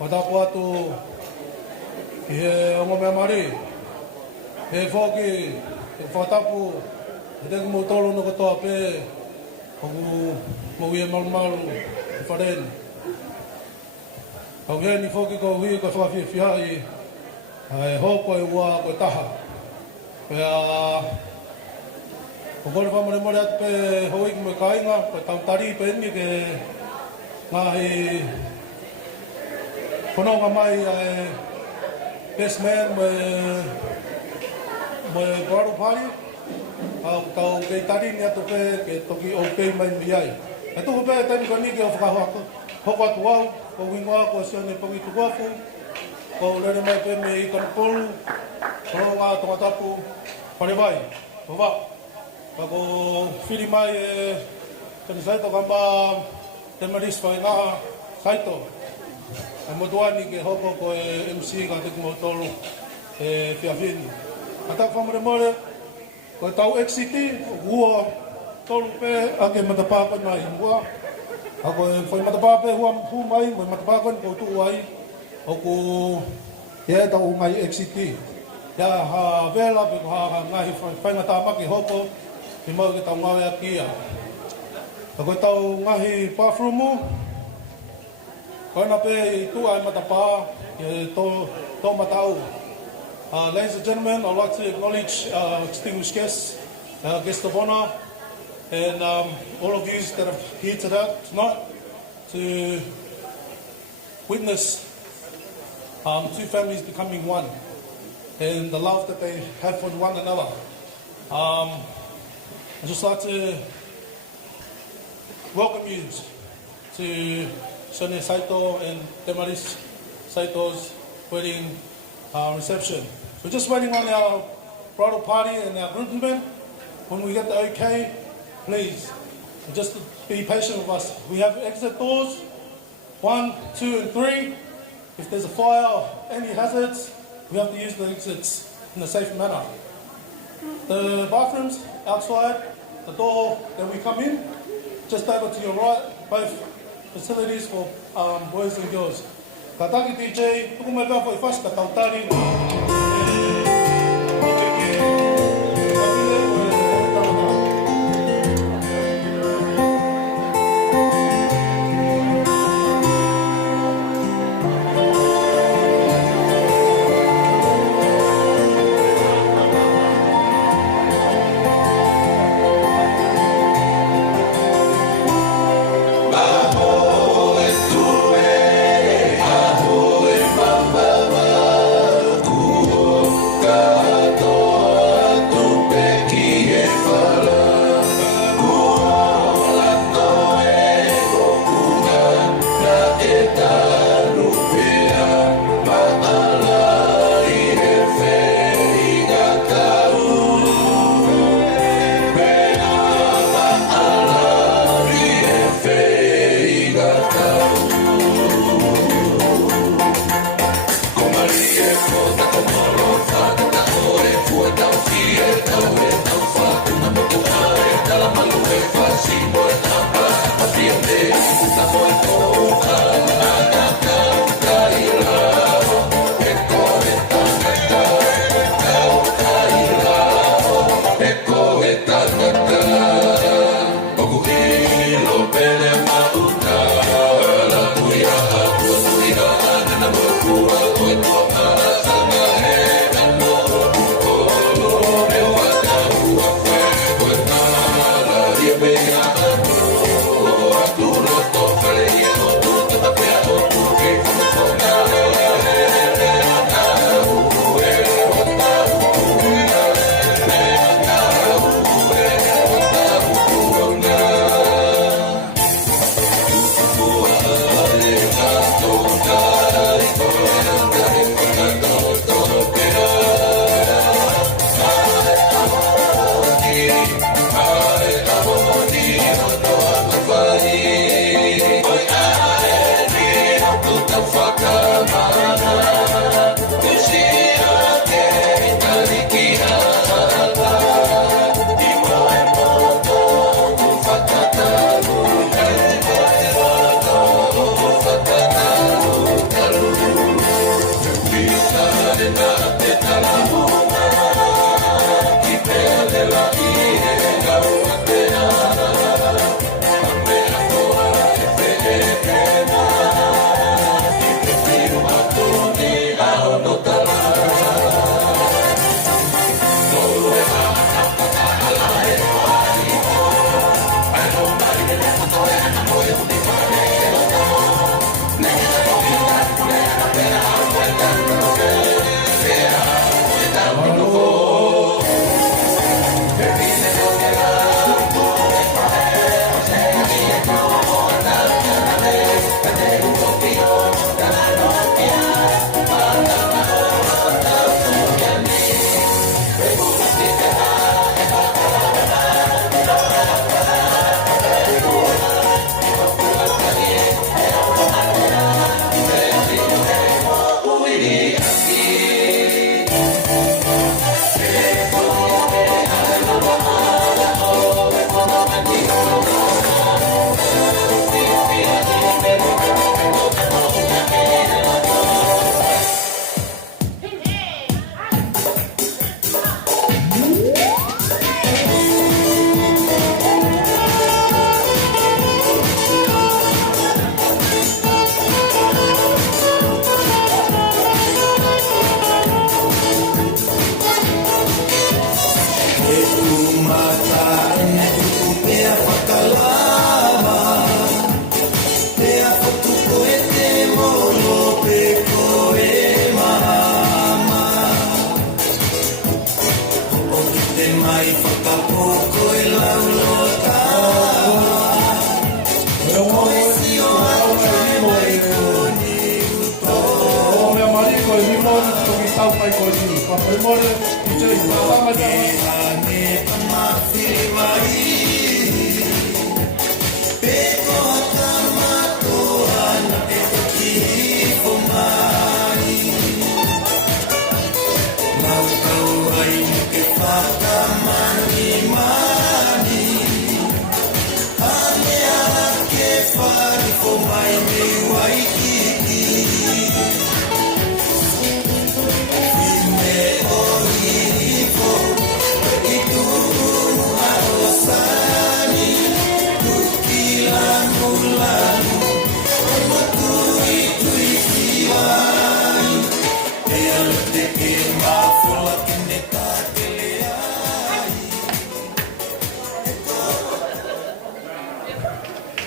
Watapu atu ki he ongo mea mari. He whoki, he whatapu, he tengu mo tolo no katoa pē, hoku mo ia malu i wharen. Kau hea ni whoki ko hui ko whawhia whihai, he hoko e ua koe taha. Pea, ko kore whamare more atu pē hoiki mo kainga, koe tautari pē ingi ke ngahi whanonga mai best man mo bridal party. Tau kei tari ni atu pē ke toki o kei mai miai. E tuku pē taimi ko niki o whakahoako. Hoko atu wau, ko wingoa, ko sione pongi tukuafu, ko lere mai pē me i kanapolu, ko ngā tongatapu, whare vai, ko wā. Ka ko whiri mai kani saito kamba te maris whai ngaha saito. E motuani ke hoko ko MC ka te kumo tolu e whiawhini. Ka tau whamare more, ko tau XCT, ua tolu pē ake matapāko nai mua. Ako foi matapāpe hu mai, mo matapāko ko tu ai. Oku ia tau ngai XCT. Ya ha vela pe ha ngai whainga tāmaki hoko, i mau ke tau ngawe a kia. Ako tau ngahi pāwhrumu, koina pe i tu ai matapā, tō matau. Ladies and gentlemen, I'd like to acknowledge distinguished guests, guest of honor, and all of you that are here tonight to witness two families becoming one and the love that they have for one another. I'd just like to welcome you to Sonia Saito and Demaris Saito's wedding reception. We're just waiting on our bridal party and our groomsmen. When we get the okay, please, just be patient with us. We have exit doors, 1, 2, and 3. If there's a fire or any hazards, we have to use the exits in a safe manner. The bathrooms outside, the door that we come in, just over to your right, both facilities for boys and girls. Ka taki DJ, tuku mai pēr whai whas, ka tautari.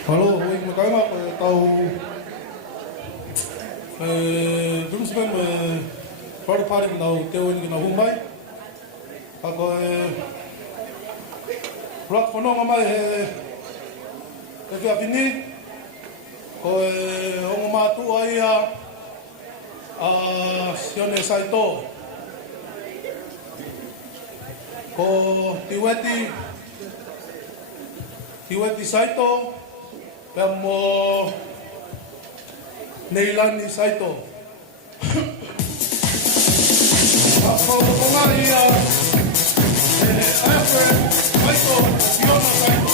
Halo, hui makama tau Drumsben party nau te oi na humai. Ako rock fono mai e via vini ko o matu ai a sione saito ko tiweti saito Pemo Neilani Saito. Ako kumaria Alfred Saito, Fiona Saito.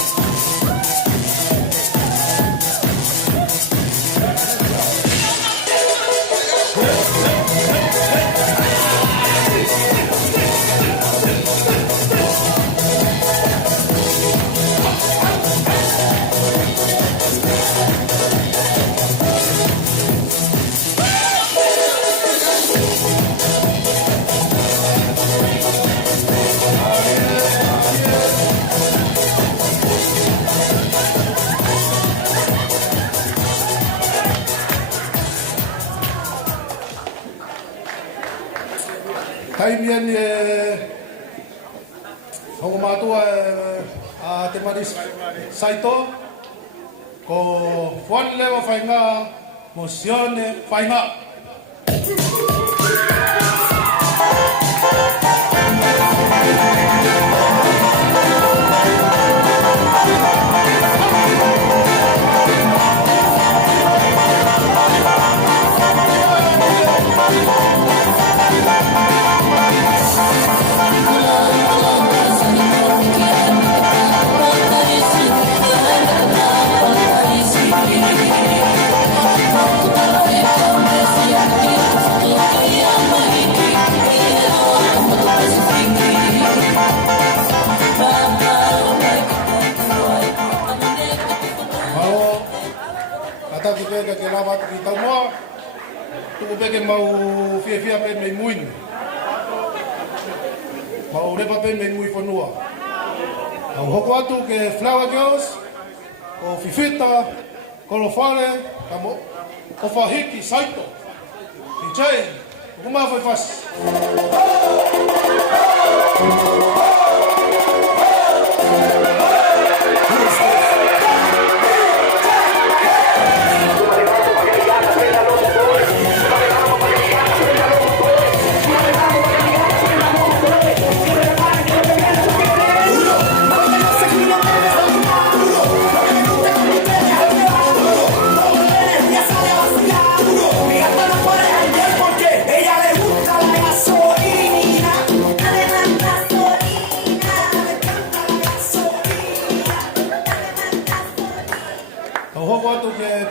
Taimian Hongomatua a Temaris Saito ko Juan Levo Fainga Mosione Fainga. Thank you. pega ke lava ki tau moa. Tuku peke mau fia pe mei muini. Mau repa pe mei mui whanua. Au hoko atu ke Flower Girls, o Fifita, Kolofale, kamo o Whahiki, Saito. I Jai, o kuma whai whasi.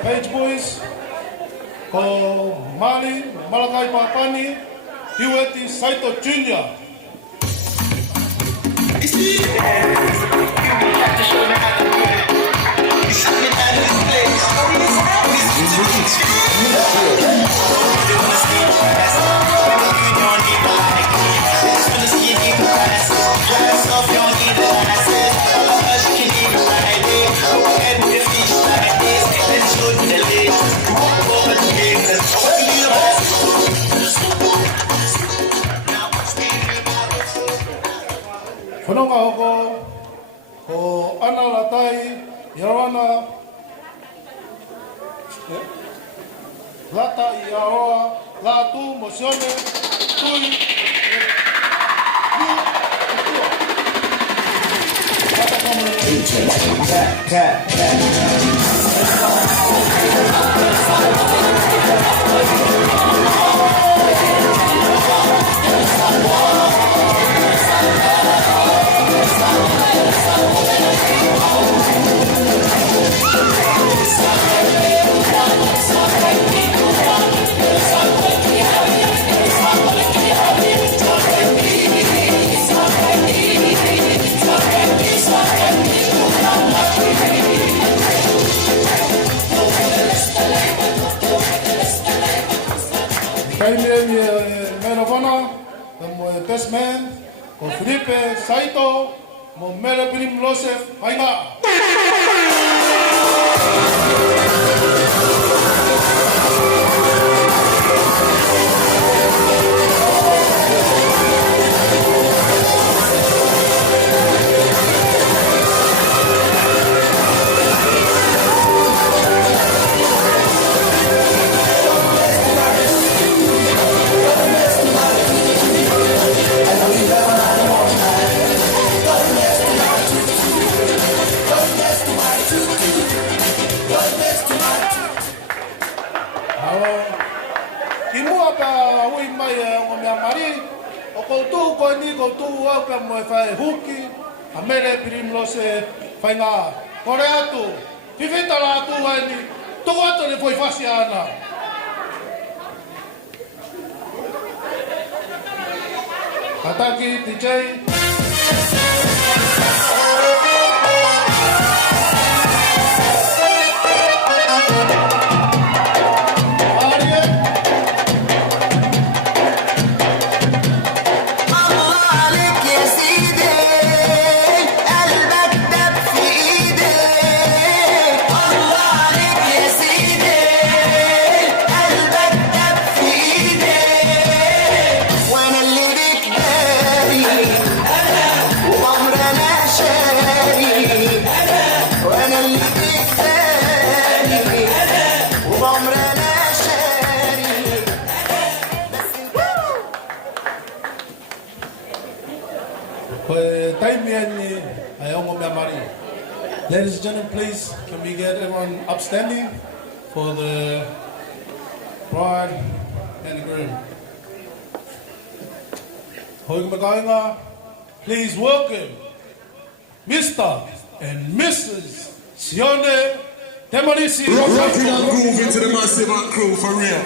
Page Boys, ko Mali, Malakai Papani, Hiweti Saito Jr. Whanonga hoko, ko Ana Latai, Irawana, Lata i Aoa, Latu, Mosione, Tui, Man of Honor, the best man, ko Felipe Saito, mo Mele Pirim Losef, Haina. Huki, a mere pirim lose whainga. Kore atu, whiwhita la atu waini, toko atu ne poi whasi ana. Kataki, DJ. Ladies and gentlemen, please, can we get everyone upstanding for the bride and the groom? Hoigmagainga, please welcome Mr. and Mrs. Sione Temarisi. Rocking and grooving to the massive crew for real.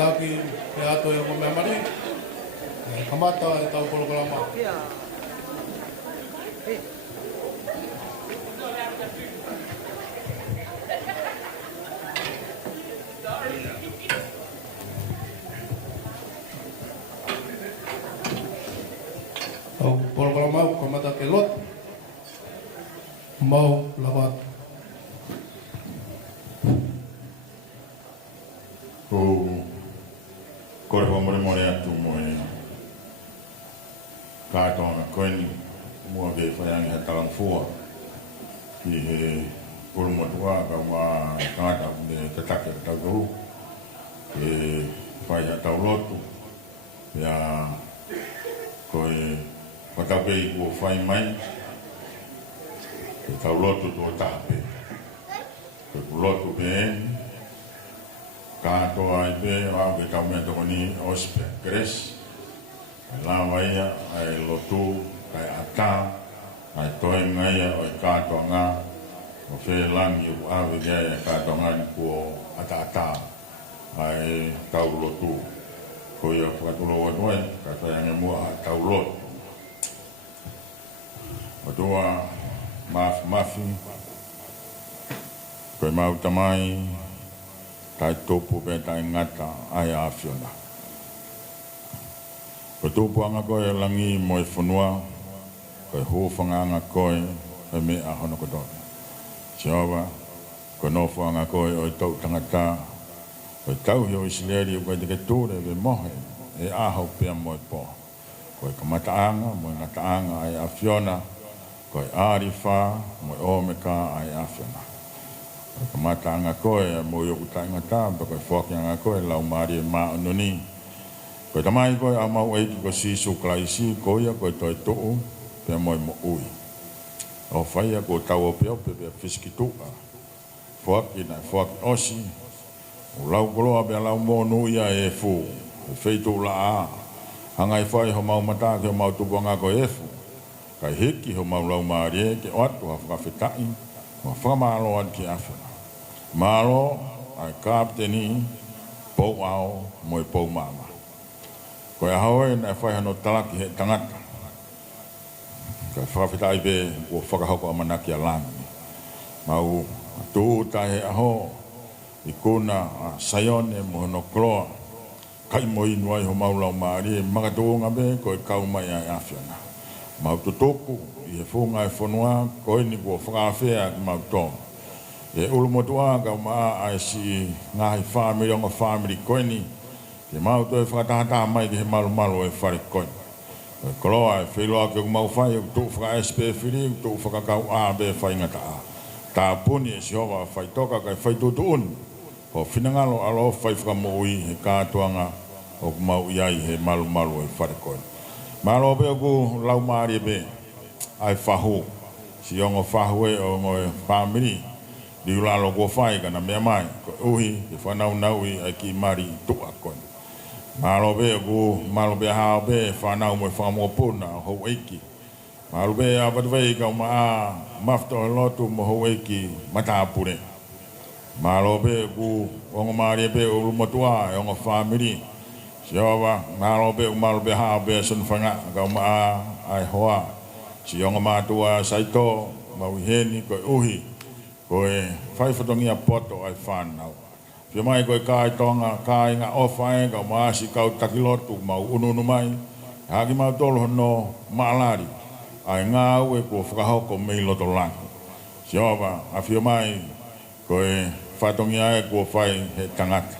taki e ato e ko mea mari. Kamata e tau polokolama. Tau polokolama kamata ke lot. Mau lawat. Kore wamore more atu moe kātonga koeni mua ke whaiangi ha talang fua ki he pulumotua ka wā kāta me tatake tau kahu e whai ha tau lotu pia koe whatapei kua whai mai ke tau lotu tō tāpe koe ku lotu pe katoa ai pe au ke tau mea toko ni ospe kres la waia ai lotu kai ata ai toi ngai o katoa nga o fe lang yu ave ya katoa nga ko ata ai tau lotu ko ia whakatulo wa noi ka tai anga mua tau lotu o toa mafi koe mau tamai tai topu pe tai ngata ai awhiona. Ko topu anga koe langi moi whanua, koe hōwhanga anga koe e me a hono kotoke. Siawa, ko nofu anga koe o tau tangata, koe tauhi o isileri o koe te tōre ve mohe, e ahau pia moi po. Koe kamata anga, moi ngata anga ai awhiona, koe āriwha, moi omeka ai awhiona. Ka mata anga koe mo yo kutai ngata pa koe whoki anga koe lau maari e maa ononi. Koe tamai koe a mau eiki ko sisu klaisi koe koe toi to'u pia moi mo ui. O whaia ko tau o pia pia fiski tu'a. Whoki na whoki osi. O lau koloa pia lau mo nuia e fu. E feitu la a. Hangai whai ho mau mata ke ho mau tupuanga koe e fu. Kai hiki ho mau lau maari e ke oatu ha whakawhitai. Ma whamalo an ki awhina. Malo ai kapteni pou au moi pou mama. Koe haoi na whai hano talaki he tangata. Kai whawhitai pe o whakahoko a manaki a langi. Mau tū tahe aho i kuna a Sayone mo hono kloa. Kai mo inuai ho maulau maari e makatoonga be koe kau mai ai awhina. Mau tutoku i he whunga e whanua koe ni kua whakawhea ki mau tō. E ulumotua ka maa ai si ngahi whamiri onga whamiri koe ni ke mau tō e whakatahata mai ki he malu malu e whare koe. E koloa e wheloa ke mau whai e tō whaka SP whiri tō whakakau a be whai ngata a. Tā puni e si hoa whai toka kai whai tūtu unu. Ko whinangalo alo whai whakamoi he kātuanga o mau iai he malu malu e whare koe. Malo pe ku lau maari be ai whahu. Si ongo whahu e o ngoe whamiri. Di ulalo kua whai kana mea mai. Ko uhi e whanau naui ai ki mari tua koe. Malo pe ku hao pe whanau mo whakamua puna hou eiki. Malo pe a watuwei ka maa mafto he lotu mo hou eiki matapure. Malo pe ku ongo maari pe ulu motua e ongo whamiri. Siawa, malo be hao be sun whanga ka maa ai hoa. Si onga mātua saito, mauheni koe uhi, koe whaiwhatongia poto ai whanau. Pia mai koe kai tonga, kai ngā ofa e, ka maa si kau takilotu, mau ununu mai, haki mau tolo no maalari, ai ngā ue kua whakahoko mei loto langi. Siawa, a pia mai koe whatongia e kua whai he tangata,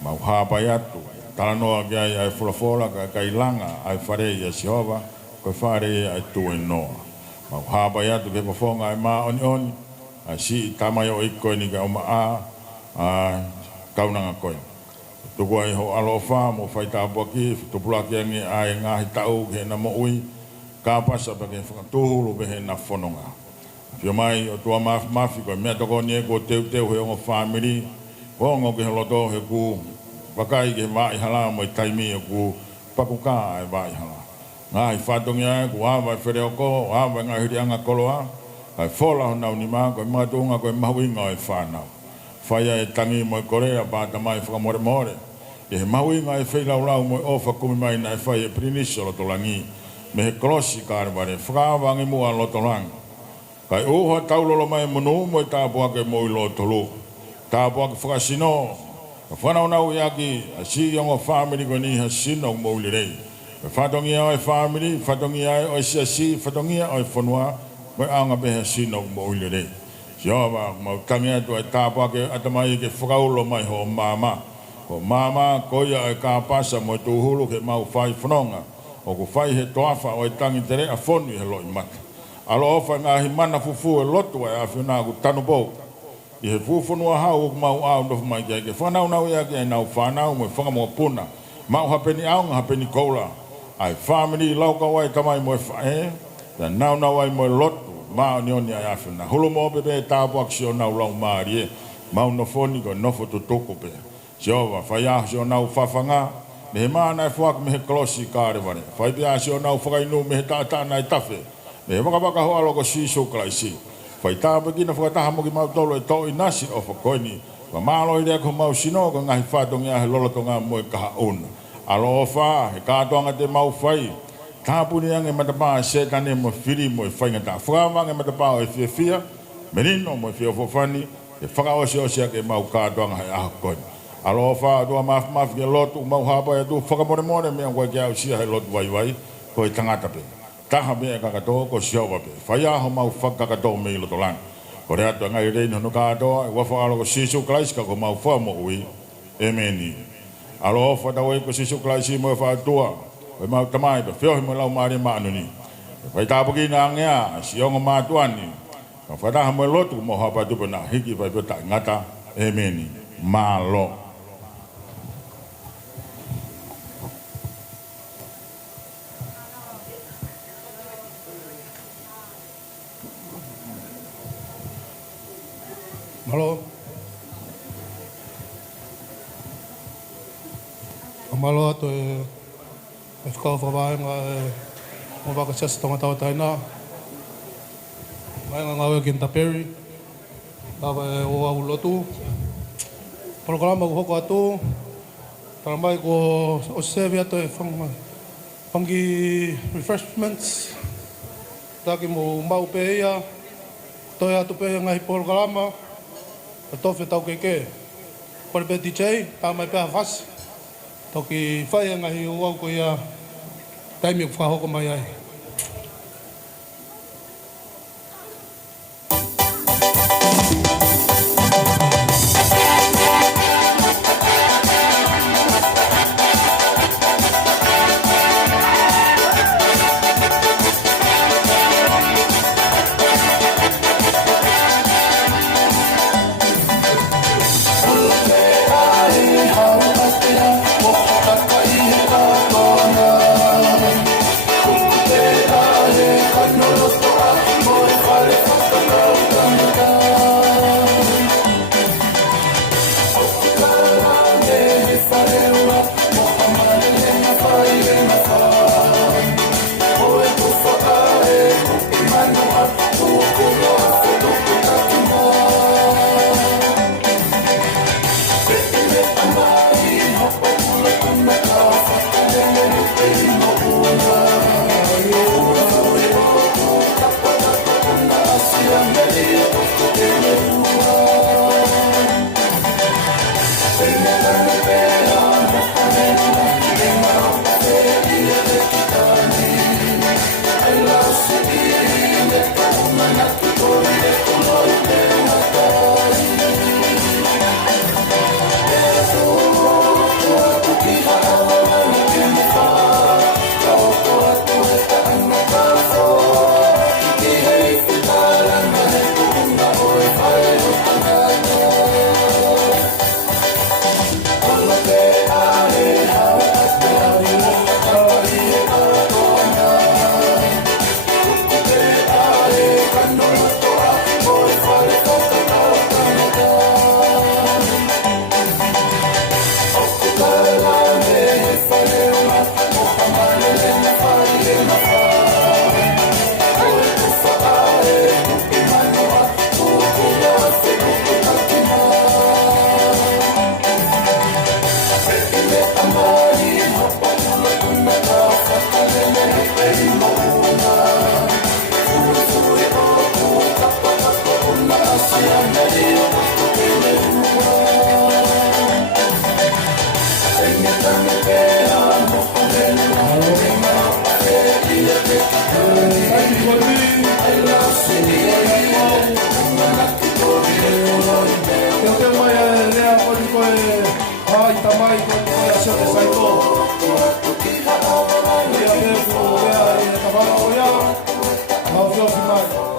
mau hāpai atu, talanoa ki ai whulawhola kai langa ai wharei a siawa, koe whare ai tue noa. Mau hāpai atu ke pawhonga ai maa oni oni, ai si tamai o ikoe ni ka o maa a kaunanga koe. Tuku ai ho alo wha mo whaitapua ki, tupulaki angi ai ngahi tau ke na mo ui, ka pasa pa ke whakatuhulu pe he na whanonga. Pio mai o tua mafi koe mea toko nie ko teu he ongo whamiri, hongo ke he loto he ku, wakai ke vai hala mo i taimi o ku pakuka ai vai hala. Ngai whatongia e ku awa e where oko, awa e ngahiri anga koloa, ai whola ho nau ni maa, koe matunga koe mahuinga e whanau. Whaia e tangi mo i Korea, pāta mai whakamore more, e he maui ngā e whai lau mo ofa kumi mai na e whai e prinisi o lotolangi, me he kolosi kāreware, whakawangi mua lotolang. Kai oha taulolo mai monu mo i tāpua ke mo i lotolo, tāpua ke whakasino, ka whanau i aki, a si yongo whamiri ko ni ha sino mo i rei. Whatongi au e whamiri, whatongi au e si, whatongi au e whanua, mai anga beha sino mo i rei. Siawa, mau tangi atu e tāpua ke atamai ke whakaulo mai ho mama. Ko mama koia e ka pasa mo tu hulu ke mau fai whanonga. O ko fai he toafa o e tangi tere a whonu i he loi mata. Alo ofa ngā hi mana fufu e lotu e a whina ku tanu bau. I he fufunua hau o mau au ndofu mai kia ke whanau nau ia ke nau whanau mo e whangamoa puna. Mau hapeni au ngā hapeni koula. Ai whamiri lauka wai tamai mo e whae. Ta nau ai mo e lotu. Mao ni oni ai a whina. Hulu mo pepe e tāpuak si o nau lau maari e. Mau no foni ko nofo to toko pe. Siova, whai aho si o nau whawhanga. Me he maana e whaka me he kolosi kāreware. Whai pia si o nau whakainu me he tātāna e tawhe. Me he waka hoa loko si sokala isi. Whai tāpa kina whakataha mo ki mau tolo e tau i nasi o whakoini. Wa mālo i rea ko mau sino ko ngahi whātongi a he lolotonga mo e kaha una. Alo o wha, he kātoanga te mau whai. Tāpuni ange matapā e setane mo whiri mo e whaingata. Whakawange matapā o e whiawhia. Menino mo e whiawhofani. E whakaosi osia ke mau kātoanga he aho koini. Alo wha, tua mafi ke lotu, mau hapa e tu whakamore mea koe kia usia he lotu waiwai, ko e tangata pe. Taha mea kakatoa ko siawa pe. Whai aho mau whakakatoa me i loto lang. Ko rea tua ngai reino no katoa, e wafa alo ko sisu klaisika ko mau wha mo ui. Emeni. Alo wha tau e ko sisu klaisi mo e whaatua. Ko e mau tamai pe, whiohi mo lau maari maanuni. Whai tāpuki na angea, sionga mātuani. Ka whataha mo e lotu mo hapa tupena, hiki whai peta ngata. Emeni. Malo. Malo. Malo atu e whakau whawaenga e o waka siasa tonga tau taina. Waenga ngau e Kinta Perry. Tawa e o au lotu. Programa ko hoko atu. Tara mai ko o sevi atu e whangi refreshments. Taki mo mau pe ia. Toi atu pe ngai programa. Tofe tau keke. Kore pe DJ, tā mai pēha whasi. Toki whai ngahi o au ko ia taimi o whahoko mai ai. Kukute coração de saiko. Ia mefu, ia kawala o ia. Mau fiofi mai.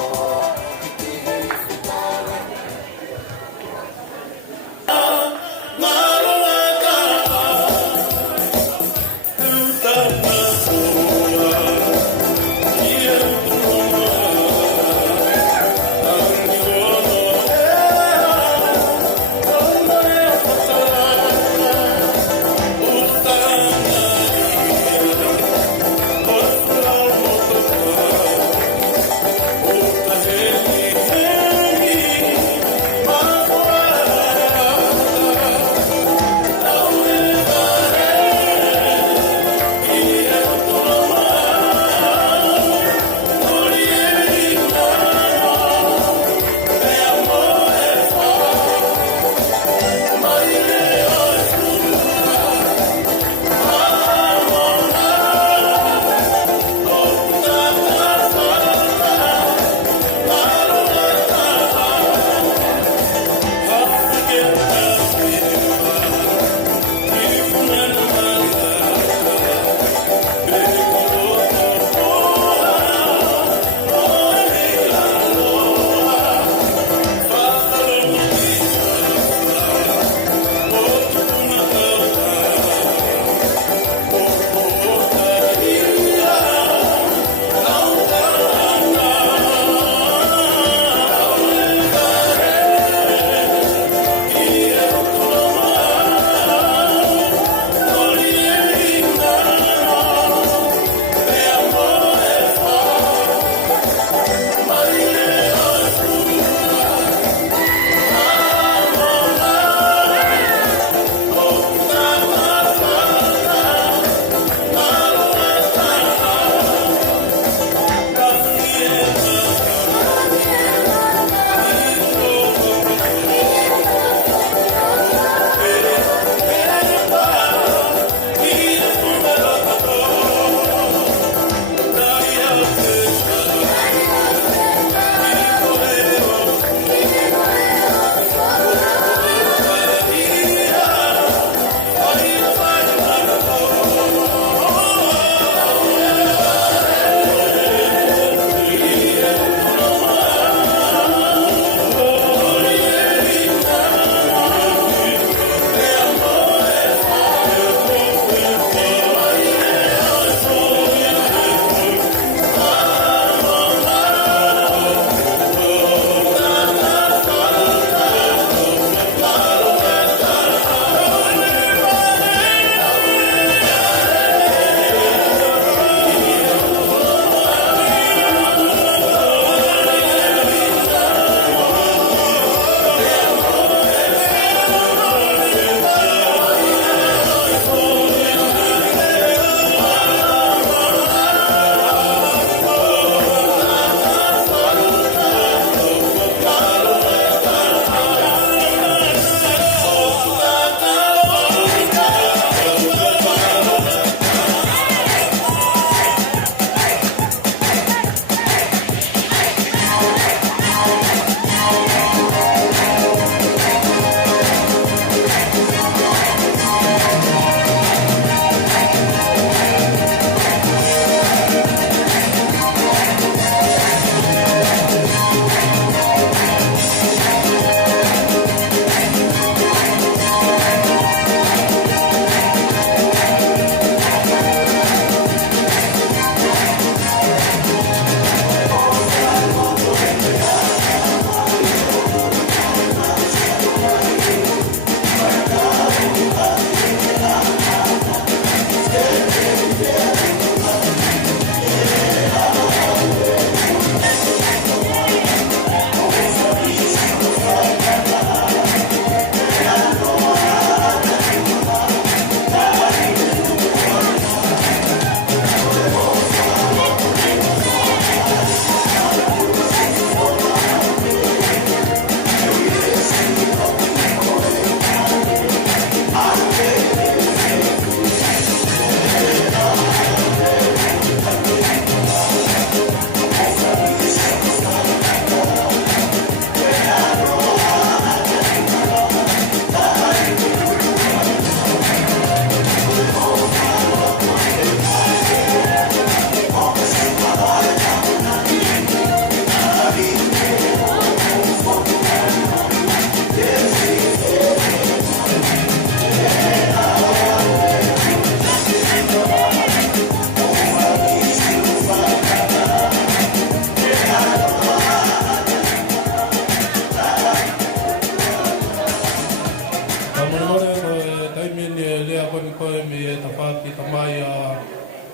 lea koni koe me e tawhaki tamai a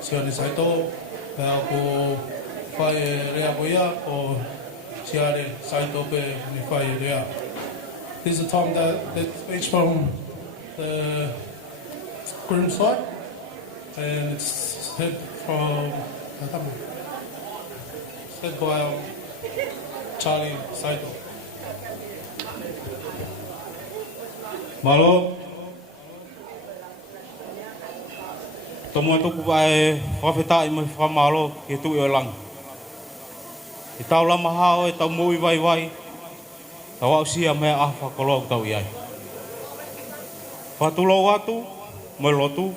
Sione Saito. Pea ko whai e rea ko ia o Siare Saito pe me whai e rea. This is a time that speech from the groom side, and it's heard from said by Charlie Saito. Malo. Tomo tuku vai whawheta i mai whamalo ke tu i o lang. I tau lama hao e tau mui vai vai. Tau au sia mea a whakolo tau iai. Whatulo watu, mai lotu,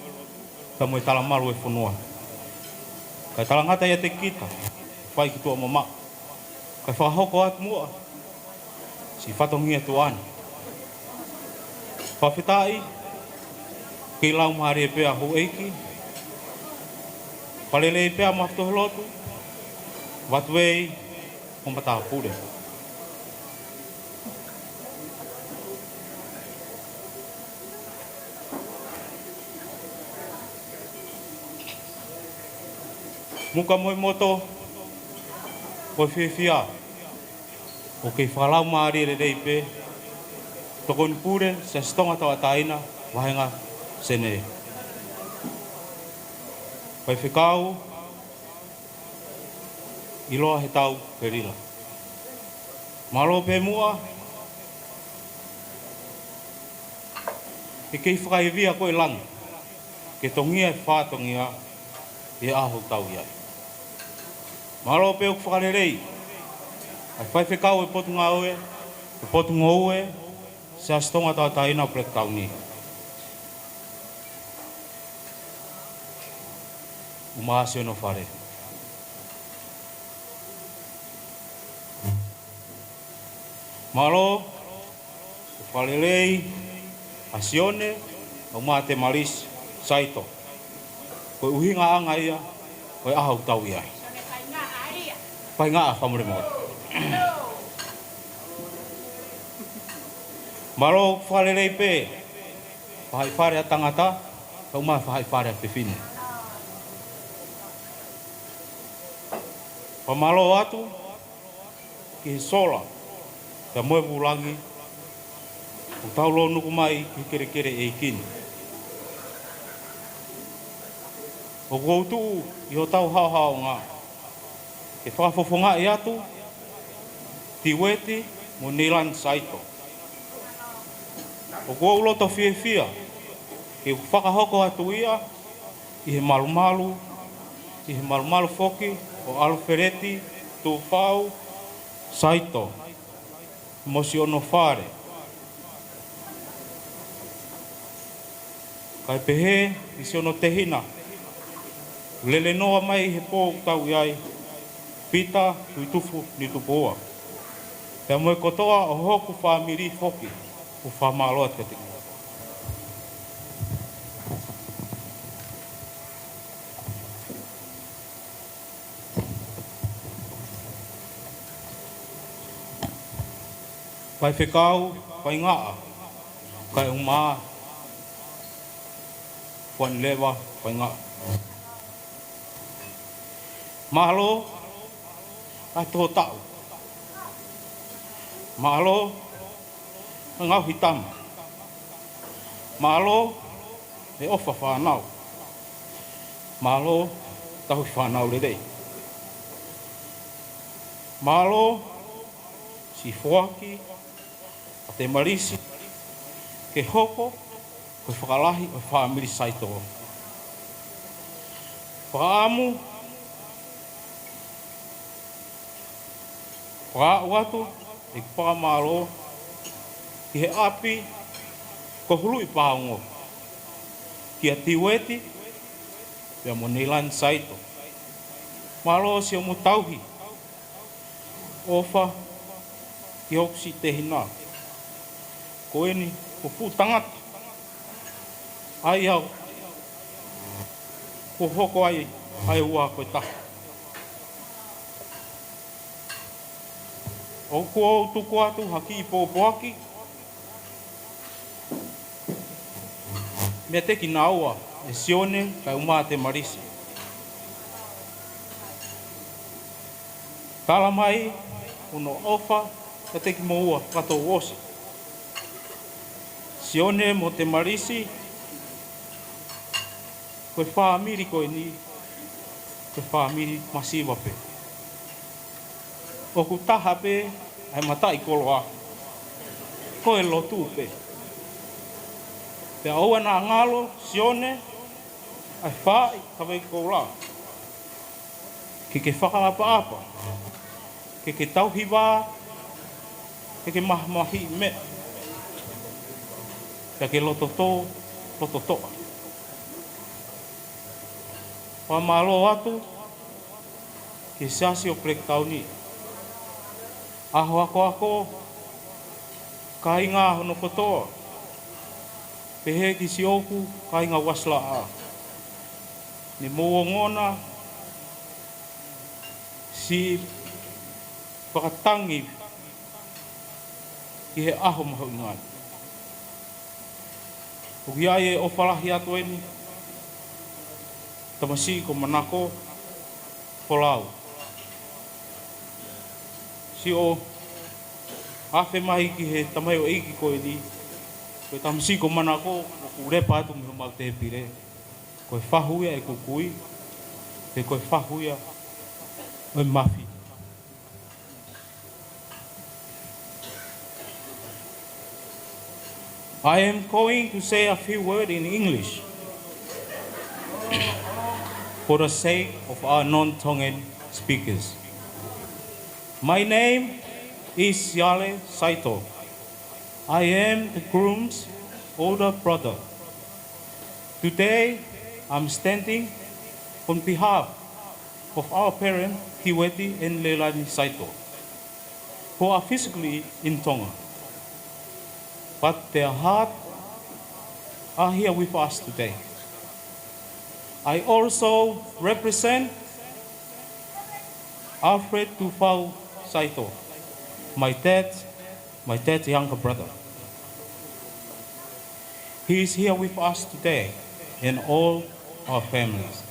ta moi tala malu e whanua. Kai talangata ia te kita, whai ki tua mama. Kai whahoko atu mua, si whatongia tu ani. Whawhetai, ki lau mahari e pēa hu eiki, palele e pēa maftohe lotu, watuei, hombata pure. Muka moi moto, o whiwhia, o kei whalau maari re reipe, tokoni pure, se stonga tawa taina, wahenga, sene. Pai whikau, iloa he tau perila. Malo pe mua, e kei whakaivia koe langi, ke tongia e whātongia, e aho tau iai. Malo pe o whakarerei, ai whai whikau e potunga oe, e potunga oe, se astonga tawa taina plek tau ni. Umahasi ono whare. Malo, whalelei, asione, umate malis, saito. Koe uhinga anga ia, koe ahau tau iai. Pai ngā a whamure mo. Malo whalelei pē, whai whare a tangata, ka umā whai whare a whiwhine. Pamalo atu, ki he sola, te moe pulangi, o taulo nuku mai ki kere kere e kini. O koutu i ho tau hao hao ngā, ke whakafofonga e atu, tiweti mo Nilan Saito. O kua uloto fie fia, ke whakahoko atu ia, i he malumalu foki, o Alfereti, Tufau, Saito, Mosi ono whare. Kai pehe, isi ono tehina. Lele noa mai he pō tau iai, pita tui tufu ni tupoa. Pea moe kotoa o hoku whamiri foki, o whamaloa te te. Pai whekau, pai ngaa, kai umaa, puan lewa, pai ngaa. Mahalo, ai tō tau. Mahalo, ngau hitam. Mahalo, e ofa whanau. Mahalo, tahu whanau le rei. Mahalo, si whaki, a te marisi, ke hoko, koe whakalahi o whamiri Saito. Whaamu, whaauatu, e whaamaro, ki he api, ko hulu i pāongo. Ki a tiweti, pia mo Nilan Saito. Malo si o mo tauhi, ofa, ki hoksi te hina. Ko eni, ko pu tangata. Ai au, ko hoko ai ua koe taha. O kua o tuku atu haki i pōpoaki. mea te ki naua e sione kai umā te marisi. Tala mai, uno ofa, ka te ki moua kato osi. Sione mo te marisi, koe whaamiri koe ni, koe whaamiri masiwa pe. O ku taha pe, ai matai koloa, koe lotu pe. Te aua nā ngalo, sione, ai whai kawai koula. Ke whakaapa-apa, ke tauhiwa, ke mahmahi me. Ke lototo, lototoa. Wa malo atu, ke sasi o plek tauni. Aho ako, ka inga hono kotoa. Pehe ki si oku, ka inga wasla a. Ni mua ngona, si whakatangi ki he aho mahu ngai. Uki ai e o whalahi atu eni, tamasi ko manako, polau. Si o awhi mahi ki he tamai o eiki koe ni, koe tamasi ko manako, o repa atu miho mau te pire. Koe whahuia e kukui, te koe whahuia e mafi. I am going to say a few words in English for the sake of our non-Tongan speakers. My name is Yale Saito. I am the groom's older brother. Today, I'm standing on behalf of our parents, Kiweti and Leilani Saito, who are physically in Tonga, but their heart are here with us today. I also represent Alfred Tufau Saito, my dad's younger brother. He is here with us today and all our families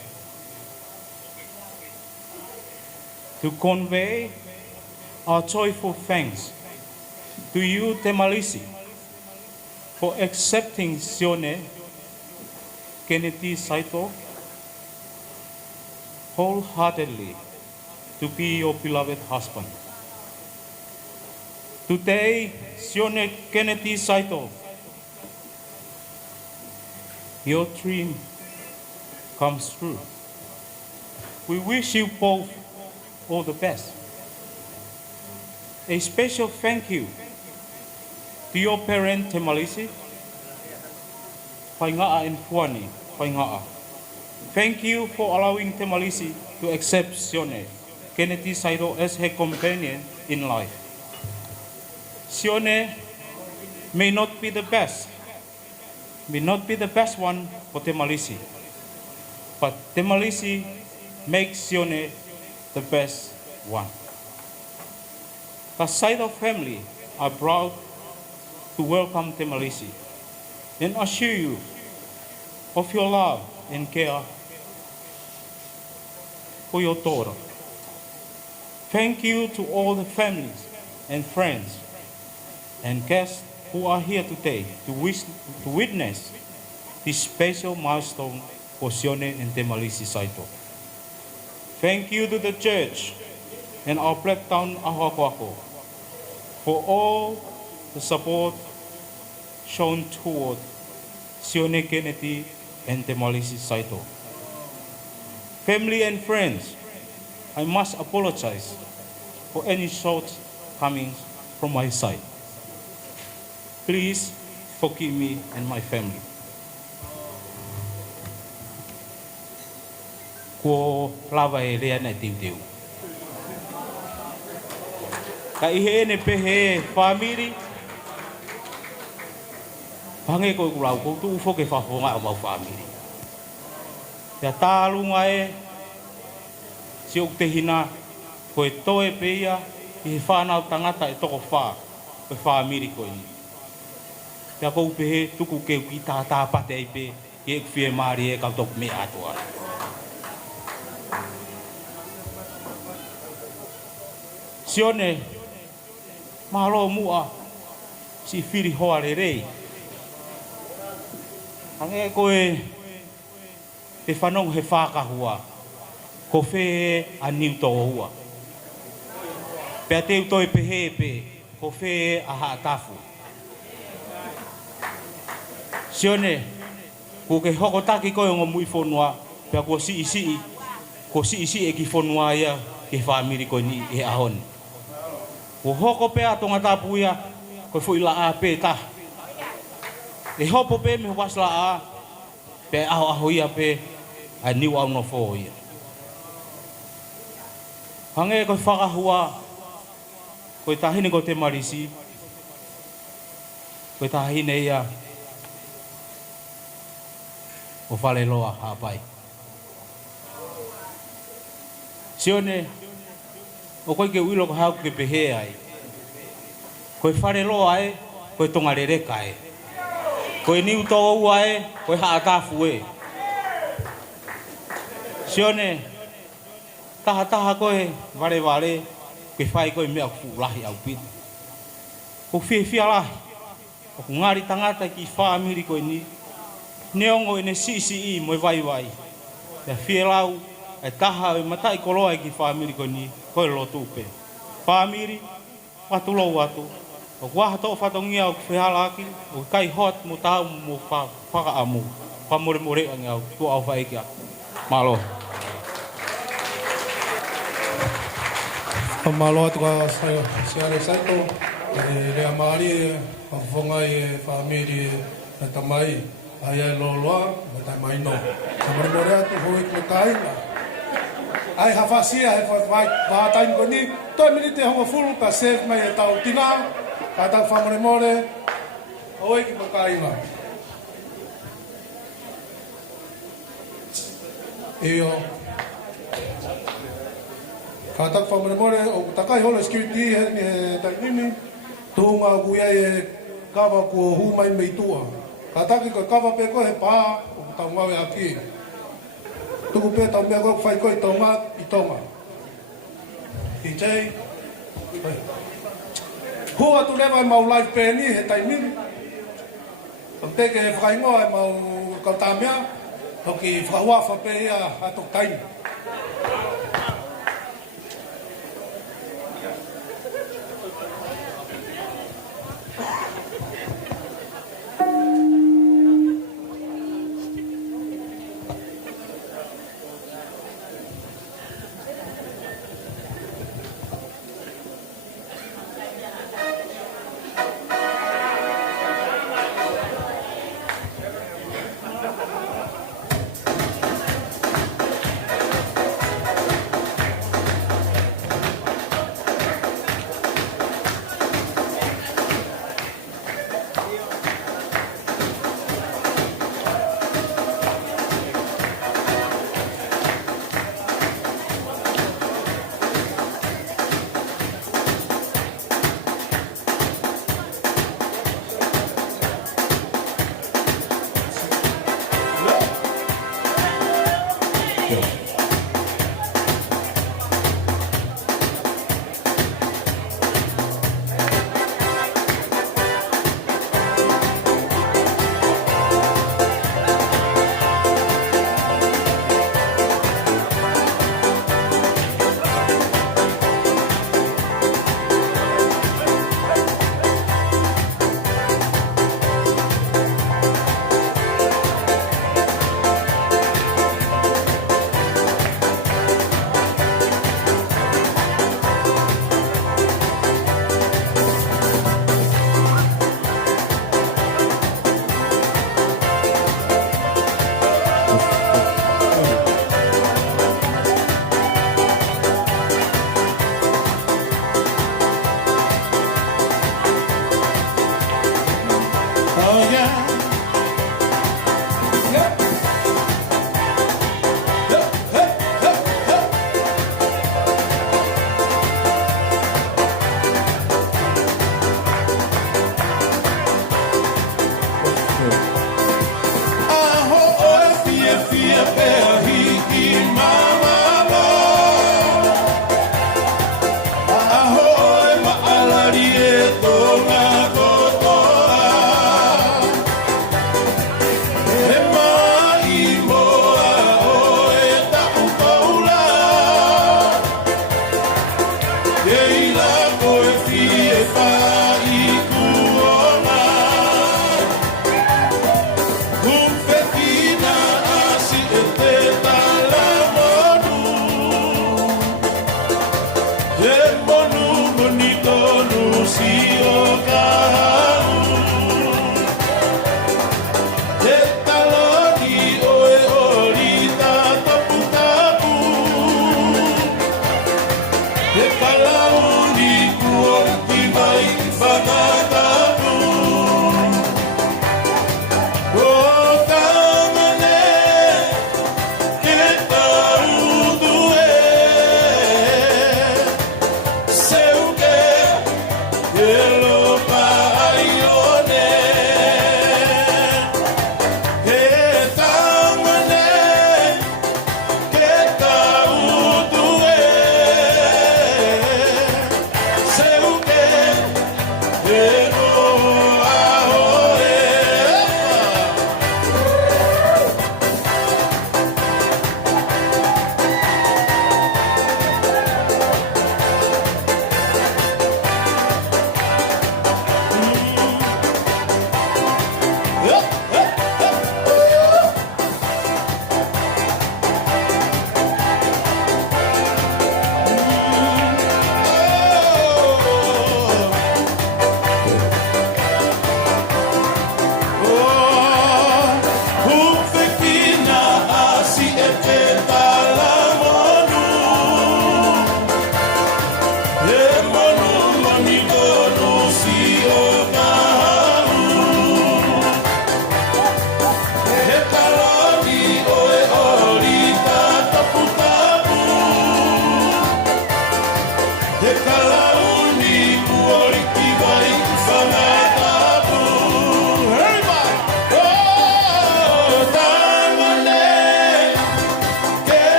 to convey our joyful thanks to you, Te Malisi, for accepting Sione Kennedy Saito wholeheartedly to be your beloved husband. Today, Sione Kennedy Saito, your dream comes true. We wish you both all the best. A special thank you to your parent, Te Malisi, Whaingaa and Fuani, Whaingaa. Thank you for allowing Te Malisi to accept Sione Kennedy Saito as her companion in life. Sione may not be the best one for Te Malisi, but Te Malisi makes Sione the best one. The Saito family are proud to welcome Te Malisi and assure you of your love and care for your daughter. Thank you to all the families and friends and guests who are here today to witness this special milestone for Sione and Te Malisi Saito. Thank you to the church and our Black Town Ahuakuako for all the support shown toward Sione Kennedy and Te Malisi Saito. Family and friends, I must apologize for any shortcomings from my side. Please forgive me and my family. Ko lava e rea nei tiuteu. Ka ihe ne pehe whamiri, pange koe kurau koutu ufo ke whawhonga o mau whamiri. Te tālunga e, si o te hina, koe toe peia, i he whanau tangata e toko wha, koe whamiri koe ni. Te kou pehe tuku keu ki tātā pate ai pe, ke fie mari e kautok me atua. Sione, mahalo mua, si firi hoa re rei. Ange koe, te whanong he whakahua, ko whe a niu tō hua. Pea te utoi pehe pe, ko whe a haatafu. Sione, ko ke hokotaki koe o ngā mui whonua, pea ko si isi e ki whonua ia, ke whamiri koe ni e ahoni. Ko hoko pea tonga tapu ia, koe fo ila a pe ta. E hopo pe me wasla a, pe aho ia pe, a niu au no fo ia. Hange koe whakahua, koe tahine ko te marisi, koe tahine ia, o whale loa hapai. Sione, o koe ke uilo ko hauku ke pehe ai. Koe whare loa e, koe tonga rereka e. Koe niu tō ua e, koe haatafu e. Sione, taha koe, ware, koe whai koe mea ku lahi au pita. Ko whia lahi, o ku ngāri tangata ki whaamiri koe ni. Neongo e ne si mo vai. Ia whia lau, e taha e matai koloa e ki whaamiri koe ni, koe lo tūpe. Whaamiri, whatulou atu. O waha tō whatongia o whihalaki, o kai hot mo tāu mo whakaamu. Whamore angi au, tu au whaikia. Malo. Malo atu ka siare saito, rea maari e whawhongai e whaamiri na tamai, ai e loa, na tamai no. Whamore atu hoi ki kaina. Ai hawhasia e whātain ko ni, toi minite honga fulu ka sef mai e tau tina, ka tau whamore hoi ki kaina. Iyo. Ka tak whamore o takai hola security he tainimi, tūnga kuia e kawa kua humai mei tua. Ka taki ko kawa pe ko he pā o tau ngawe aki. Tuku pe tau mea koe whai koe tau ngā i tonga. I tei. Hua tu lewa e mau live pe ni he tainimi. O teke he whaingoa e mau kautamea, hoki whauafa pe ia atok taini.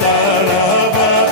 Talaba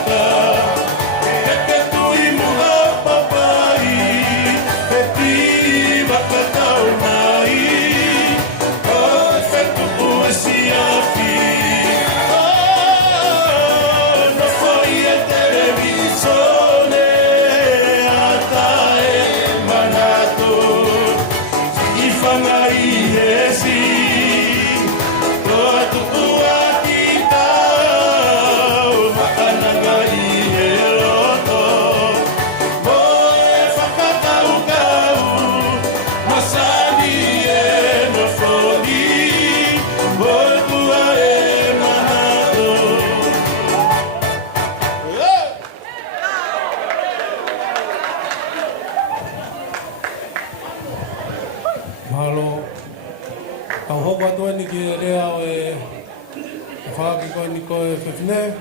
ko e whewhine.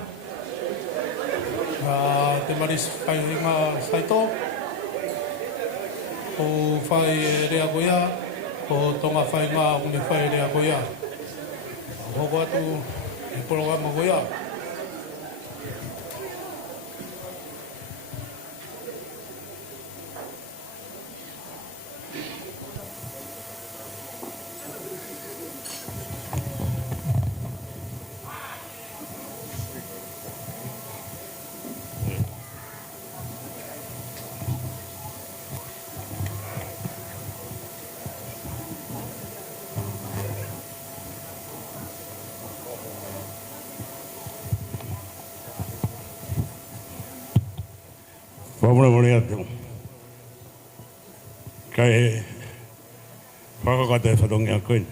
Te maris whairinga saito. Ko whai rea koia. Ko tonga whainga uni whai rea koia. Hoko atu e programa koia. Vamos a poner esto. Que pago con el fatón y alcohol.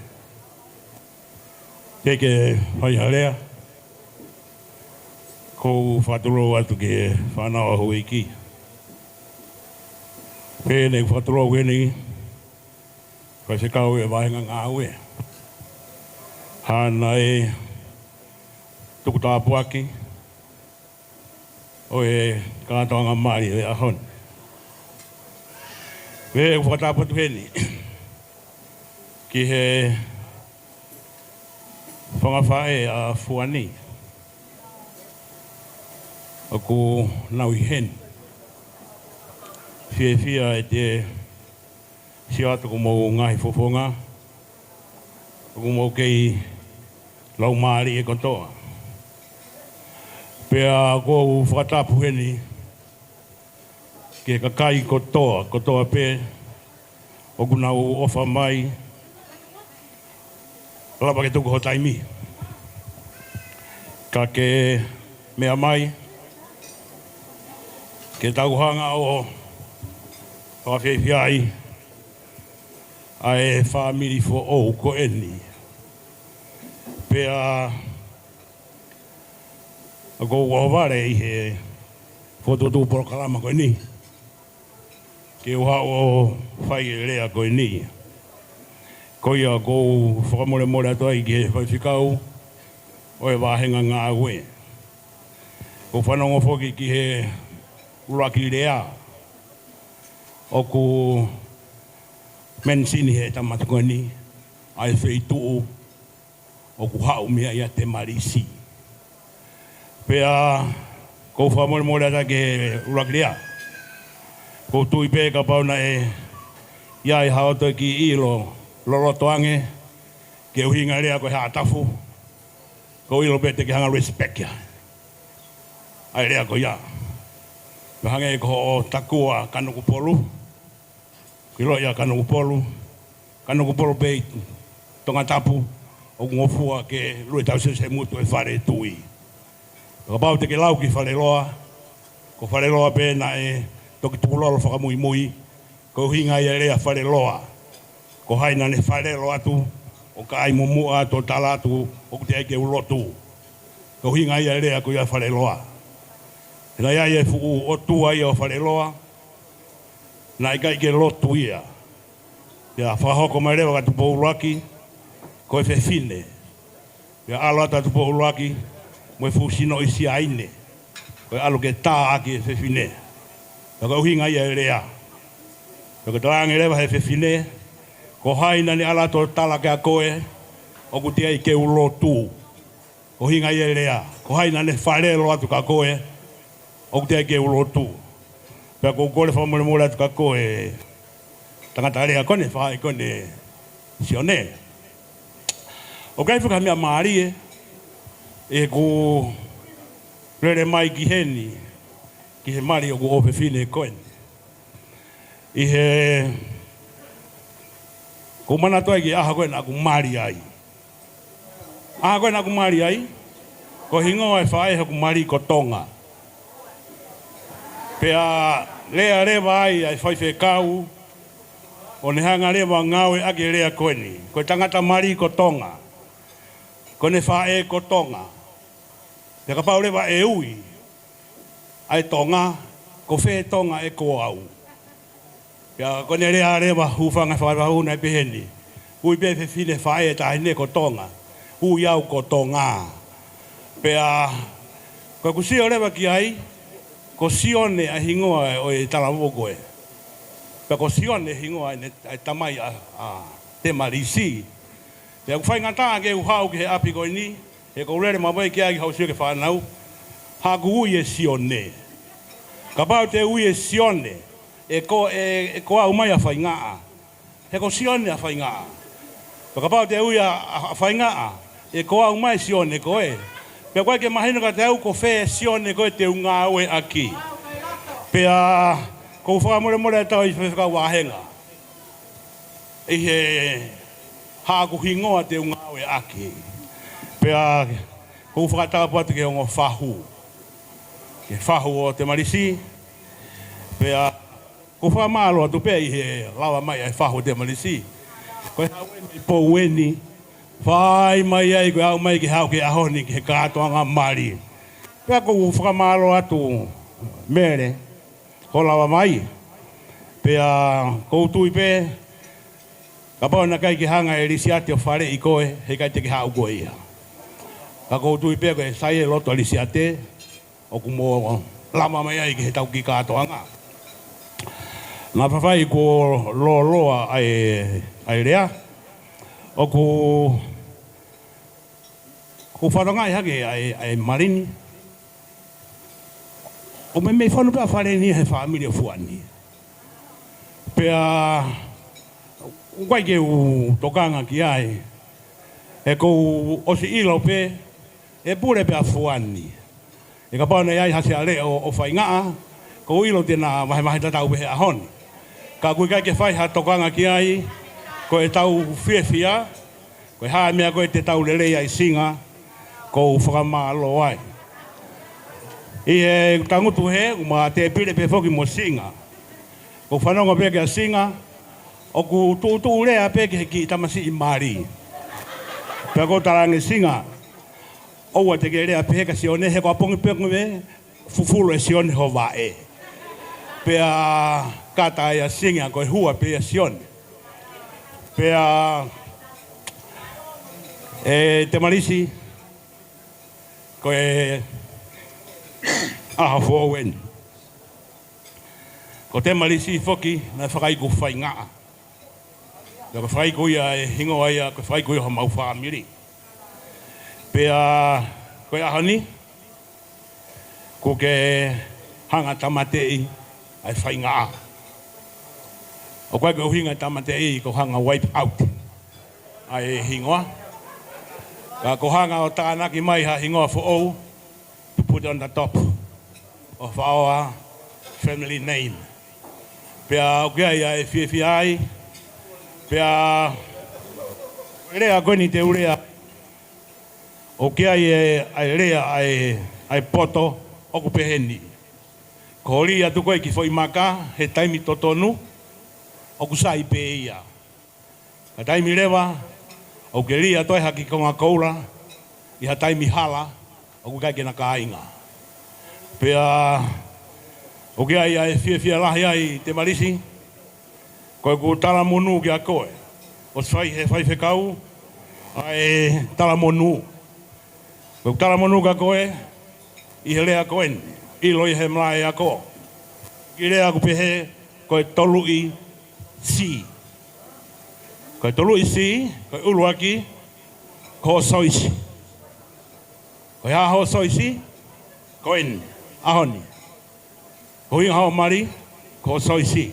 Que vaya ko faturo atu ke whanau ahu iki. Pēnei faturo wene ko se kau e wahenga ngā ue. Hāna e tuku tāpu aki. O e kātoanga mari e ahon. Ve e whatapatu heni. Ki he whangawhae a fuani. O ko nau i hen. Whia e te siata ko mou ngahi fofonga. O ko mou kei lau maari e kontoa. Pea ko whakatapu heni ke kakai kotoa pe o kuna o ofa mai lapa ke tuku ho taimi. Ka ke mea mai ke tauhanga o whawhiai ai whamiri fo o ko eni. Pea a ko waware i he whototu porokalama koe ni. Ke uha o whai e rea koe ni. Koe a ko whakamore more atoa i ke whaiwhikau o e wāhenga ngā ue. Ko whanongo whoki ki he uraki rea. O ko mensini he tamata koe ni. Ai wheituu o ku hau mea ia te marisi. Pea ko whamore more ata ke urakirea. Ko tui pē ka pauna e iai haoto ki ilo lorotoange ke uhinga rea ko hea tafu. Ko ilo pē te ke hanga respect ya. Ai rea ko ia. Me hange ko o takua kanuku polu. Kilo ia kanuku polu. Kanuku polu pē tonga tapu. O ngofua ke lue tau se mutu e whare tui. Ka pau te ke lau ki whareloa, ko whareloa pēna e toki tukulolo whakamui mui, ko hinga i area whareloa, ko haina ne wharelo atu, o ka ai mumu atu o tala atu, o ku te aike ulotu, ko hinga i area ko ia whareloa. Hina ia e fuku o tua ia o whareloa, na ika ike lotu ia. Ia whahoko mai rewa ka tupo uraki, ko e whewhine. Ia alo ata tupo uraki, mo fusino isi aine ko alu ke ta aki fe fine ko hinga ia rea ko taang ere he fe fine ko haina ni ala to tala ka koe o ku tia ke ulotu ko hinga ia rea ko haina ne farelo atu ka koe o ku tia ke ulotu pe ko ko le fa mo atu ka koe tanga tare ko ne fa ko ne sione o kai fu ka mi amari e ko rere mai ki heni ki he mari o ko ofe fine koen i he ko mana toa ki aha koen aku mari ai aha koen aku mari ai ko hingo e whae haku mari ko tonga pea lea rewa ai ai whaife kau o ne hanga rewa ngawe ake rea koeni ko tangata mari ko tonga ko ne whae ko tonga te ka pau rewa e ui, ai tonga, ko whē tonga e ko au. Pea kone rea rewa hufanga whaarahuna e peheni. Ui pe whine whae e tahine ko tonga. Ui au ko tonga. Pea, ko kusio lewa ki ai, ko sione a hingoa o e talamoko e. Pea ko sione hingoa e tamai a te marisi. Pea ku whai ngata ke uhau ke he api ko ni, e ko urere mawai ki agi hausio ke whanau, ha ku ui e sione. Ka pau te ui e sione, e ko au mai a whai ngaa. He ko sione a whai ngaa. Ka pau te ui a whai ngaa, e ko au mai sione ko e. Pea koe ke mahino ka te au ko whea sione koe te unga aue aki. Pea ko whakamore more tau i whewhaka wahenga. I he hāku hingoa te unga aue aki. Pea ko whakataka patu ke ongo whahu. Ke whahu o te marisi. Pea ko whakamalo atu pea i he lawa mai ai whahu te marisi. Koe haweni i pō weni. Whai mai ai koe au mai ki hau ke ahoni ki he kātoanga mari. Pea ko whakamalo atu mere, ko lawa mai. Pea ko tui pe, ka pau na kai ki hanga e risi ate o whare i koe, he kai te ki hau koe ia. Ka ko tui pe koe sai e loto risi ate, o ku mō lama mai ai ki he tau ki kātoanga. Nā whawhai ko loa ai rea, o ku whanongai hake ai marini. O me whanu pia whare ni he whaamiri o fuani. Pea, ukai ke u tokanga ki ai, e kou osi ilo pe, e pure pia fuani. E ka pauna ai hase ale o whaingaa, kou ilo tēnā mahe tatau pehe ahoni. Ka kui kai ke whai ha tokanga ki ai, ko e tau whiawhia, ko e haa mea ko e te tau lelei ai singa, ko whakamalo ai. I e tangutu he, ma te pire pe whoki mo singa. Ko whanonga peke a singa, o ku tūtū rea peke ki tamasi i mari. Pea ko tarangi singa, oua te ke rea peke si one he ko apongi peke me, fufulo e si one ho vae. Pea kata e a singa, ko e hua pe a si one. Pea te marisi, ko e aha fōwen. Ko te marisi whoki, na whakaiku whai ngaa. Ko whakaiku ia e hingoa ia, ko whakaiku ia ho mau whaamiri. Pea, ko e ahani, ko ke hanga tamatei ai whai ngaa. O koe ke uhinga tamatei ko hanga wipe out ai hingoa. Ka ko hanga o tānaki mai ha hingoa fo ou, to put on the top of our family name. Pea o kia ia e whiawhi ai, pea rea koe ni te urea, o kia ia ai rea ai poto o ku peheni. Ko hori atu koe ki whoi maka, he taimi totonu, o ku sai pe ia. Ka taimi rewa, o ke ria toi haki konga koura, i ha taimi hala, o ku kai kena ka ainga. Pea, o kia ia e whiawhia lahi ai te marisi, koe ku tala monu ki a koe. O swai he whai whekau, ai tala monu. Koe ku tala monu ka koe, i he lea koen, i loi he mlae a koe. Ki lea ku pehe, koe tolu i si. Koe tolu i si, koe uluaki, ko soisi. Koe ha ho soisi, koen, ahoni. Ko inga hao mari, ko soisi.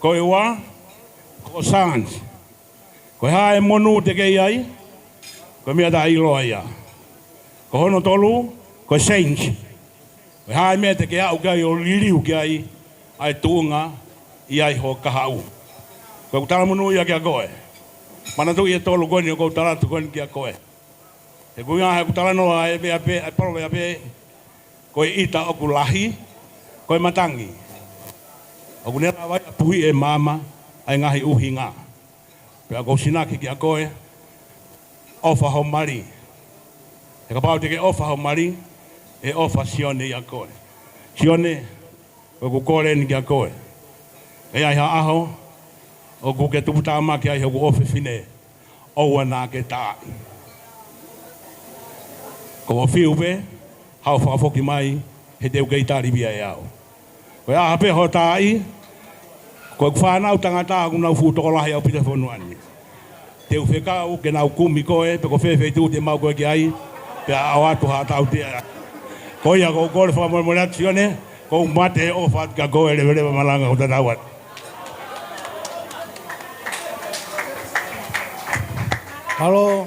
Koe wa, ko sans. Koe ha e monu te kei ai, koe mea ta iloa ia. Ko hono tolu, koe change. Koe ha e mea te kei au kai o liriu ki ai, ai tuunga, i ai ho kahau. Koe kutala monu ia kia koe. Mana tu i e tolu koe ni o kutala tu koe ni kia koe. E kuinga he kutala noa e pea pe, e paro pea pe, koe ita oku lahi, koe matangi. Oku nera vai apuhi e mama, ai ngahi uhi ngā. Pea kou sinaki kia koe, ofa ho mari. E ka pau te ke ofa ho mari, e ofa sione ia koe. Sione, koe ku kore ni kia koe. E ai ha aho, o ku ke tuputa ama ki ai hoku ofe fine, oua nā ke tāi. Ko fiu pe, hau whakafoki mai, he teu kei tāri bia e au. Koe aha pe ho tāi, koe whanau tangata aku nau fūtoko lahi au pita whanuani. Teu whekau ke nau kumi koe, pe ko whewhei tū te mau koe ki ai, pe au atu hātau te ai. Ko ia ko kore whamoremore atu sione, ko mate o what ka koe lewa malanga o tatawat. Halo,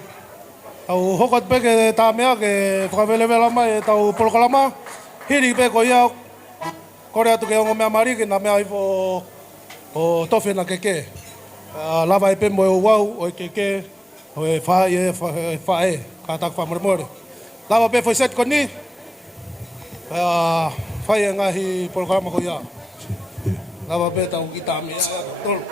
au hokot pe ke tā mea ke whakawelewela mai e tau polokalama. Hiri pe ko ia kore atu ke ongo mea mari ke nā mea ifo o tofe na keke. Lava e pe mo e wau o e keke o e whae ka tak whamoremore. Lava pe foi set ko ni. Whai e ngahi polokalama ko ia. Lava pe tau ki tā mea. Tolu.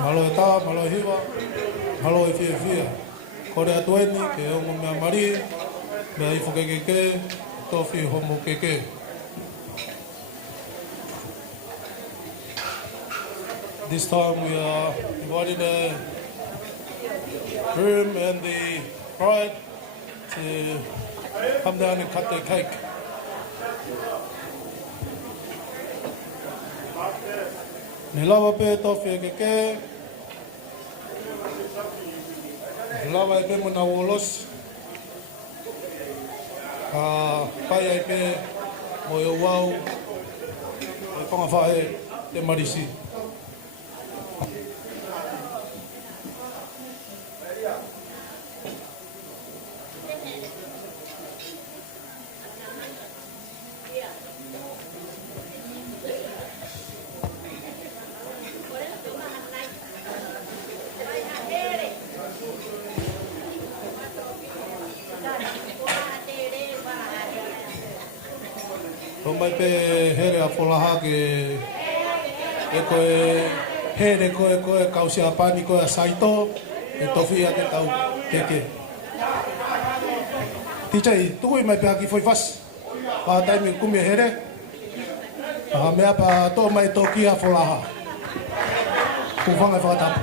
Malo e tā, malo e hiwa, malo e whia whia. Kore atueni, ke ongo mea mari, mea ifo keke, tofi homo keke. This time we are inviting the groom and the bride to come down and cut their cake. Ni lawa pe tofi keke. Ni lawa e pe muna wolos. Pai ai pe mo e wau. E konga whae te marisi. Ko mai pe here a wholaha ke e koe here koe kausi a pani koe a saito e tofi a te tau keke. Tichai, tuku i mai pe aki foi fas. Pa taimi kumi e here. Mea pa tō mai toki a wholaha. Kuwhanga e whakatapu.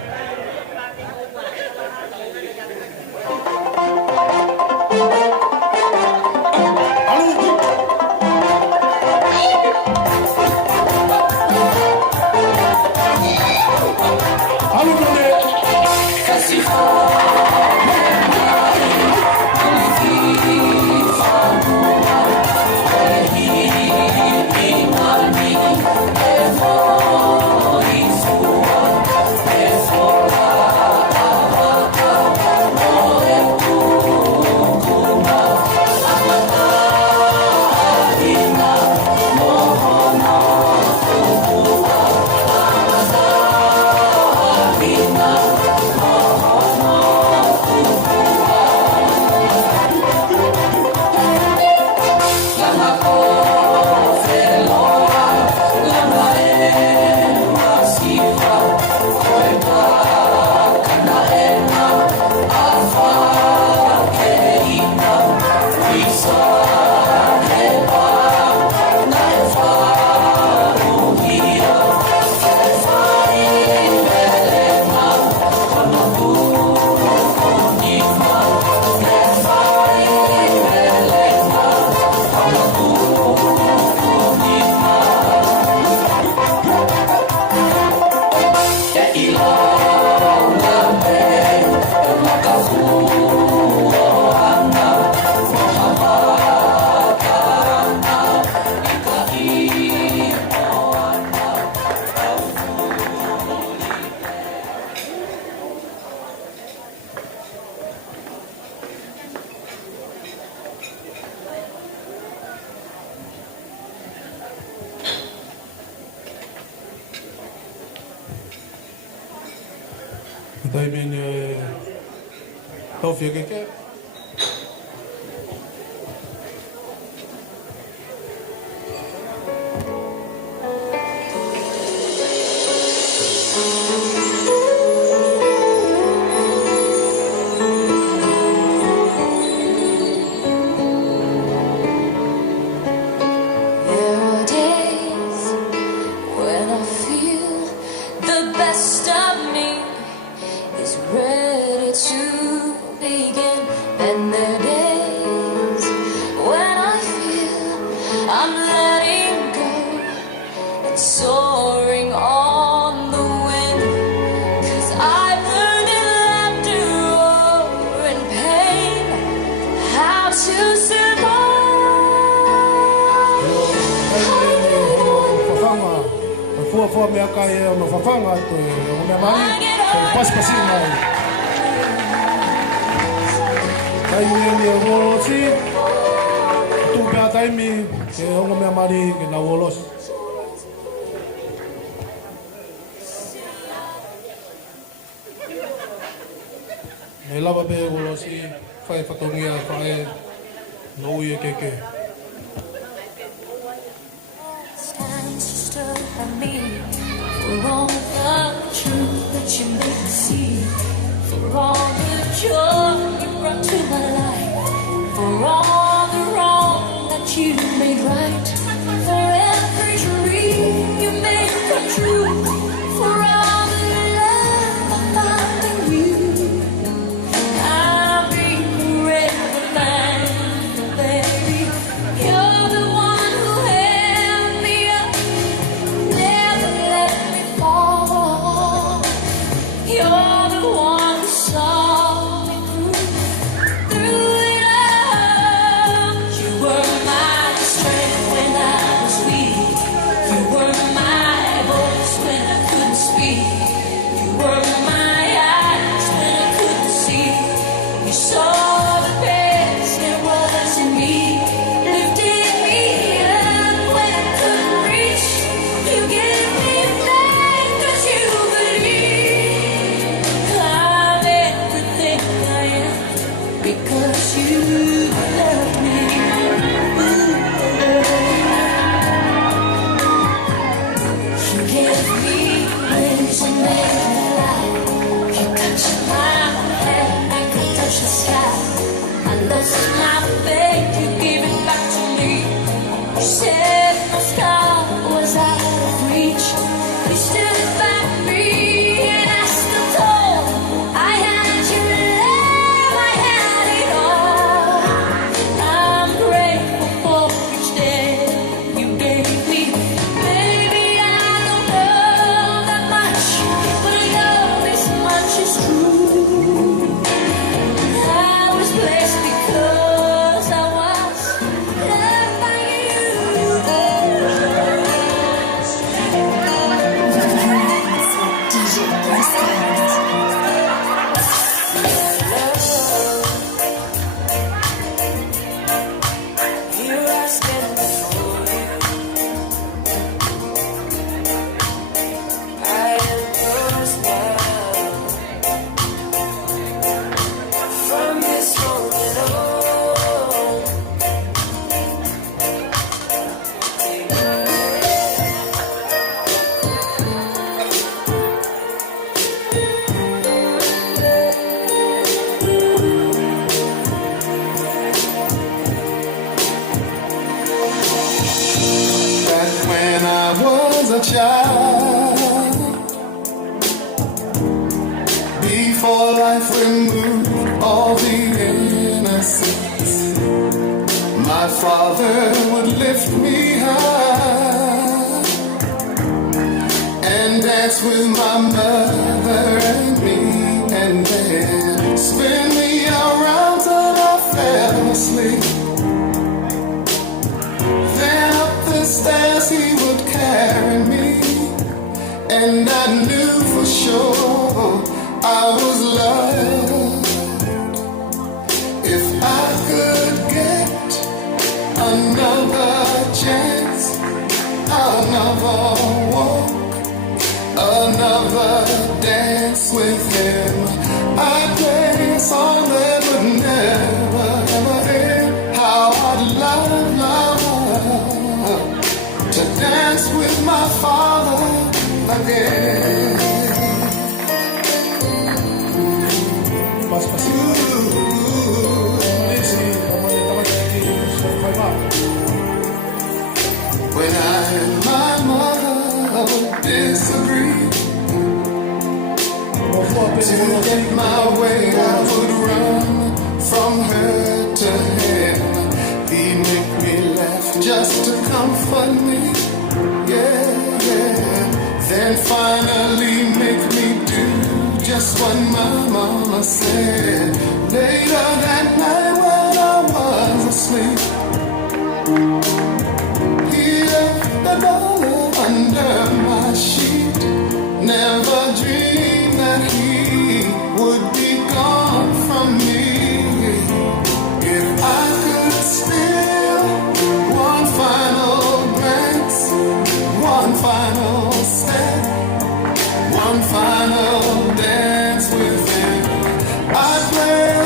Dai bene tofi keke. There are days when I feel the best of me is ready to begin. fua mea kai e ono whawhanga to e o mea mai, ko paspasi mai. Taimi e ni e wolosi, tu pia taimi ke ongo mea mari ke na wolosi. Me lava pe e wolosi, whae whatongia, whae no ui e keke. Times you stood by me for all the truth that you made me see, for all the joy you brought to my life, for all the wrong that you made right, for every dream you made come true, for all the love I found in you. I'll be forever thankful, baby. You're the one who held me up, never let me fall. You're the one who saw me through it all. You were my strength when I was weak. You were my voice when I couldn't speak. You were my eyes when I couldn't see. You saw the best there was in me, lifted me up when I couldn't reach. You gave me faith 'cause you believe I'm everything I am because you love me. You gave me wings and made me fly. You touched my hand, I could touch the sky. I lost my faith, you gave it back to me. You said my star was out of reach. You stood by me and I stood tall. I had your love, I had it all. I'm grateful for each day you gave me. Maybe I don't know that much, but I know this much is true. I was blessed because I was loved by you. DJ Prescott. Here I stand before you. I am yours now. From this moment on, Back when I was a child, before life removed all the innocence, my father would lift me high and dance with my mother and me, and then spin me around till I fell asleep. Then up the stairs he would carry me, and I knew for sure I was loved. If I could get another chance, another walk, another dance with him, I'd play a song that would never, ever end. How I'd love to dance with my father again. Paspasi. Malisi, amane tamaki, so whae mā. When I and my mother would disagree, Mo fua pe e to wolosi, get my way I would run from her to him. He'd make me laugh just to comfort me, yeah, yeah. Then finally make me do just what my mama said. Later that night when I was asleep, he left the dollar under my sheet.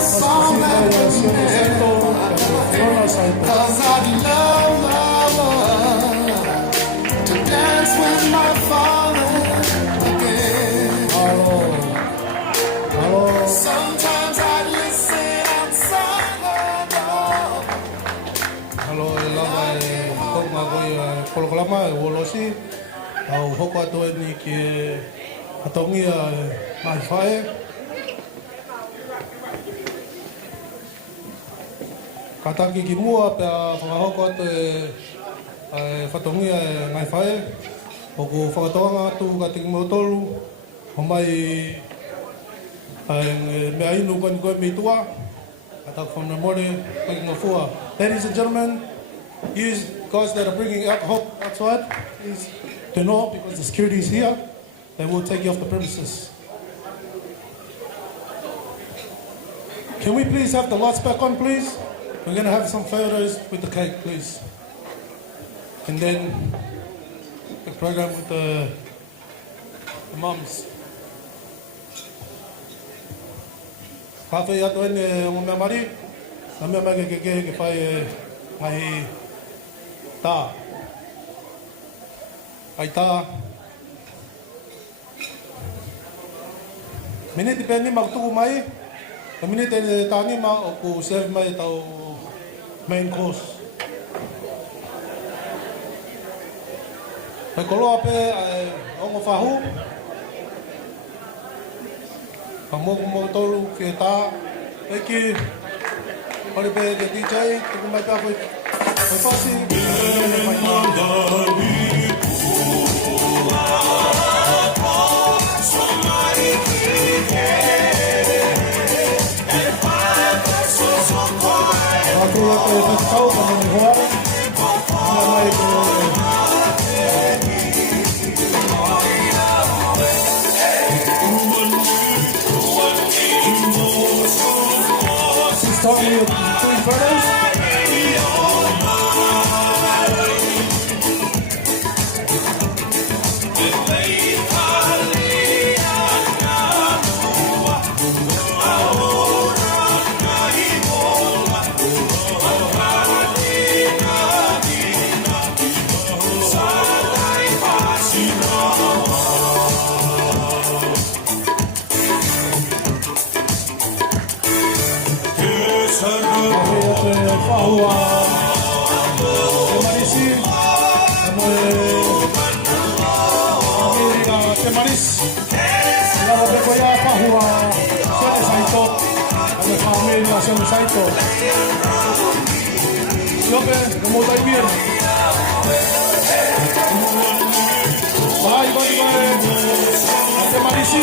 song that Pastor was Sion Santo, Fiona Santo. cause I'd love to dance with my father again. Hello. Hello. Sometimes I'd listen outside the door. Hello, lama kong magoy kolokolama wolosi. Au hoko ato ni ke atongi mai fae. Kataki ki mua pe whakahoko ato whatongi mai fae. Hoko whakatoanga atu ka tiki motolu. Ho mai me ainu koni koe me tua. Atak from the morning, taking a four. Ladies and gentlemen, you guys that are bringing alcohol outside, please do not, because the security is here. They will take you off the premises. Can we please have the lights back on, please? We're going to have some photos with the cake, please. And then the program with the mums. Kafe ato ene o mea mari, na mea mai ke whai mai tā. Ai tā. Miniti pe ni makutuku mai, na miniti e tāni ma o ku serve mai tau main course. Pai koloa pe ongo whahu, Pamoku mo tolu ki tā, eki, hori pe ke DJ, tuku mai pia koe whasi, mai Aku ya koe whakau ka mani hoare, ia mai Talking to your three brothers. Wahua Temarisi Amerika Temaris Lawa Bekoya Wahua Sene Saito Ane Amerika Sene Saito Siope Nemotai Bir Bye bye bye Temarisi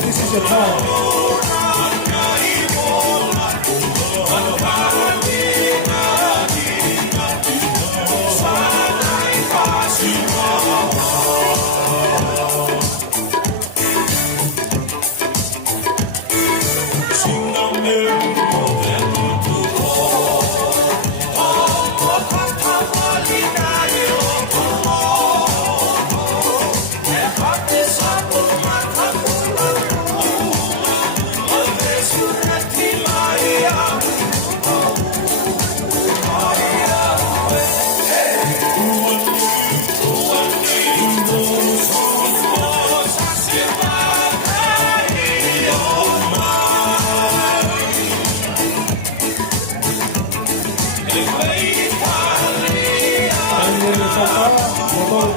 This is your time.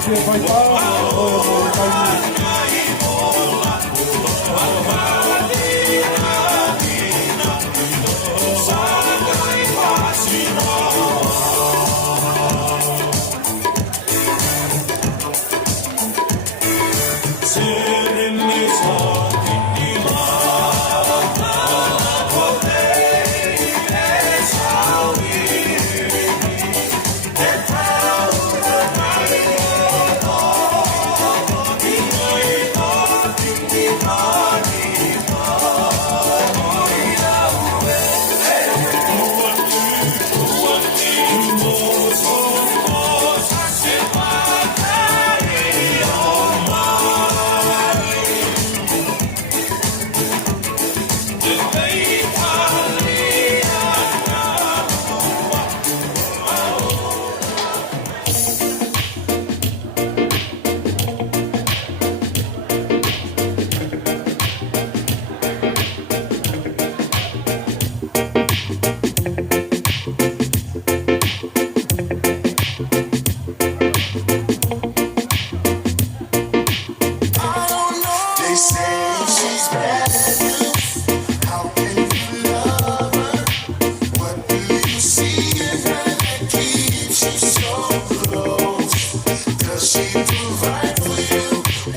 ke whai pāo, o kai They say she's bad news. How can you love her? What do you see in her that keeps you so close? Does she provide for you?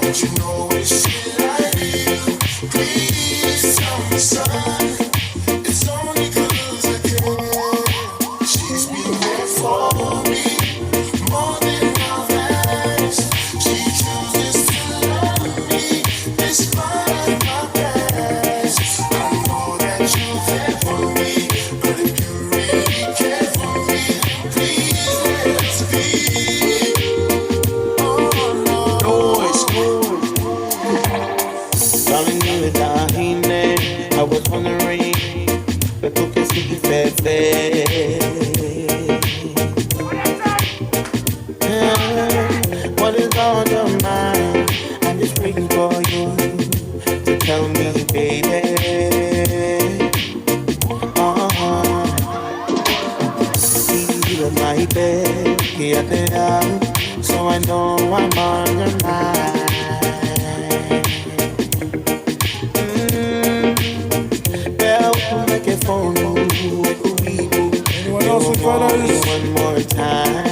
Won't you know is she like you? Please tell me, son. It's only 'cause I care. She's been there for me more than I've asked. She chooses to love me despite my past. I know that you're there for me, but if you really care for me, then please let's be. Oh no, Darling, you and I was wondering, but tú que sí what is on your mind? I'm just waiting for you to tell me, baby. Feel my bed, quédate out, so I know I'm on your mind. Anyone else with photos? One more time.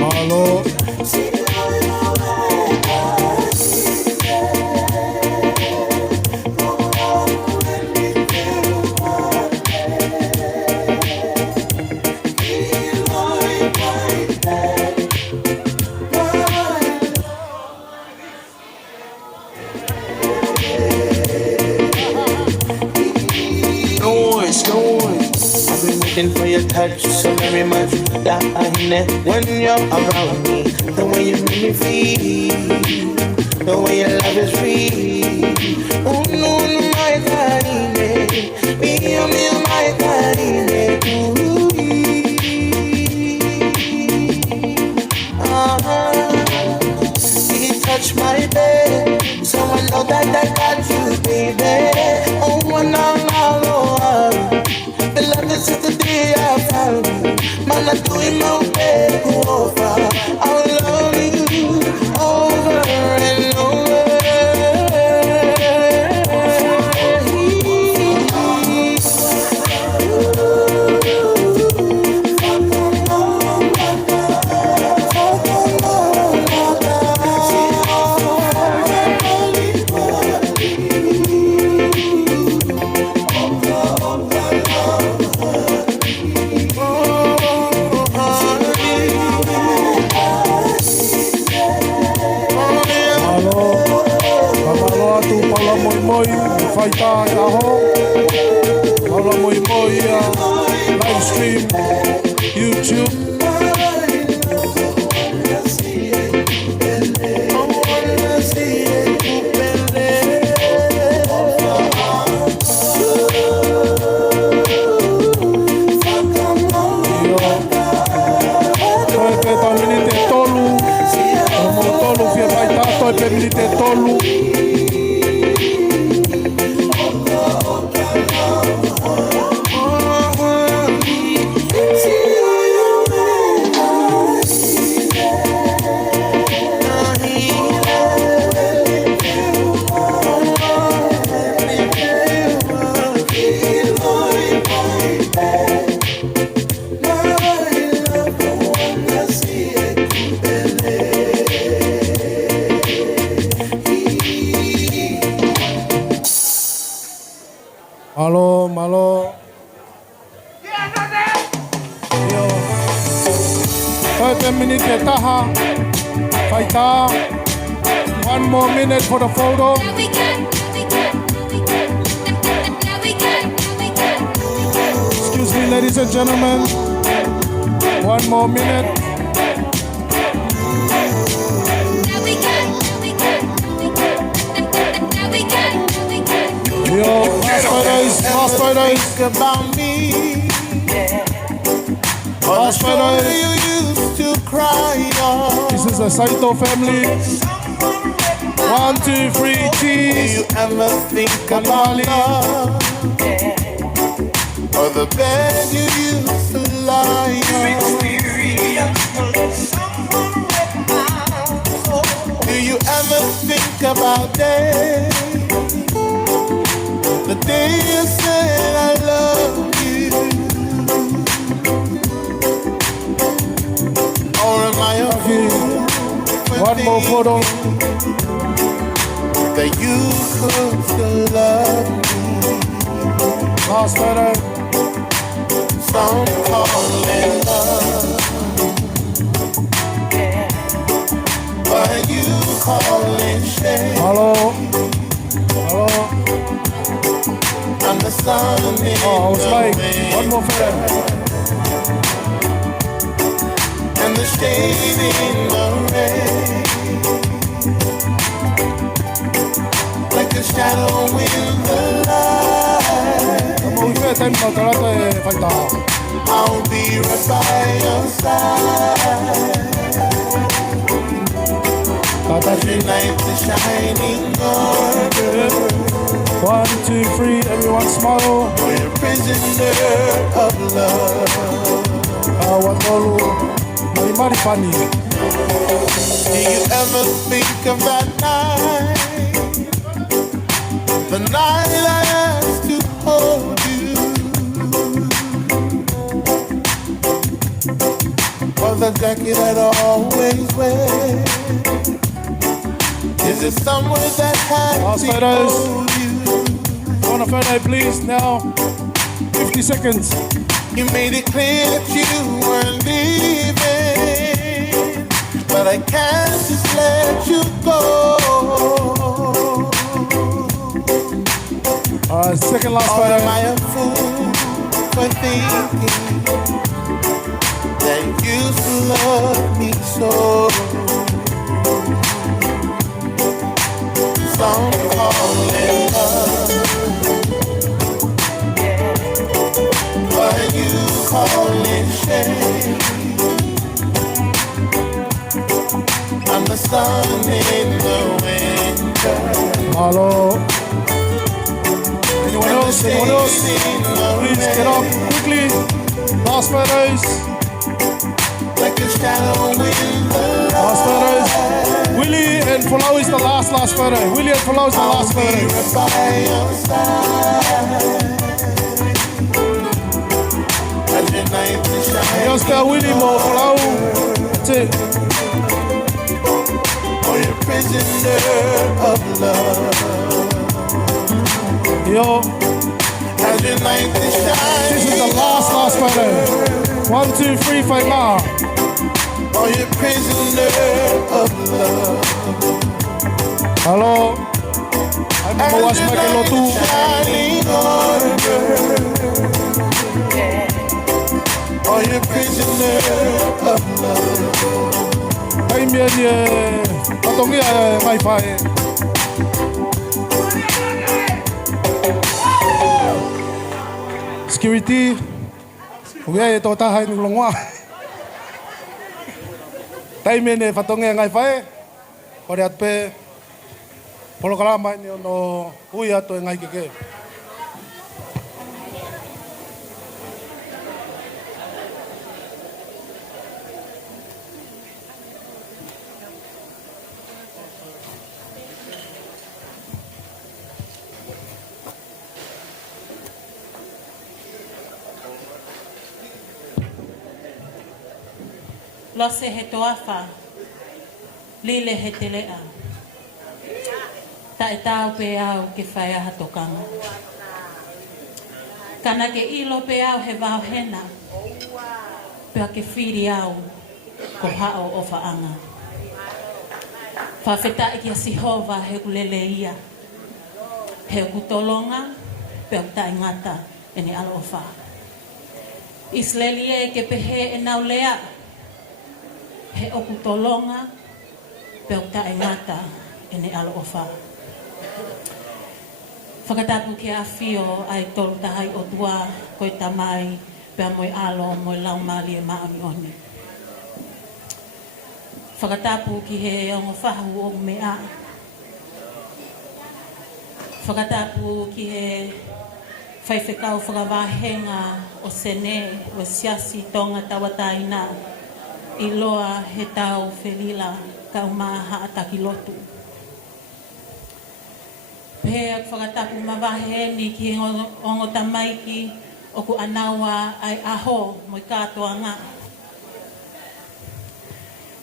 Malo. I've been waiting for your touch so very much, darling. When you're around me, the way you make me feel, the way your love is free. Oh no, no, my darling, me, my darling. He touched my bed, so I know that I got you, baby. Oh, no. The love is just the day I found you. Man, I'm doing my best over. I'll love you over and over. Malo. Yo. 30 minutes ke taha. Faita. 1 more minute for the photo. Excuse me, ladies and gentlemen. 1 more minute. Yo, last photos. Think about me. Last photos. You used to cry on. This is the Saito family. 1, 2, 3, Do cheese. you ever think about Mali. love? Or the bed you used to lie on? Do you ever think about days? The day you said I love you? Or am I a fool for 1 more photo. that you could still love me? Last photo. Some call it love, but you call it shame. Hello. Hello. I'm the sun in Oh, I was the like, wind, 1 more photo. and the shade in the rain, like a shadow in the light. Muy bien, tengo que tratar de Faita. I'll be right by your side. Your light is shining on. 1, 2, 3, everyone smile. We're a prisoner of love. One more. Mari funny. Do you ever think of that night? The night I asked to hold you. Or the jacket I'd always wear. Is it somewhere that had Last me photos. hold you? Want a photo, please? Now, 50 seconds. You made it clear that you weren't leaving, but I can't just let you go. Second last Or am photo. I a fool for thinking that you still love me so? Some call it love, but you call it shame. I'm the sun in the winter. Hello. Anyone else? Anyone else? Please get up quickly. Last photos. Like a shadow in the Last photos. Willie and Folau is the last photo. Willie and Folau is the last photo. right by your side. As your night is shining, Just Willie more Folau. That's it. or you're a prisoner of love. Yo, As your night is shining, this is the last photo. 1, 2, 3, Faima. or you're a prisoner of love. Hello. I'm As Mawas your night Makelotu. is shining on or you're a prisoner of love. Hey, mian ye. Katongi ay Wi-Fi. Security. Uya ito tahay ng longwa. Tay mene fatonge ngai fae. Ore atpe. Polo kalama ni ono uya to ngai keke. Lose he toafa, lile he telea. Ta e tau pe au ke whai aha tokanga. Kana ke ilo pe au he vau hena. Pea ke whiri au ko hao o whaanga. Whawheta i kia sihova he kulele ia. He kutolonga pea kutai ngata e ne alo o wha. Islelie ke pehe e nau lea. He o kutolonga pea kutai ngata e ne alo o wha. Whakatapu ke a whio ai tolu tahai o tua koe tamai pea moe alo moe laumali e maoni one. Whakatapu ki he ongo whahu o mea. Whakatapu ki he whaiwhekau whakawahenga o sene o siasi tonga tawataina i loa he tau whelila ka umaha ataki lotu. Pea whakatapu mawaheni ki he ongo tamaiki o ku anawa ai aho moi katoa ngā.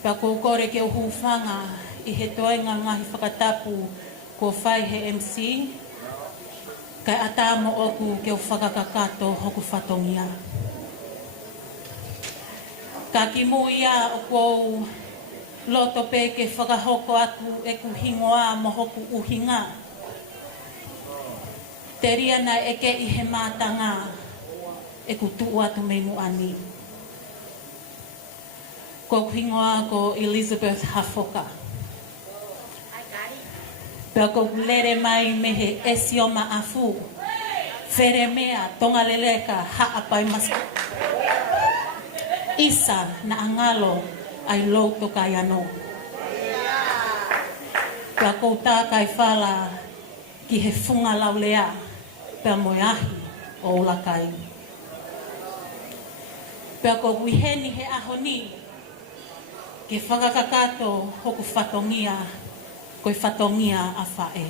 Pea kōkore ke uhu whanga i he toenga ngahi whakatapu ko whai he MC kai atamo oku ke u whakakakato hoku whatongia. Ka ki muia o kou loto pe ke whakahoko atu e ku hingoa mo hoku uhinga. Te ria na eke i he mātanga e ku tuu atu me muani. Ko hingoa ko Elizabeth Hafoka. Pea ko lere mai me he esioma afu. Where mea tonga leleka haapai maska. Isa na angalo ai louto kai ano. Pea ko tā kai whala ki he funga laulea. Pea moe ahi o ulakai. Pea ko wiheni he ahoni. Ke whakakakato hoku whatongia. Koe whatongia a whae.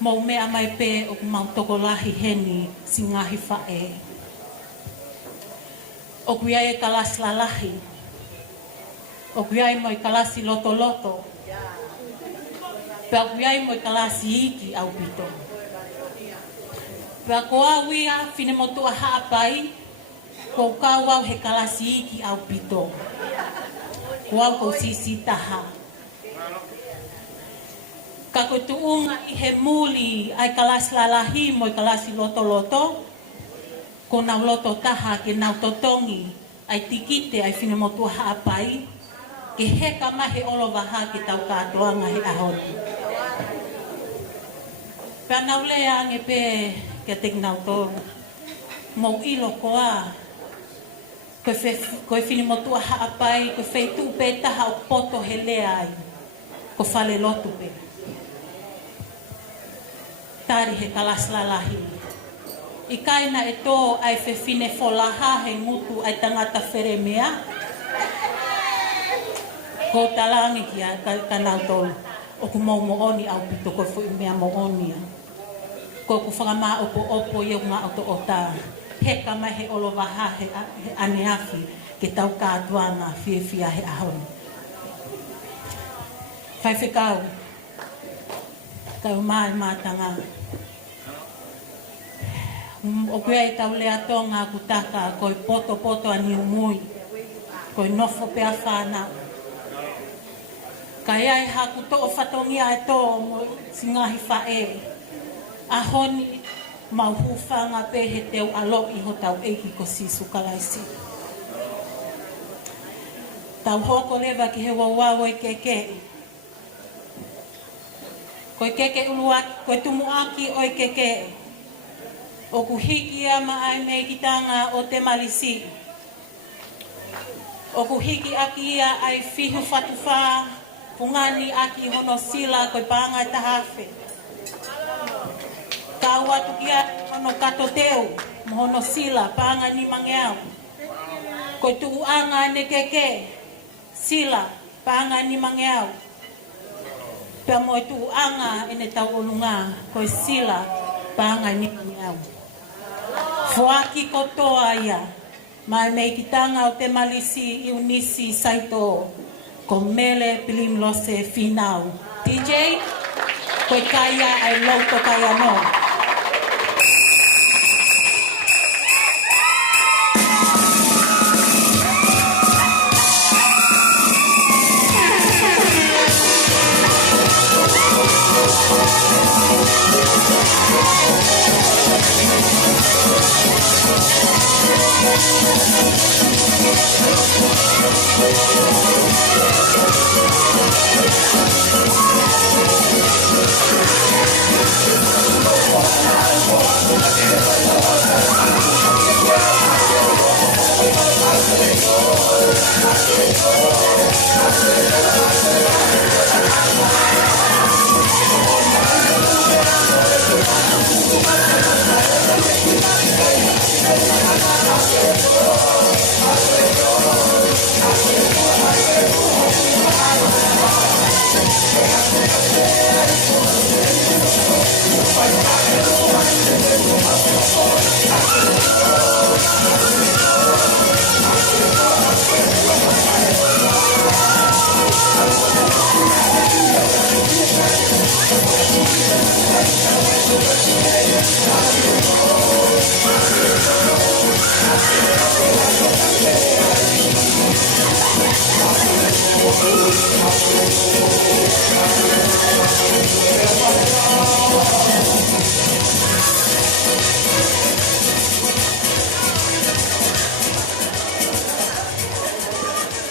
Mau mea mai pē o ku mau toko lahi heni si ngahi whae. O ku iai e kalasi la lahi. O ku iai mo i kalasi loto loto. Pea ku iai mo i kalasi iki au pito. Pea ko awia whine motu a haapai. Ko kawau he kalasi iki au pito. Ko au sisi taha. Ka koe tuunga i he muli ai kalasi lalahi mo i kalasi loto loto. Ko nau loto taha ke nau totongi ai tikite ai whine motu a haapai. Ke heka mahe olo waha ke tau katoanga he ahoni. Pea nau lea ange pē ke te nau toru. Mau ilo koa. Koe whini motua haapai, koe wheitu pe taha o poto he lea ai. Ko whale lotu pe. Tari he kalaslalahi. I kaina e tō ai whine wholaha he ngutu ai tangata where mea. Ko talangi ki a kanau tolu. O ku mau mooni au pito koe whui mea moonia. Ko ku whakama opo iau ngā auto o tā. Heka mai he olo waha he aneafi ke tau kātuanga whia he ahoni. Whai whikau, kau mai mātanga. O koe ai tau lea tonga kutaka koi poto ani umui, koi nofo pea whānau. Kai ai haku to o whatongia e tō mo singahi whae. Ahoni mau hufanga pe he teu alo i ho tau eiki ko sisu kalaisi. Tau hoko lewa ki he wawawo i keke. Koe keke uluaki, koe tumuaki o i keke. O ku hiki ama ai me ki tanga o te malisi. O ku hiki aki ia ai fihu whatuwha, pungani aki hono sila koe pāngai tahawe. Kau atu kia hono kato teu, mohono sila, pāngai ni mangeau. Koe tuuanga ne keke, sila, pāngai ni mangeau. Pea moe tuuanga ene tau olunga, koe sila, pāngai ni mangeau. Fuaki kotoa ia, mai mei ki tanga o te malisi i unisi saito, ko mele pilim lose finau. DJ? koe kaia ai lauto kai anō.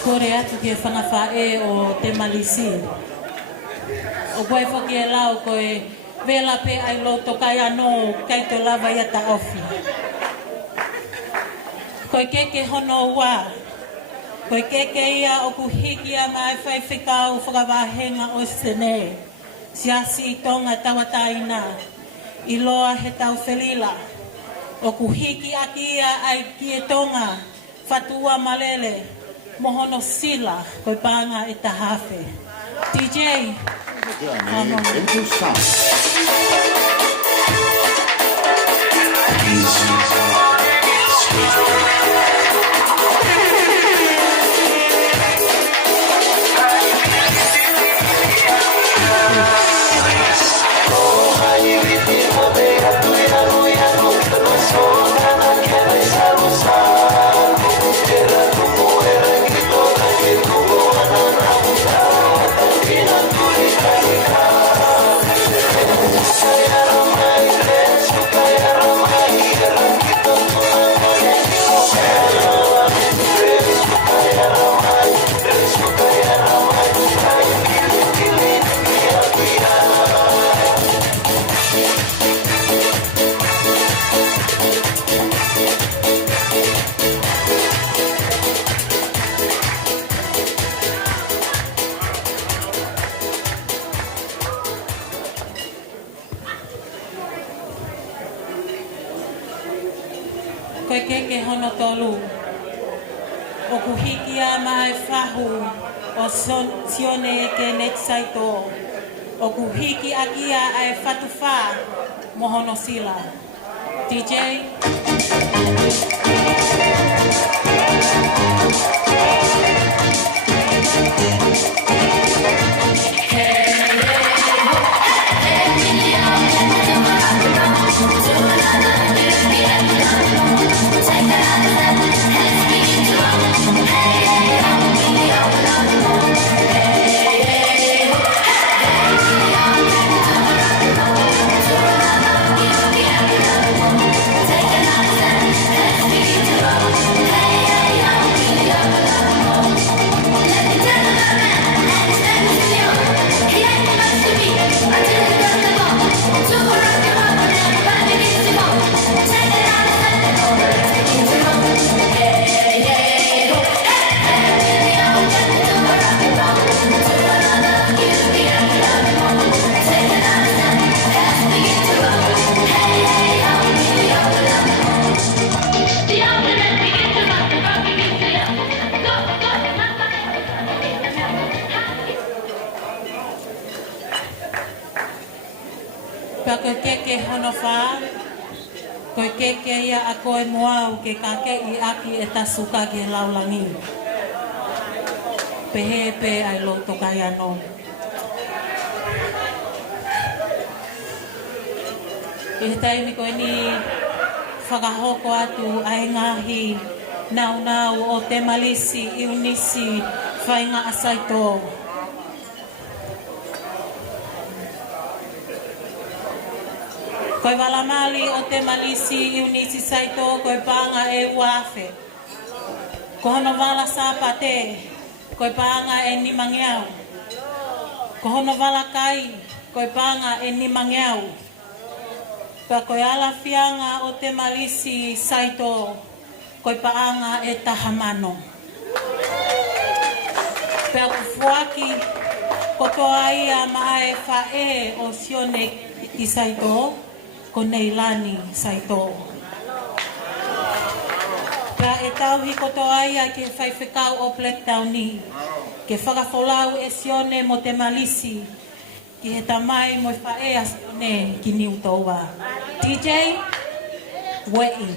Kore atu ke whangawhae o te malisi. O koe whoki e lau koe vela pe ai loto kai anō kai te lava ia ta ofi. Koe keke hono ua. Koe keke ia o kuhiki a mai whai whikau whakawahenga o sene. Siasi i tonga tawataina. I loa he tau whelila. O kuhiki aki ia ai ki e tonga. Fatua malele. Mohono sila koe panga e tahawhe. DJ. Koe keke hono tolu. O kuhiki a mai whahu o sione e ke net saito. O kuhiki a kia ai whatuwha mohono sila. DJ. Pea koe keke hono wha, koe keke ia a koe moau ke kake I aki e tasuka ke laulangi. Pehe pe ai loto kai anō. I he taimi koe ni whakahoko atu ai ngahi nau o te malisi i unisi whainga asaito. Koe walamali o te malisi i unisi saito koe panga e uafe. Ko hono wala sapa te koe panga e ni mangeau. Ko hono wala kai koe panga e ni mangeau. Pa koe ala fianga o te malisi saito koe paanga e tahamano. Pea kufuaki kotoa ia maae fae o sione i saito ko neilani saito. Pea e tauhi kotoa ia ke whaiwhekau o Blacktown ni. Ke whakafolau e sione mo te malisi ki he tamai mo fae a sione ki niu toa. DJ, waiting.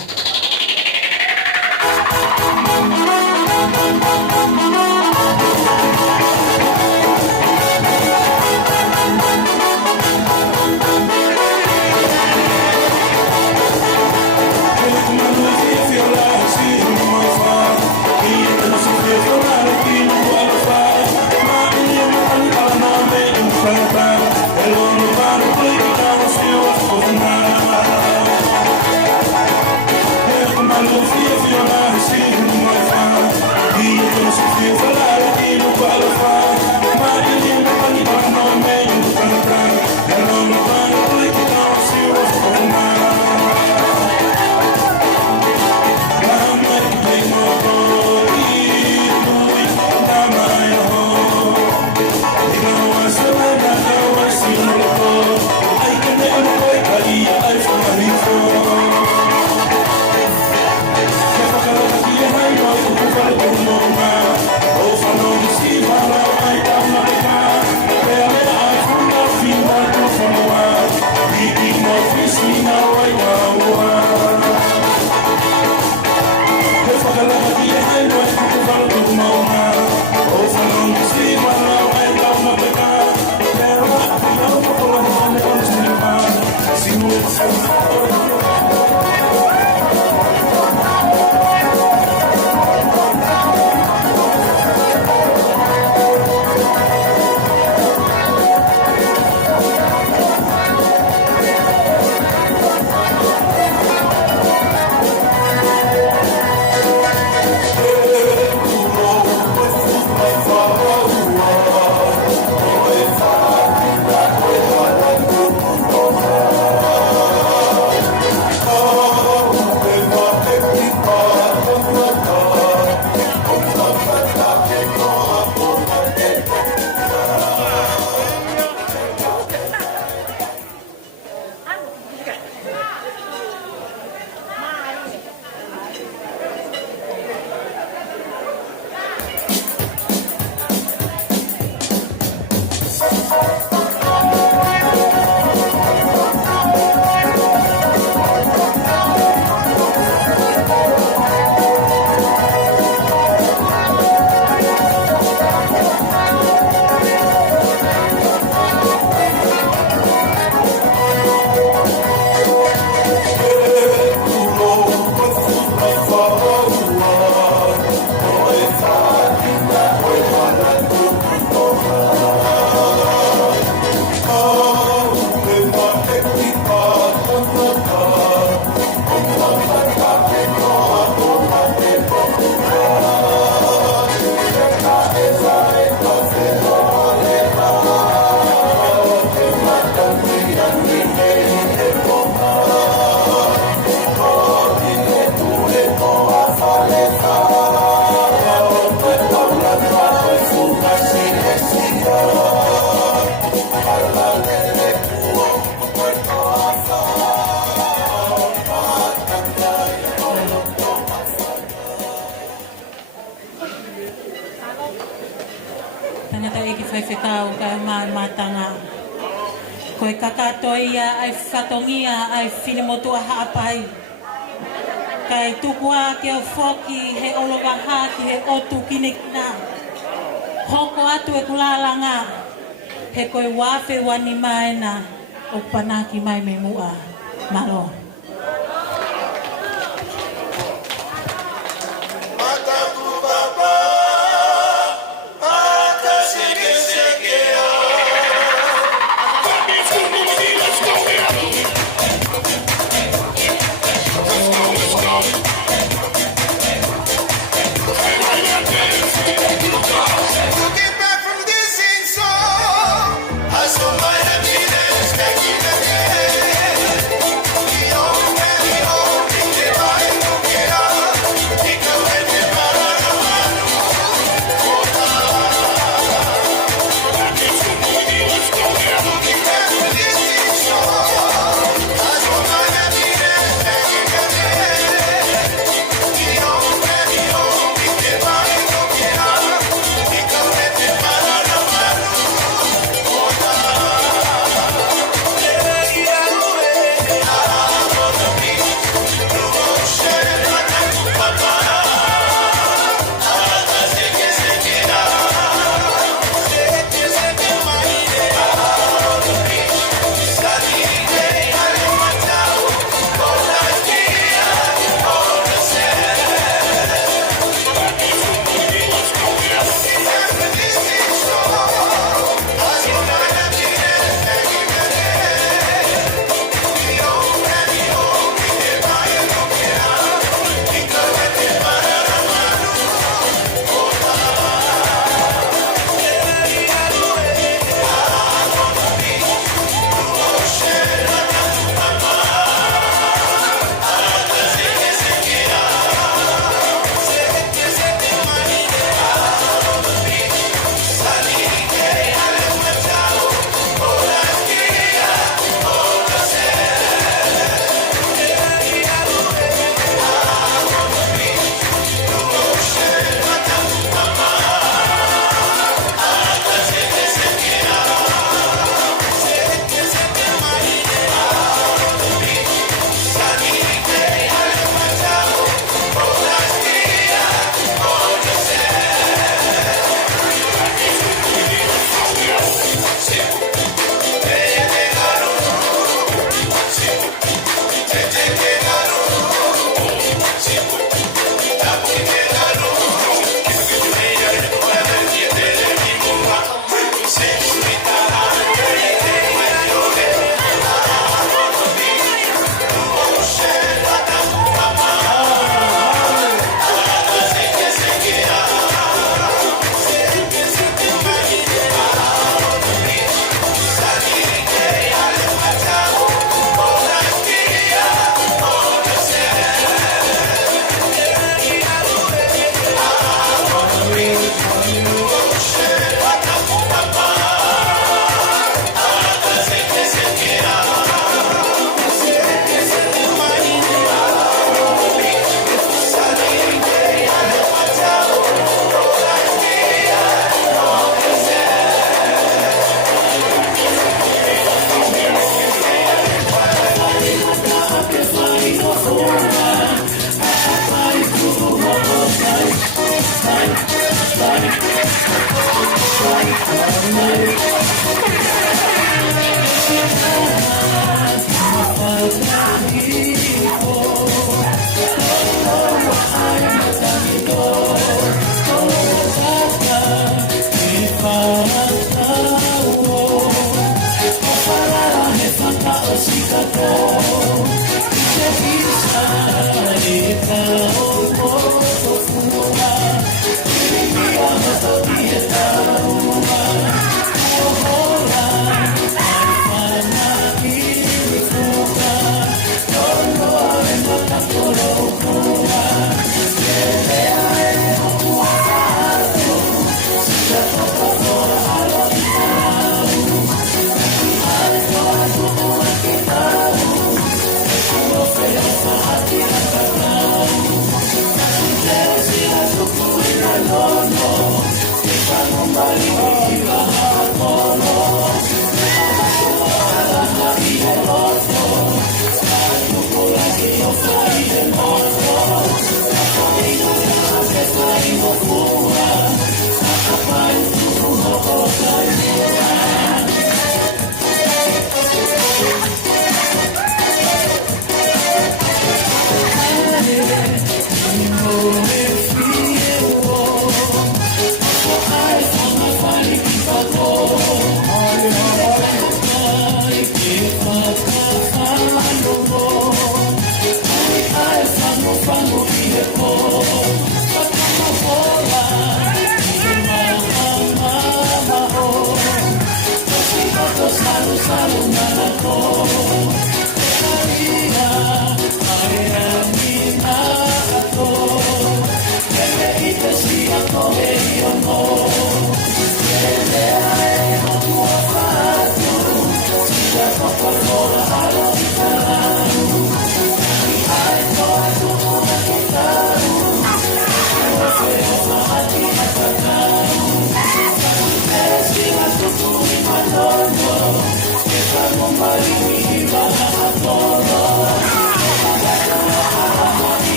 Tangata e ki whaiwhekau ka matanga. Koe kakatoia ai whatongia ai whinemotu a haapai. Kai tukua ke o whoki he olowaha ki he otu kinekina. Hoko atu e kulalanga. He koe wafe wani maena o panaki mai me mua. Malo.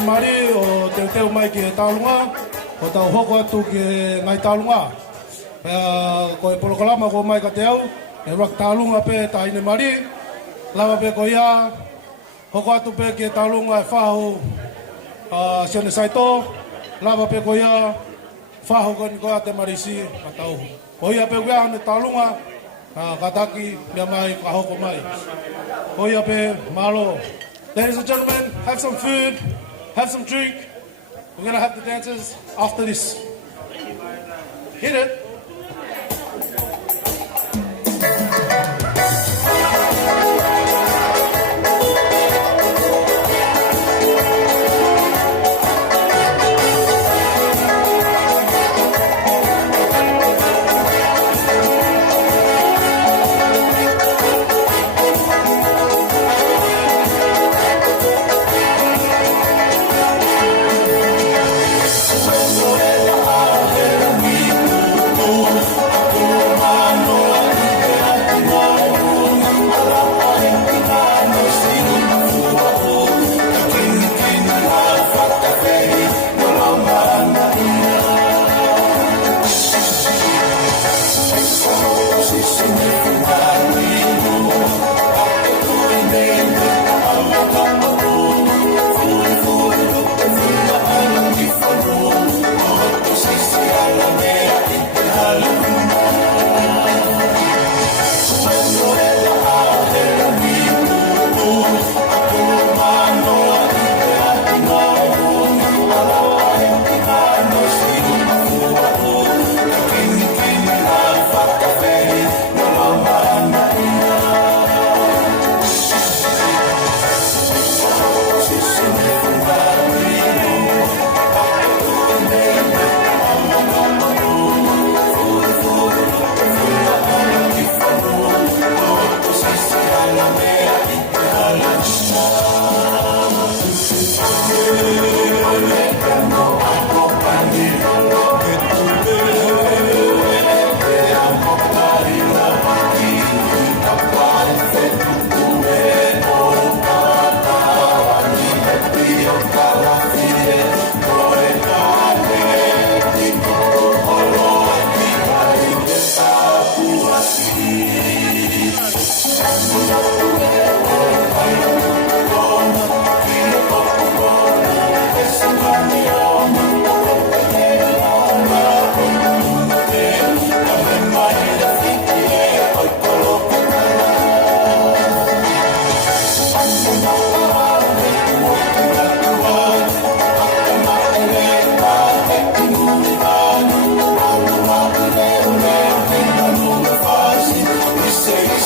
ne mari o te teo mai ki e tālunga, o tau hoko atu ki e ngai tālunga. Pea ko e polokalama ko mai ka te au, e rak tālunga pe ta ine mari, lava pe ko ia, hoko atu pe ki e tālunga e whahu sione saito, lava pe ko ia, whahu ko ni ko a te marisi a tau. Ko ia pe wea ne tālunga, kataki mea mai ka hoko mai. Ko ia pe malo. Ladies and gentlemen, have some food, have some drink. We're going to have the dancers after this. Hit it. Say,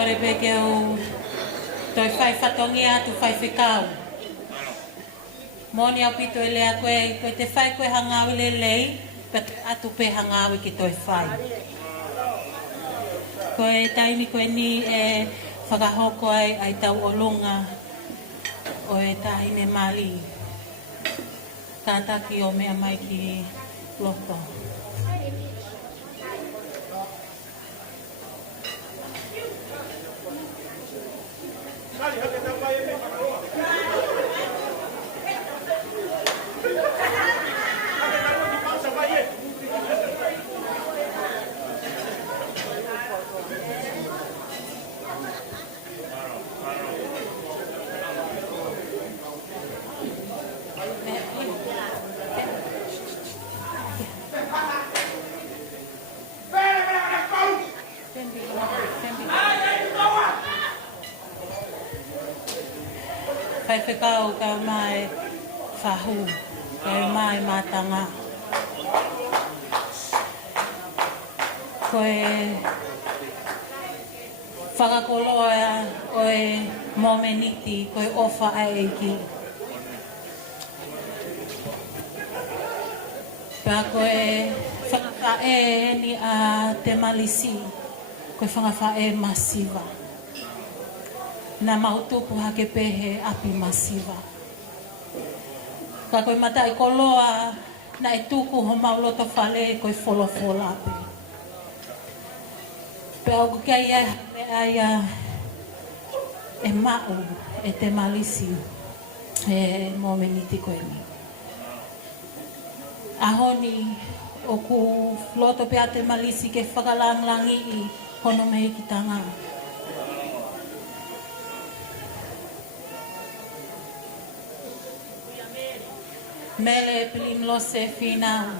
kore pe ke o toi fai fatongi atu fai whikau. Moni au pito e lea koe te whai koe hangawi le lei, pe atu pe hangawi ki toi whai. Koe taimi koe ni e whakahoko ai tau o lunga o e tahine mali. Tātaki o mea mai ki loto. Whai whekau ka mai whahu, ka mai matanga. Koe whakakoloa o e momeniti, koe ofa ai eiki. Pā koe whakawhae ni a te malisi, koe whakawhae masiva. Na mautupu hake pehe api masiva. Ka koe mata i koloa na e tuku ho mauloto whale koe wholofola api. Pe au kukia ia aia e mau e te malisi e momeniti koe ni. Ahoni o ku loto pe a te malisi ke whakalanglangi i hono mehi ki tanga. Mele pilim lo se fina.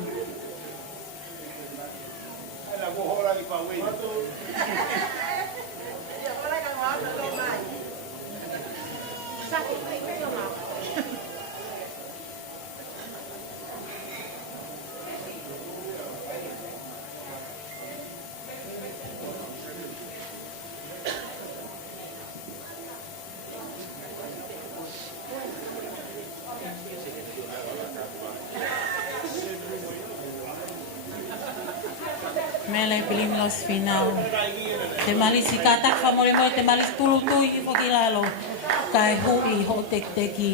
Mele pilim los final. Te malisi katak famore mo te malis tulu tui i fokilalo. Kai hui ho tek teki.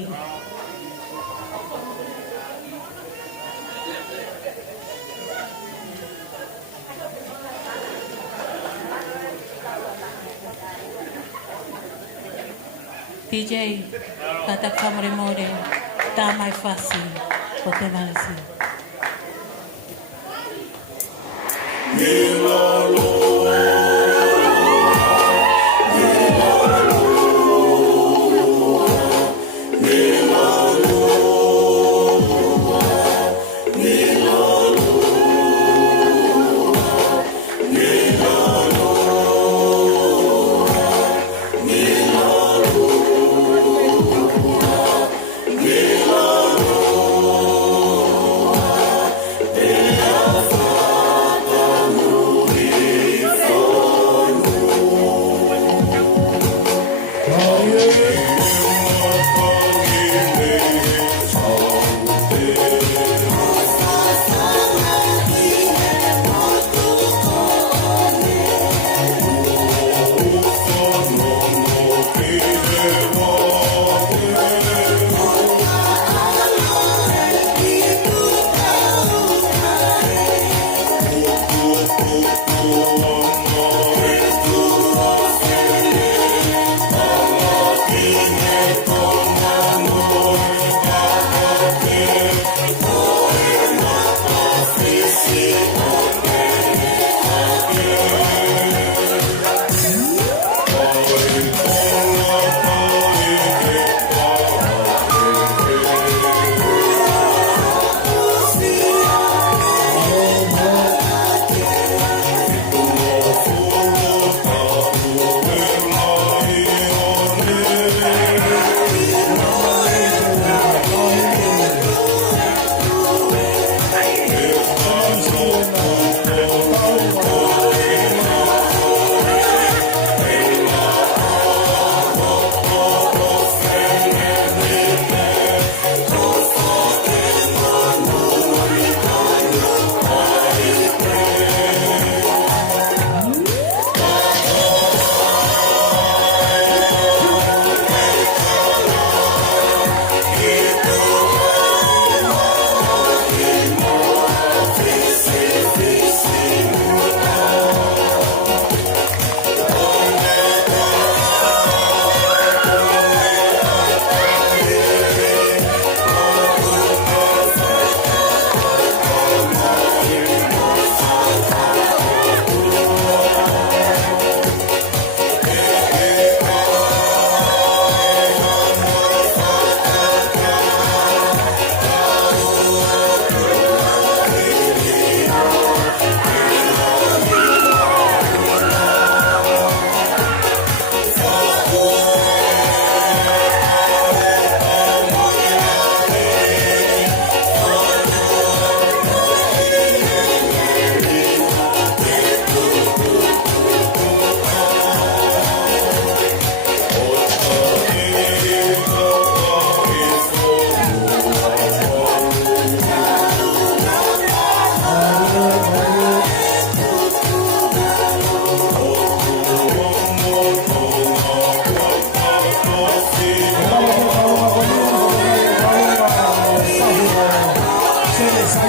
TJ katak famore mo de ta mai fasi o te malisi.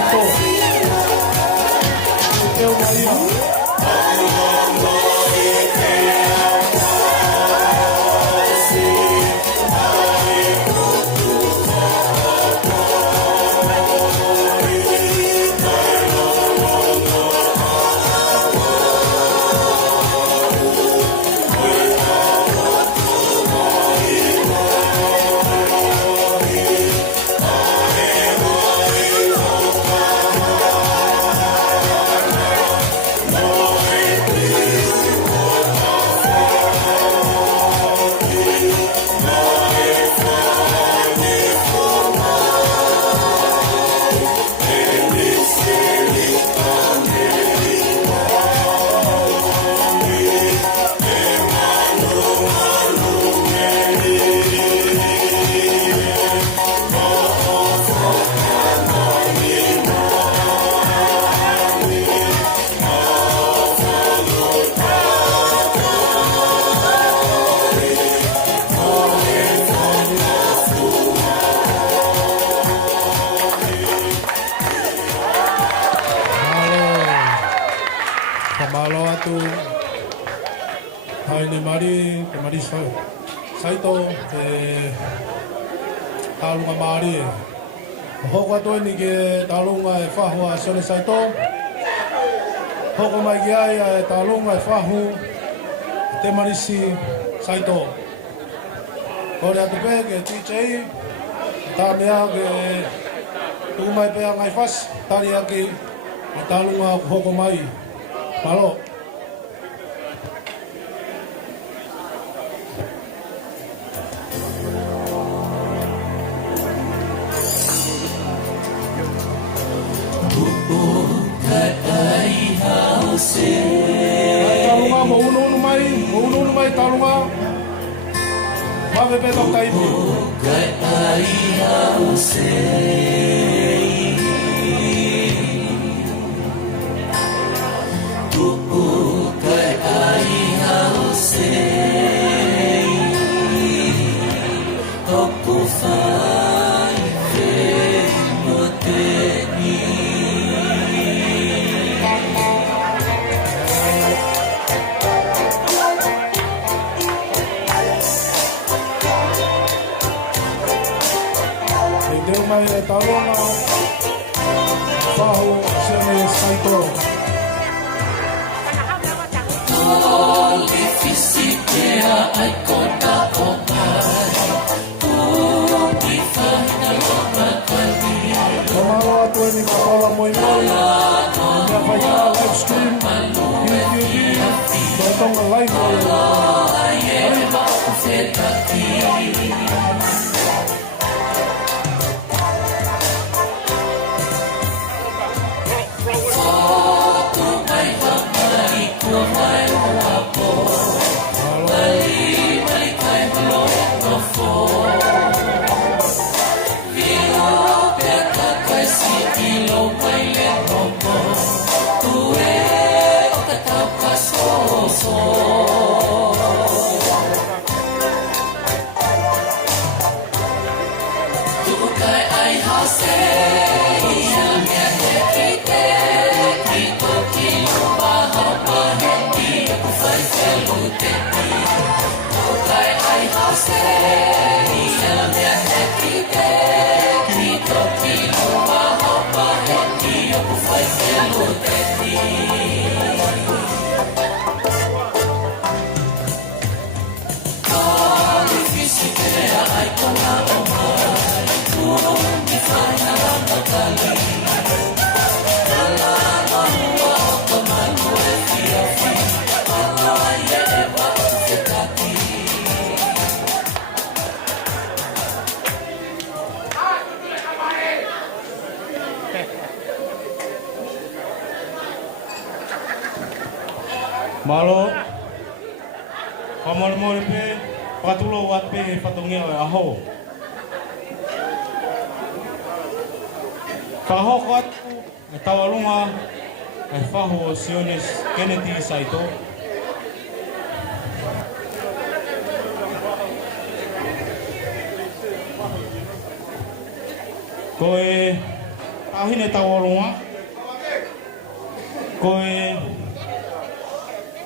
saito. Teo Maria. Kamalo atu hai ni mari ke mari saito ke talunga mari hoko atu ni ke talunga e fahu a sone saito hoko mai ki ai e talunga e fahu te marisi saito kore atu pe ke TJ ta mea ke tu mai pe ngai fas tari aki e talunga hoko mai Malo. Talunga mo uno mai talunga. Mave pe tok taipi. Mai e talonga fahu sene saito. Kamalo atu ni kapala moi moi. Ya pai ka live stream. Datang live Malo Pamor pe patulo wat pe patungia aho. Faho kwat tawalunga faho siones Kennedy Saito. Koe Ahine tawarunga. Koe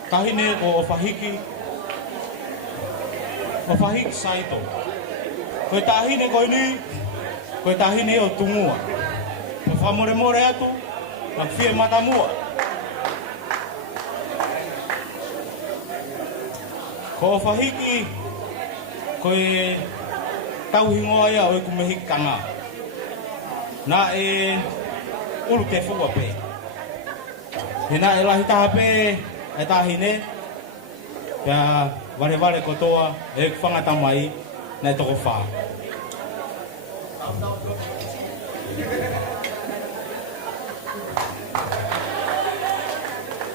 tahine ko ofahiki. Ofahiki saito. Koe tahine koe ni. Koe tahine o tungua. Koe whamore atu. Na fie matamua. Ko ofahiki. Koe tauhingoa ia o kumehiki kanga. Na ulu te fua pe. Hina e lahi taha pe e tahine. Pea wale kotoa e whangata mai na e toko wha.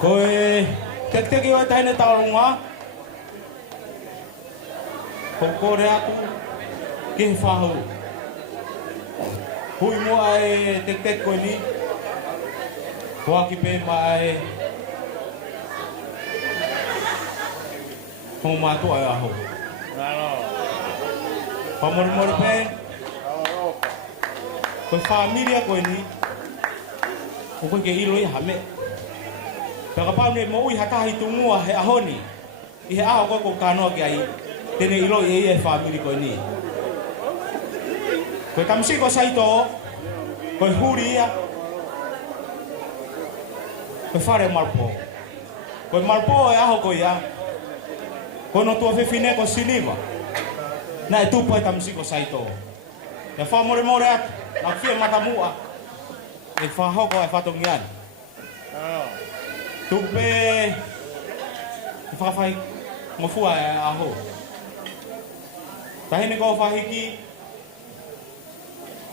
Koe teki o e tahine taurunga. Ko kore atu ki he whahu. Hui mua e tek koe ni. Hoaki pe mai ho matua e aho. Pamore pe. Koe familia koe ni. Ko koe ke ilo i hame. Paka pau ne mo ui hatahi tungua he ahoni. I he aho koe ko kanoa ki ai. Tene ilo i e family koe ni. Koe tamsi ko saito. Koe huri ia. Koe whare malpo. Koe malpo e aho koe ia. Koe no tua whiwhine ko sinima. Na e tupa e tamsi ko saito. E whamore atu. Na whia matamua. E whahoko e whatongian. Tupe. E whawhai. Ngofua e aho. Tahine ko whahiki.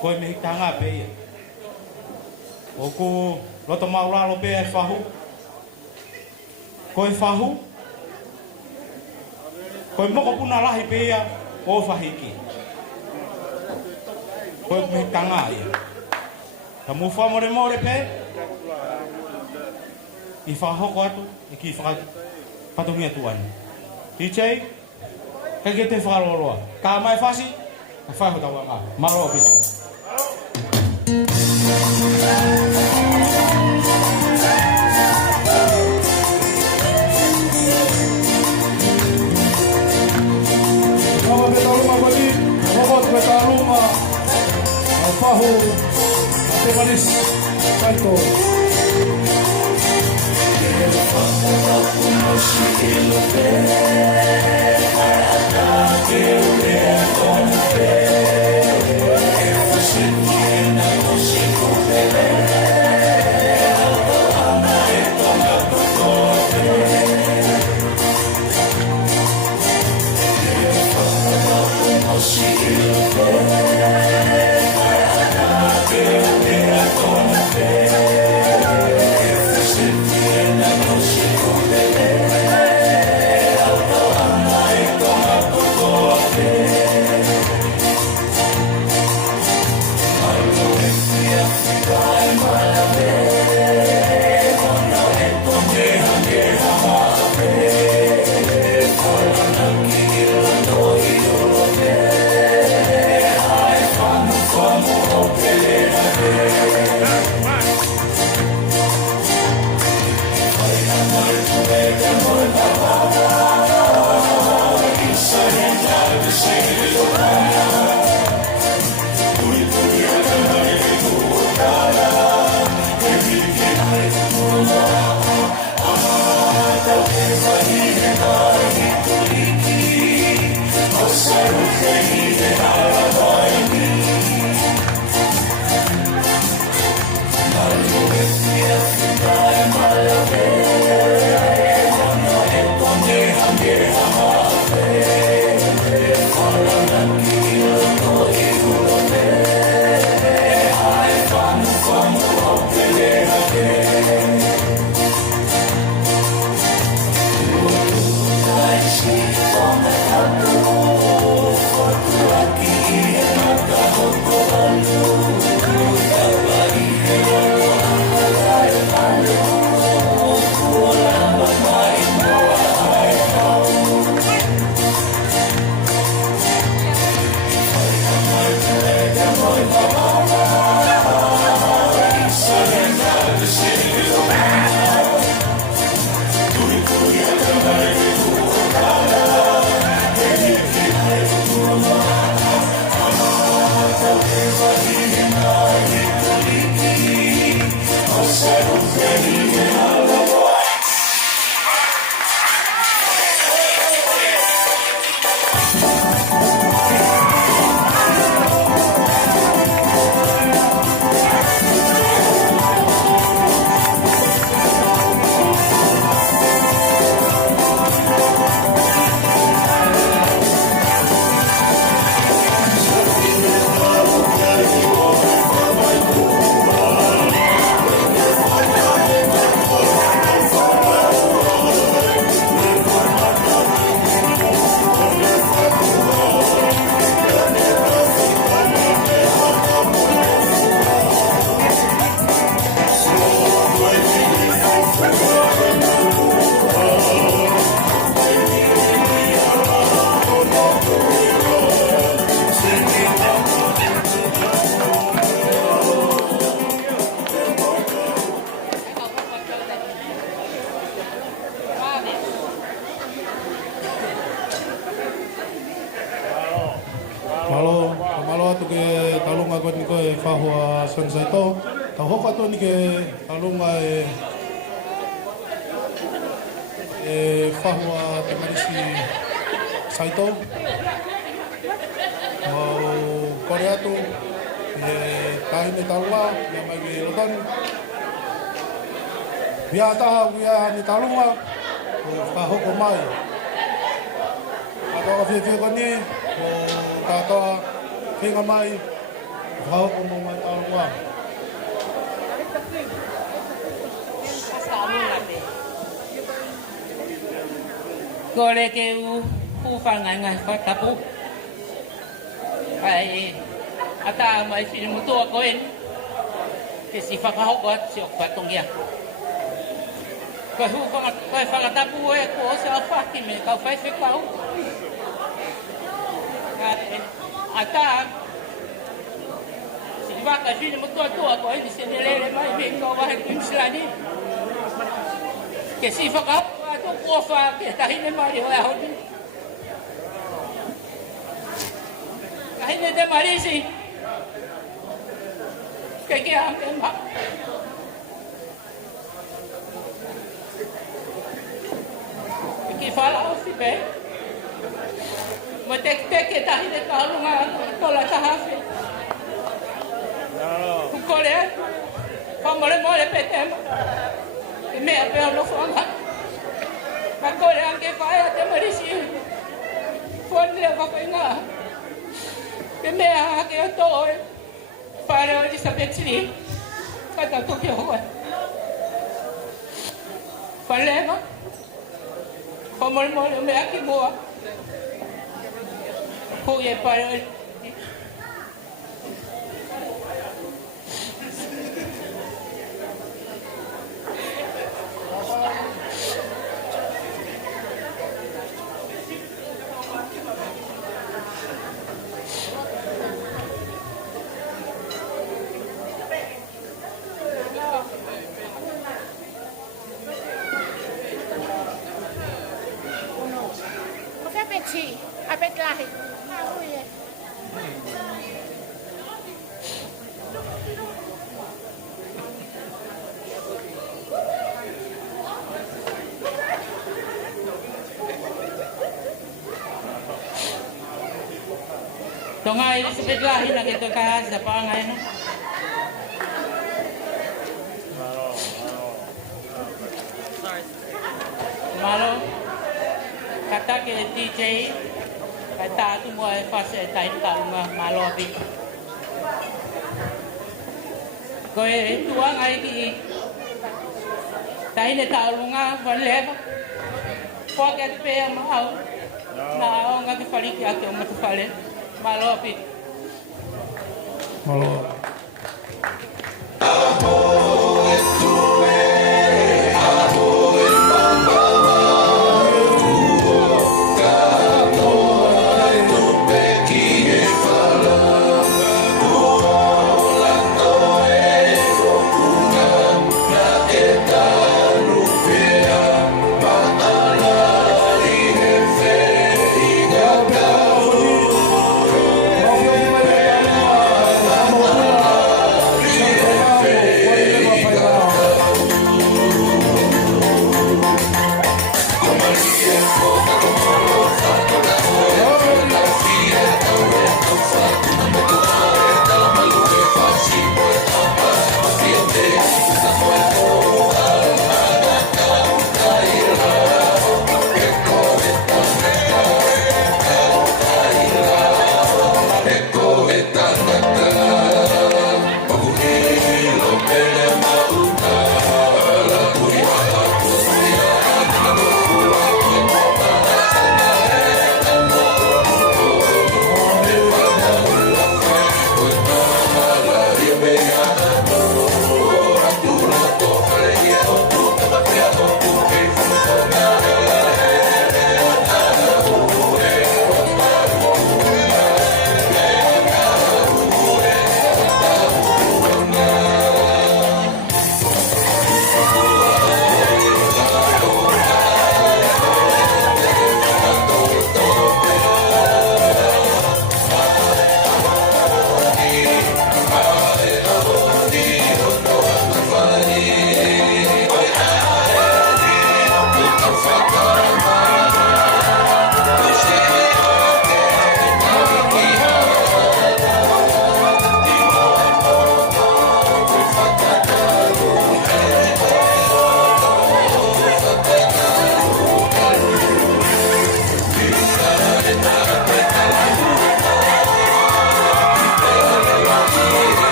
Koe me hitanga pe ia. Oku roto mauralo pe e whahu. Koe whahu. Koe moko puna lahi pe ia o whahiki. Koe me hitanga ia. Ta mu whamore pe. I whahoko atu. I ki whakatungi atu anu. DJ. Kake te whakaroloa. Ka mai whasi. Ka whaiho tau anga. Maroa pita. Kawa betaluma bagi, robot betaluma, alfahu, matemanis, saito. e whahua Sansaito. Ka hoko atu ni ke alunga e whahua te marisi Saito. Mau kore atu e tahine talua, ia mai ke lotanu. Ia taha ia ni talunga, o whahoko mai. Katoa whiwhia koni, o katoa whinga mai, whahoko mo mai talunga. Kore ke u whangai ngai whatapu. Ai, ata mai whiri mutua koen. Ke si whakahoko atu si o whatongia. Koe whakatapu e ko o se a whaki me kau whaiwhi kau. Ata, si waka whiri mutua tua koen ni se nelele mai me kau wahe kuimsilani. Ke si whakahoko atu kua wha ke tahine mari hoa honi. Tahine te marisi. Ke ke ame ma. Ke whala o si pe. Ma te tahine ka alunga tola tahawhi. Kukore atu. Whamore more pe tema. Ke mea pe ono whanga. Ma kore anke whae a te marisi. Whanea whakainga. Ke mea hake o toe. Whare o Elizabeth Lee. Kata tuki hoa. Whalema. Whamore more o mea ki mua. Hui e pare o Tonga Elizabeth lahi na kito ka sa pangai no. Malo kata ke DJ kata tu mo e fase tai ta malo bi. Ko e tuang ai ki tai ne ta lunga vale. Pocket pe mau. Na onga ki fali ki ate o matu fale. Malo pi. Malo. Vamos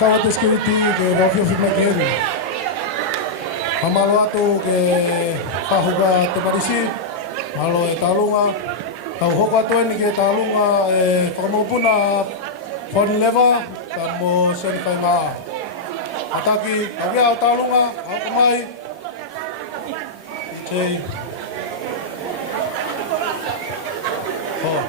kawa te security ke rofio fi makien. Hamalo atu ke pahuga te marisi, malo e talunga, tau hoko atu ni ke talunga e whakamupuna phone lever, tamo seni whai maa. Ataki, awia o talunga, au kamai, Jay. Oh.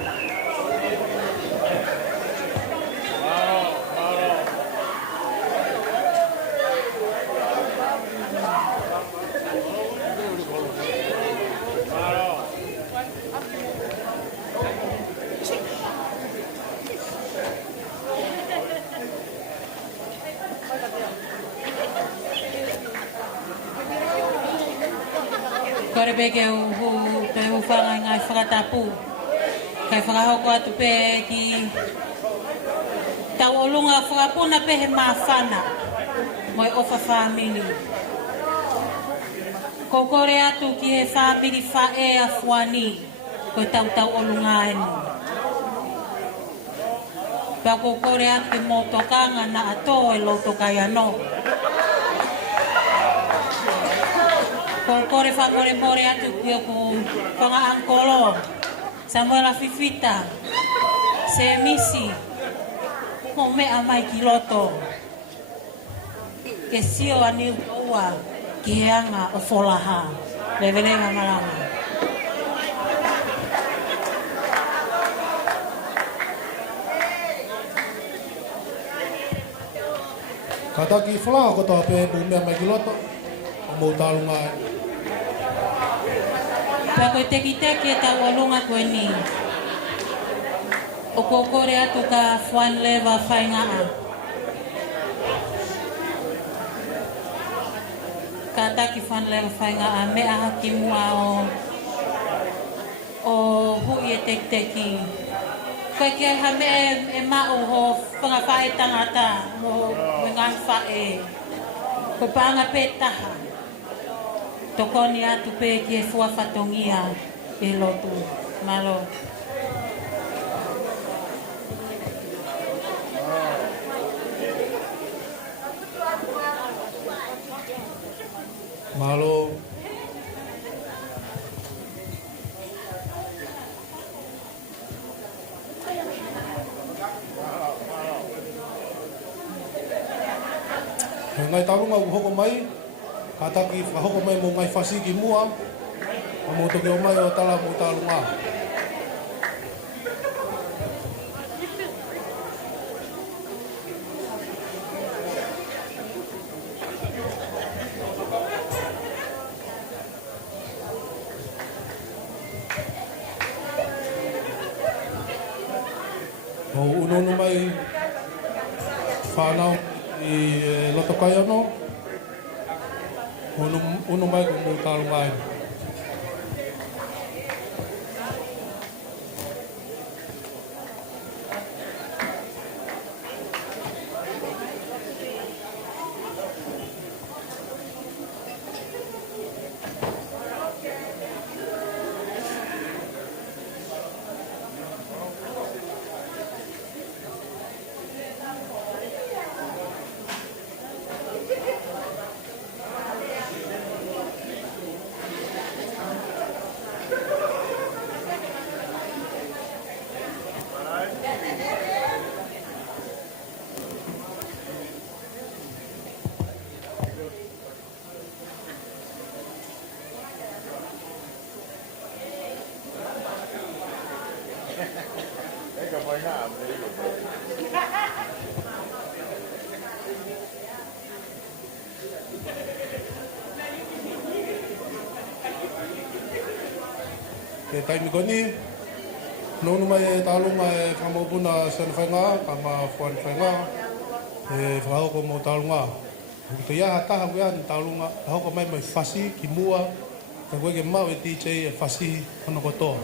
Kore beke pe whanga ngai whakatapu. Kai whakahoko atu pe ki tau olunga whakapuna pe he mawhana. Moi ofa family. Ko kore atu ki he family whae a whani. Ko tau olunga enu. Pa ko kore atu ke motokanga na ato e loto kai ano. Kore whakore more atu kio ku whanga angkolo. Samuela Fifita. Se misi. Mo mea mai ki loto. Ke sio ani ua ki heanga o wholaha. Levelenga malanga. Kataki whalanga koto pe bu mea mai ki loto. Mo talunga. Pako teki e tau olunga koe ni. O kokore atu ka whan lewa whaingaa. Ka taki whan lewa whaingaa me aha ki mua o hui e teki. Koe ke ha me e mao ho whangawhae tangata mo ngan whae. Ko panga pe taha. Tokoni atu pe ki e fuafatongia e lotu. Malo. Malo. Ngai tarunga hoko mai. Kataki whahoko mai mo ngai whasi ki mua. Mo toke o mai o tala mo talunga. Ho unono mai whanau i loto kai ano. Uno mai ko mo talunga ai. Ke taimi koni, nonu mai e talunga e whamaupuna sen whainga, kama whan whainga, e whahoko mo talunga. Te ia hataha wea ni talunga, hoko mai mai whasi ki mua, ka koe ke mau e DJ e whasi hono kotoa.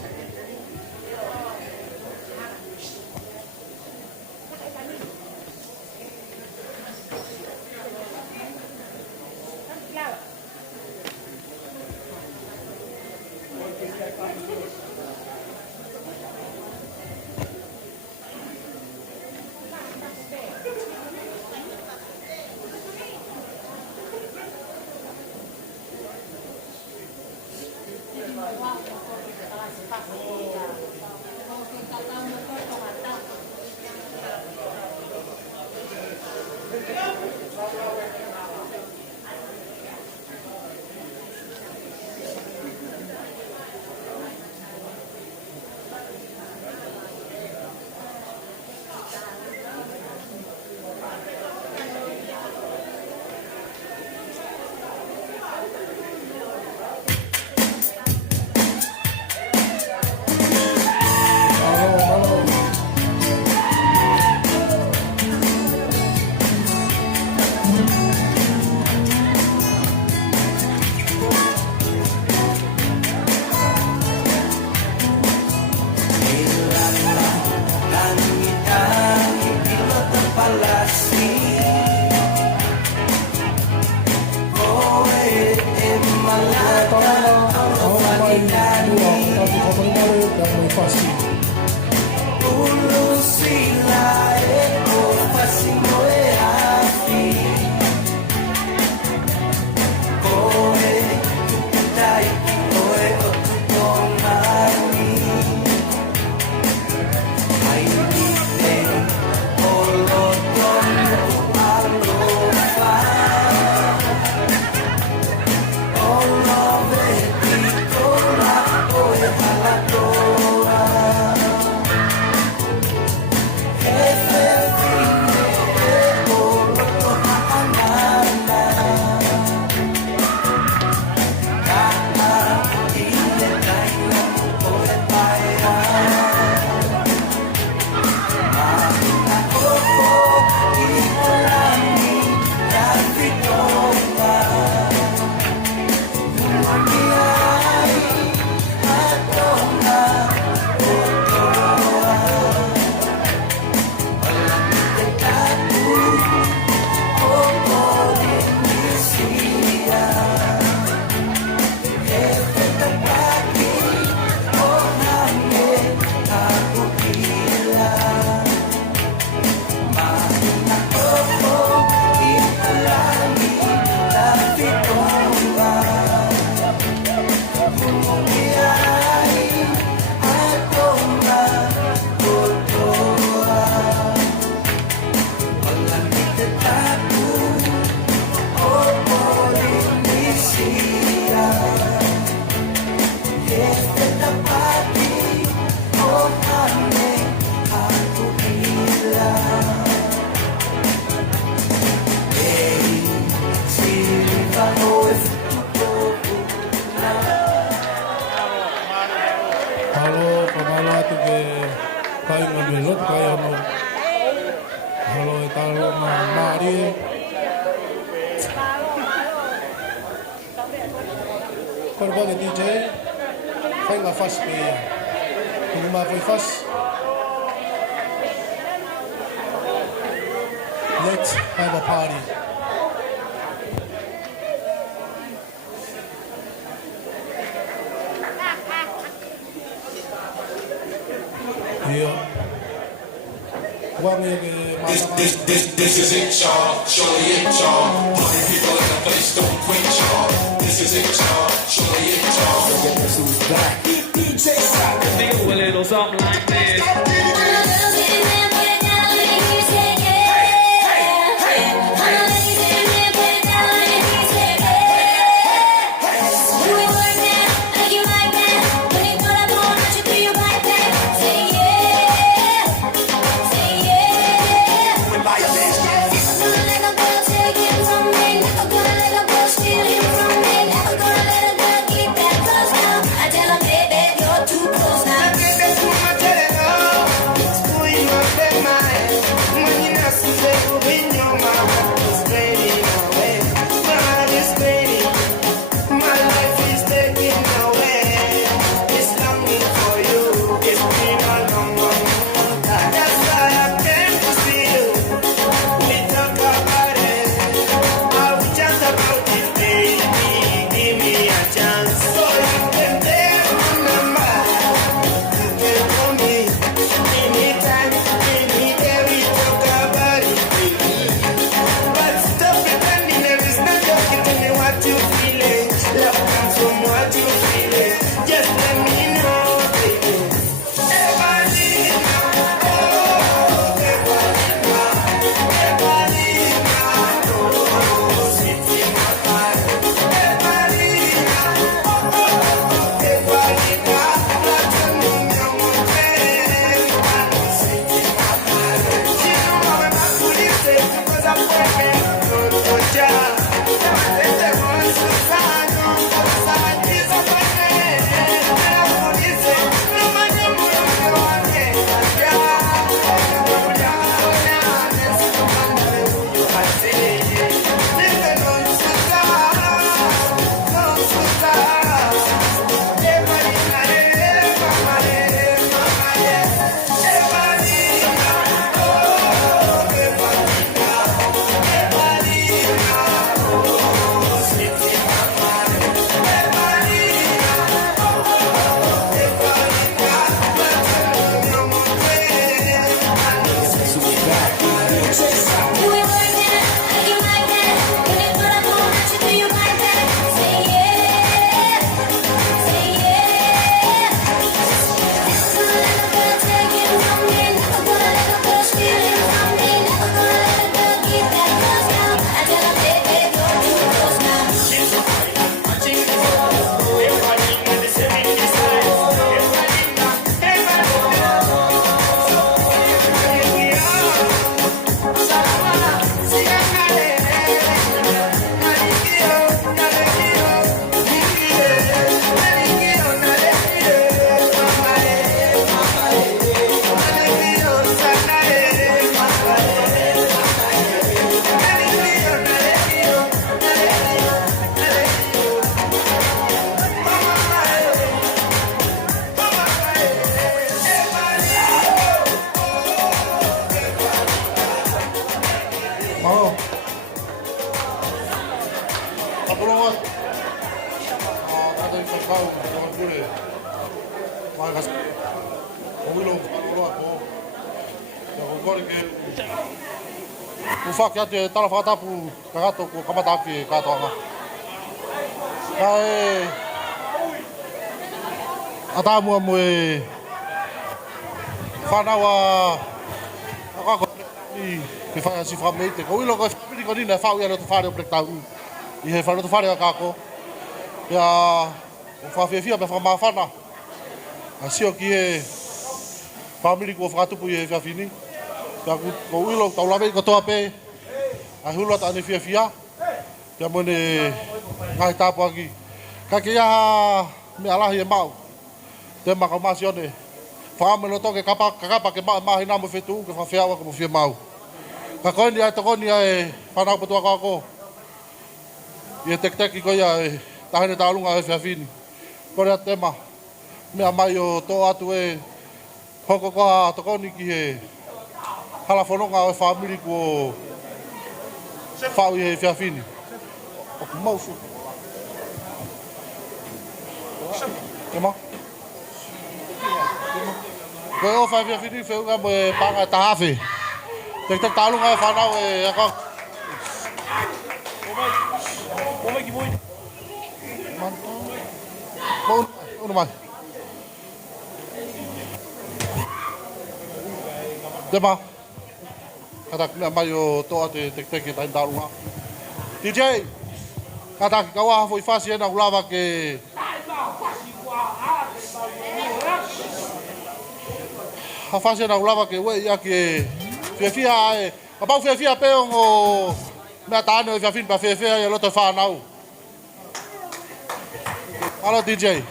kai ngā me lot kai ano. Halo e talo ngā Māori e. Kore bane DJ, whai ngā whas pe ia. Kunu mā whai whas. Let's have a party. Yeah. This is it, y'all. Surely it, y'all. Party people in the place, don't quit, y'all. This is it, y'all. Surely it, y'all. DJ Soccer, do a little something like this. Ufak ya te tala whakatapu kagato ko kamataki katoanga. Kai atamua mo e whanawa akako ke whai si whameite. Ko ilo ko whipiri ko nina whau ia to whare o plektau. I he whare to whare a kako. Ia o whawhiawhia me whamawhana. A sio ki e whamiri ko whakatupu i he whiawhini. Ia ko ilo tau lawe ko toa pe. A hula ta ane whiawhia. Ia mone ngai tāpu aki. Ka ke ia me alahi e mau. Te maka masi one. whamelo toke kapa ke mahi nā mo whetu ke whawhiawa ka mo whia mau. Ka koni ai tokoni ai whanau patua kako. Ia tek-teki ko ia e tahene tālunga e whiawhini. Kore a tema. Mea mai o tō atu e hoko koha tokoni ki he hala whanonga o e whamiri ku o whau i he whiawhini. O ku mausu. Tema? Koe o whai whiawhini whiunga mo e panga e tahawhi. Tek tālunga e whanau e akau. Omai ki moi. Una mai. Tema. Kata mea mai o toa te tek-teki tain tālunga. DJ. Kata ki kaua hafo i whasi ena ulawa ke... Ha whasi ena ulawa ke ue ia ke... Whiawhia e... Ka pau whiawhia peong o... Mea tāne o whiawhin pa whiawhia e loto whanau. Hello DJ.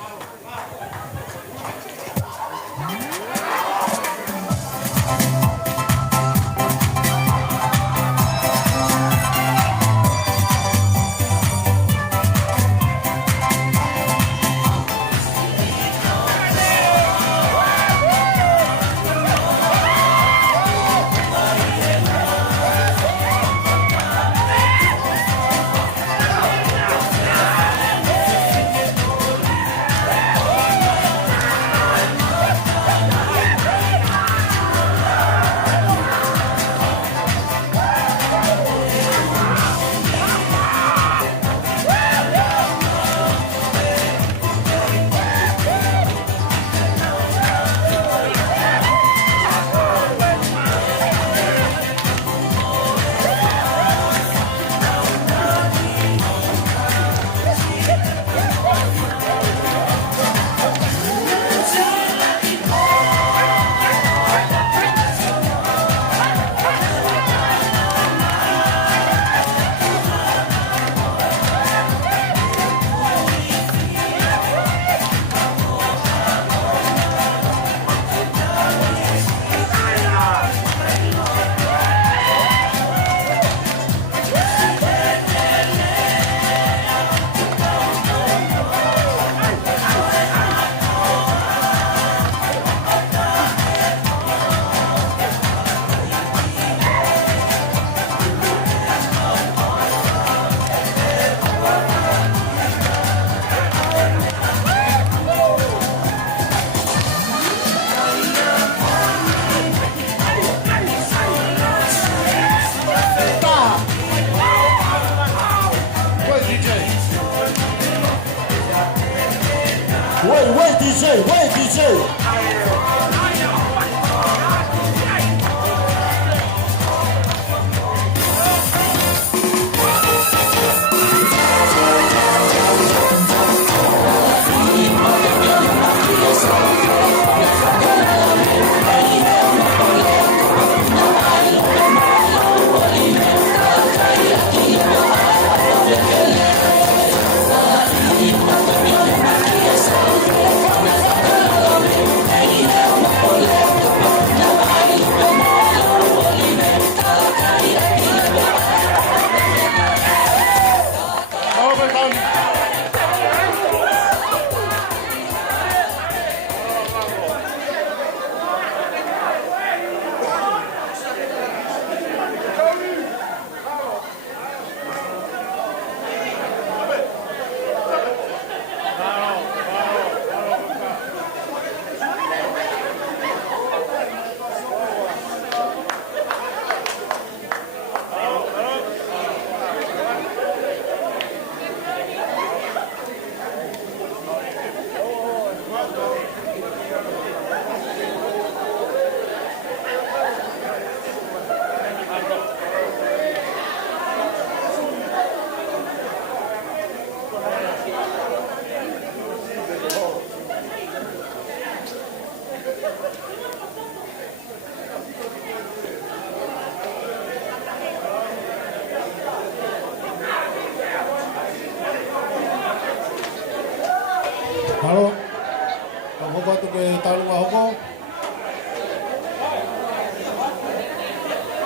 Wait DJ.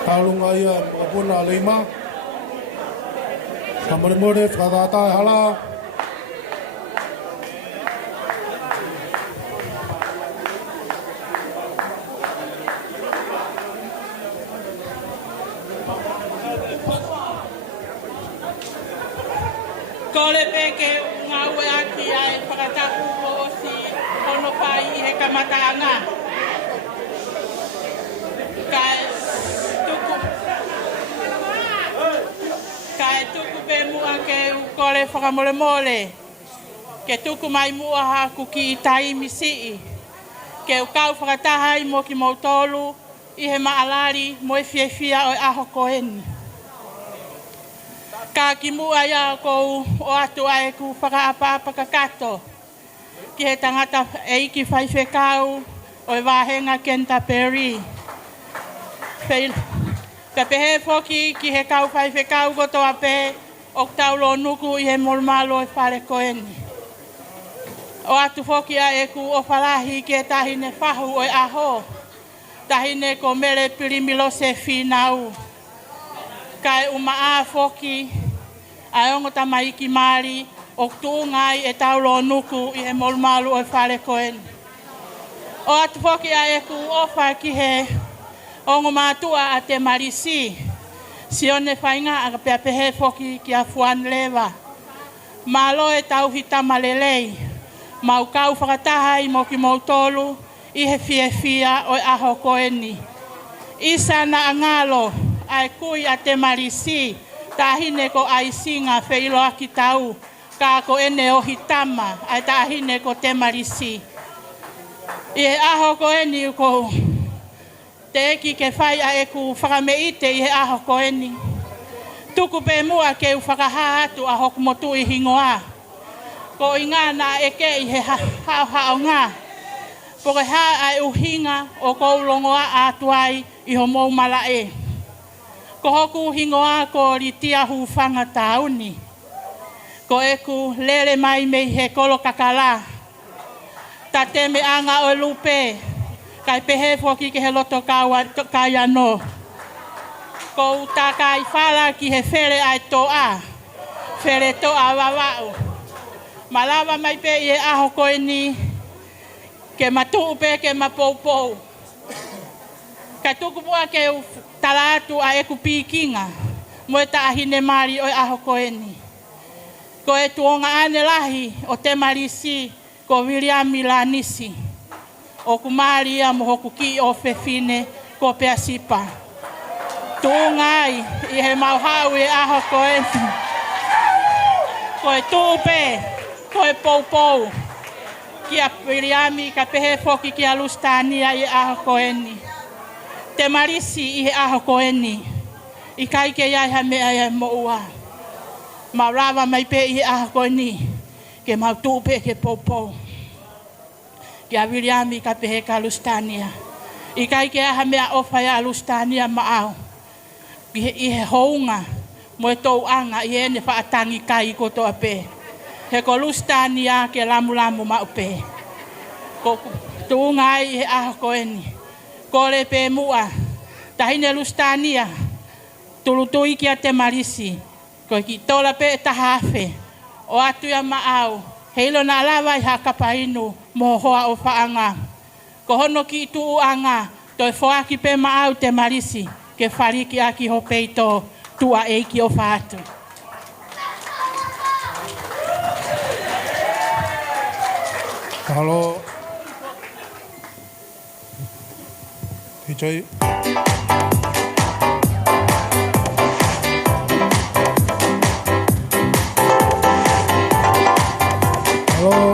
Taulunga ia apuna lima. Kamore whakata hala. Ko le peke ngā ue aki ai whakataku o osi hono pai I he kamataanga. Kai tuku pe mua ke u kore whakamole mole. Ke tuku mai mua haku ki I taimi sii. Ke u kau whakatahai mo ki mautolu I he maalari mo e fia o aho koeni. Ka ki mua ia kou o atu ai ku whakaapa kakato. Ki he tangata e iki whaiwhekau o e wāhenga Kenta Perry. Ka pehe foki ki he kau whaiwhekau goto a pe o taulo nuku I he molmalo e whare koeni. O atu foki a e ku o whalahi ki he tahine whahu o e aho. Tahine ko mere pirimilo se whinau. Kai umaa foki a ongo tamaiki mari o tuungai e taulo nuku I he molmalu o e whare koeni. O atu foki a e ku ofa ki he ongo mātua a te marisi. Si one whainga a pia pehe foki ki a fuan lewa. Malo e tauhita malelei. Mau kau whakatahai mo ki mautolu I he fia o e aho koeni. Isa na angalo ai kui a te marisi. Tahine ko ai singa whilo aki tau. Ka ko ene o hitama ai tahine ko te marisi. I he aho koeni ko te eki ke whai a e ku whakameite I he aho koeni. Tuku pe mua ke u whakahātu a hoku motu I hingoa. Ko I ngā na eke I he hao ngā. Poke hā ai uhinga o kou longoa atuai I ho mou malae. Ko hoku hingoa ko ritia hu whanga tauni. Ko eku lele mai me he kolo kakala. Ta te me anga o lupe. Kai pehe foki ke he loto kaya no. Ko ta kai whala ki he where ai toa. Where toa wawau. Malawa mai pe I he aho koeni. Ke matu pe ke mapoupou. Ka tuku mua ke talatu a eku pikinga. Mo e taahine mari o aho koeni. Ko e tuonga ane lahi o te marisi ko William Milanisi. O kumaria mo hoku ki o fefine ko pea sipa. Tuongai I he mauhau I aho koeni. Ko e tuupe, ko e poupou. Kia Piriami ka pehe foki ki alustania I aho koeni. Te marisi I he aho koeni. I kai ke iai ha mea ia mo ua. Maurawa mai pe I he aho koeni. Ke mautupe ke poupou. Kia Piriami ka pehe ka alustania. I kai ke iai ha mea ofa ia alustania maau. I he hounga. Mo e tou anga I ene whaatangi kai kotoa pe. He ko lustania ke lamu maupe. Ko tuungai I he aho koeni. Ko le pe mua. Tahine lustania. Tulutui ki a te marisi. Ko ki tola pe tahafe. O atu ia maau. Heilo na alawa I hakapainu. Mo hoa o whaanga. Ko hono ki tuu anga. Toi foaki pe maau te marisi. Ke whariki aki ho peito. Tua eiki o whaatu. Hello. DJ. Hello.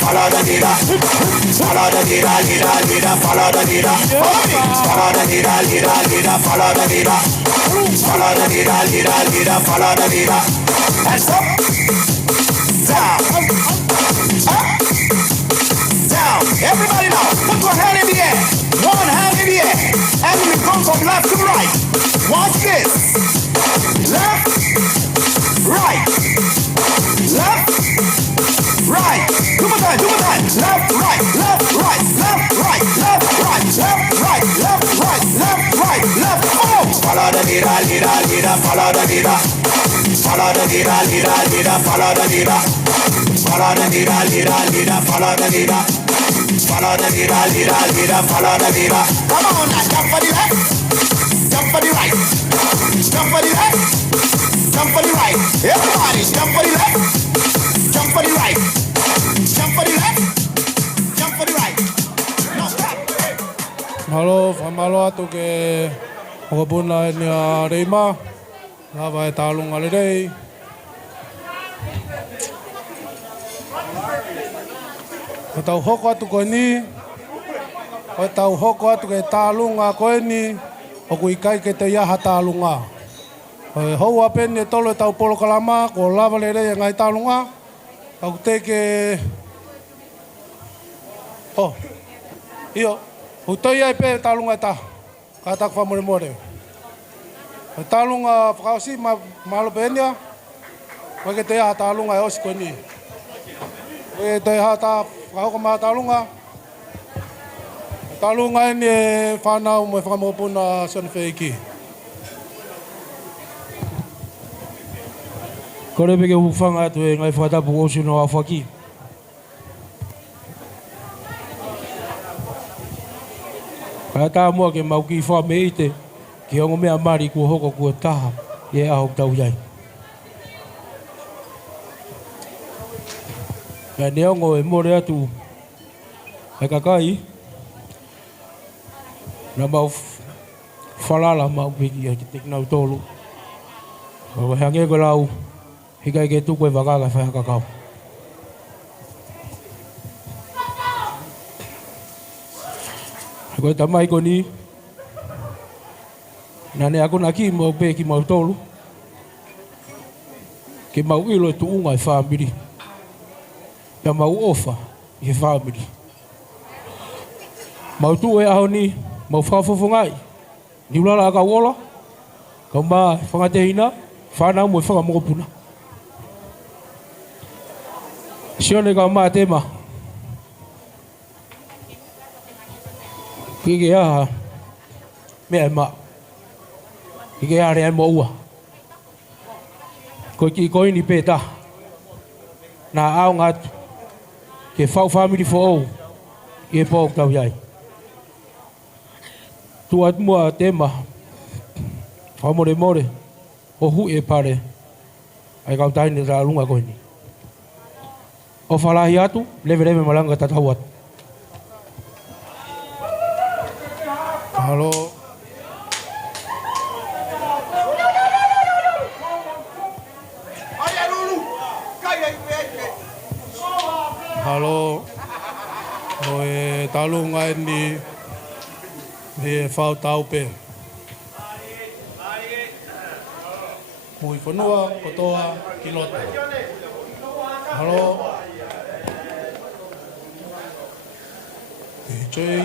follow the leader. Follow the leader, leader, leader, follow the leader. Follow the leader, leader, leader, follow the leader. Follow the leader, leader, leader, follow the leader. Hands up, down, up, down. Everybody now, put your hand in the air. One hand in the air, and we come from left to right. Watch this. Left, right, left, right. Two more time, two more time. Left, right, left, right, left, right, left, right, left, right, left, right, left, right, left. Oh! Follow the leader, leader, leader, follow the leader. Follow the leader, leader, leader, follow the leader. Follow the leader, leader, leader, follow the leader. Follow the leader, leader, leader, follow the leader. Come on now, jump for the left, jump for the right, jump for the left, jump for the right. Everybody, jump for the left, jump for the right, jump for the left, jump for the right. No stop. Malo, famalo atu ke okapuna ni reima. Lava e talunga le rei. Ko tau hoko atu koe ni. Ko tau hoko atu ke talunga koe ni. O kui kai ke te iaha talunga. Ko hou apeni e tolo e tau polo kalama. Ko lava le rei e ngai talunga. Tau te ke... Oh. Iyo. Hutoi ai pe talunga e ta. Ka taku whamore more. Talunga whakausi malo penia. Koe ke te iaha talunga e osi koe ni. Koe te iaha ta whakauka maa talunga. Talunga e ni e whanau mo e whakamopuna sone whiki. Kore peke hufanga atu e ngai whatapu osu no a whaki. Kaya tā mua ke mau ki wha me ite. Ki ongo mea mari kua hoko kua taha. Ie aho tau iai. Kaya ne ongo e more atu. E kakai. Na mau whalala mau piki ai ki teknau tolu. O hange ko lau. Hikai ke tuku e wakaga whai kakao. Koe tamai ko ni. Nane ako na ki mau pe ki mau tolu. Ke mau ilo e tuunga e whamiri. Pea mau ofa i e whamiri. Mau tu e aho ni. Mau whafofongai. Ni ulala aka uola. Kau maa whangatehina. Whanau mo e whakamokopuna. Sione kau maa tema. Kike aha. Mea e maa. Ike are ai mo ua. Ko ki ko ini peta. Na au ngat. Ke fau family fo o. E po tau yai. Tu at mua tema. Fa more more. O hu e pare. Ai kau tai ni ra lunga ko ini. O falahi atu leve leve malanga tatawat. Halo. Halo. Oe talunga ni e whau tau pe. Mui whanua, kotoa, kilota. Halo. E chei.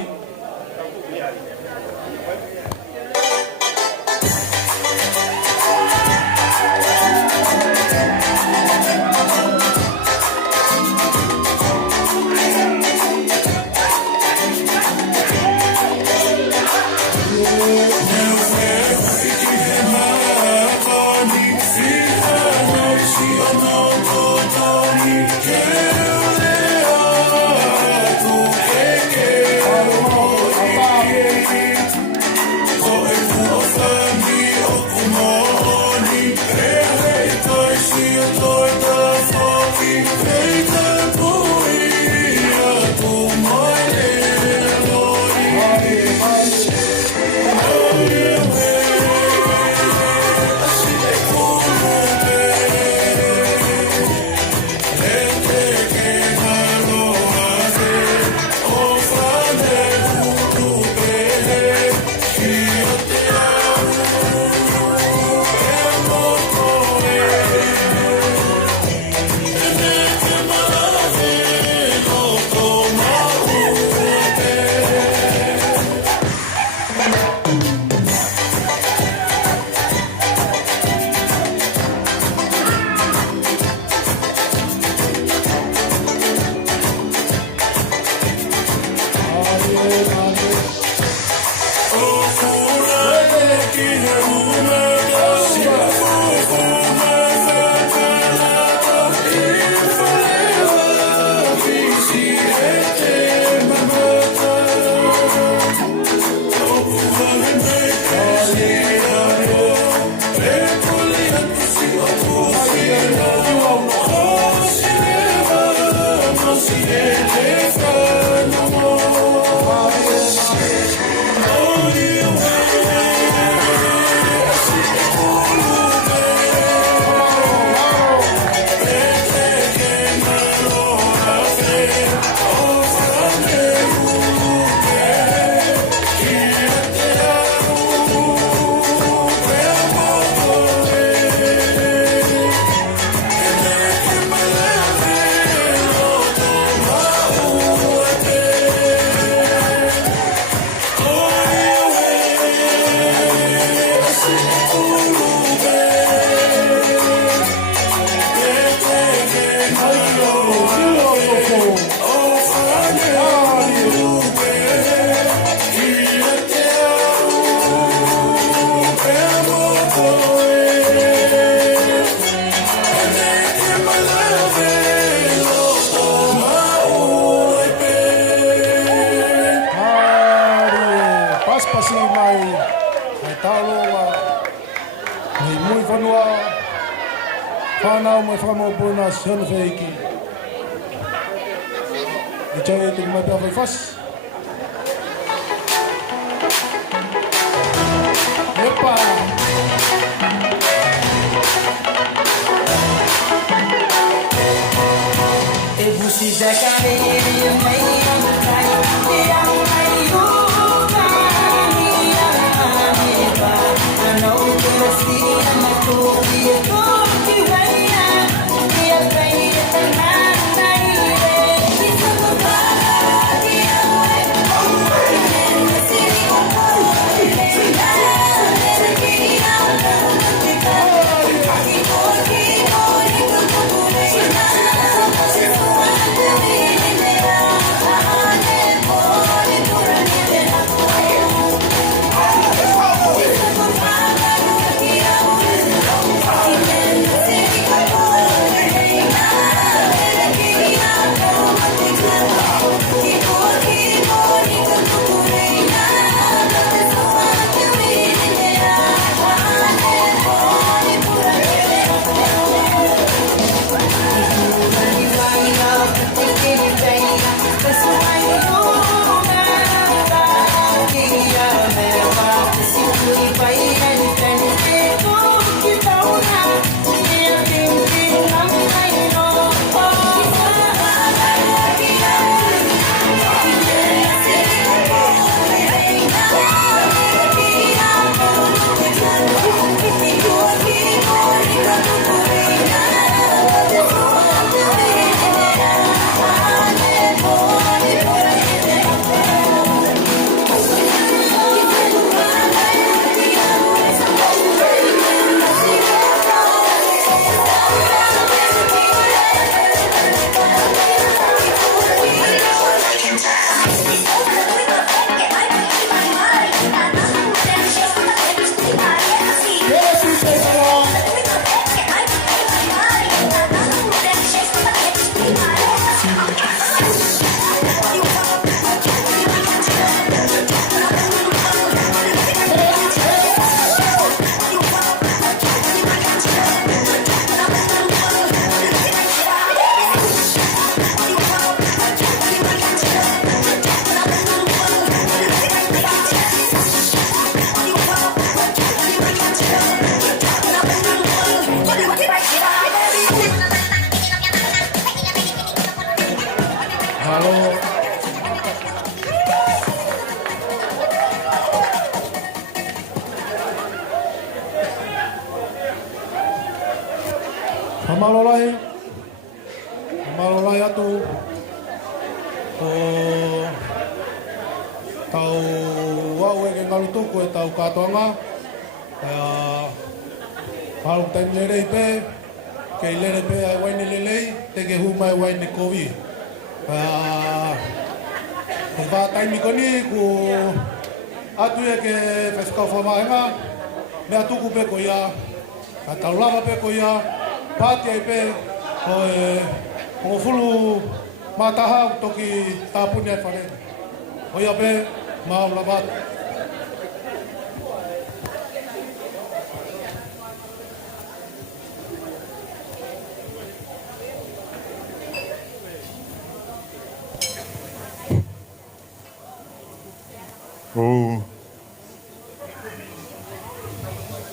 Ai mui whanua, whanau mai whanau puna sione wheiki. I tau e tuku mai pia whai whas. Epa! E busi da carere mai amai e amai uga ni amai ba no te si na to ki waya ni a pai e na nai re ki sa ba ki ai ni si ko ni na re ki na ki ka ki ko ki ko ni ko ko ni na Malolai atu o tau wau e ke ngalu tuku e tau katoanga. Palu taim lerei pe, kei lere pe ai waini lelei, te ke hu mai waini kovi. Te wā taimi koni ku atu e ke wheskau whamaenga, mea tuku pe ko ia, ka tau lava pe ko ia, pāti ai pe, o fulu mataha toki tāpuni ai whare. O ia pe, mau lavat. O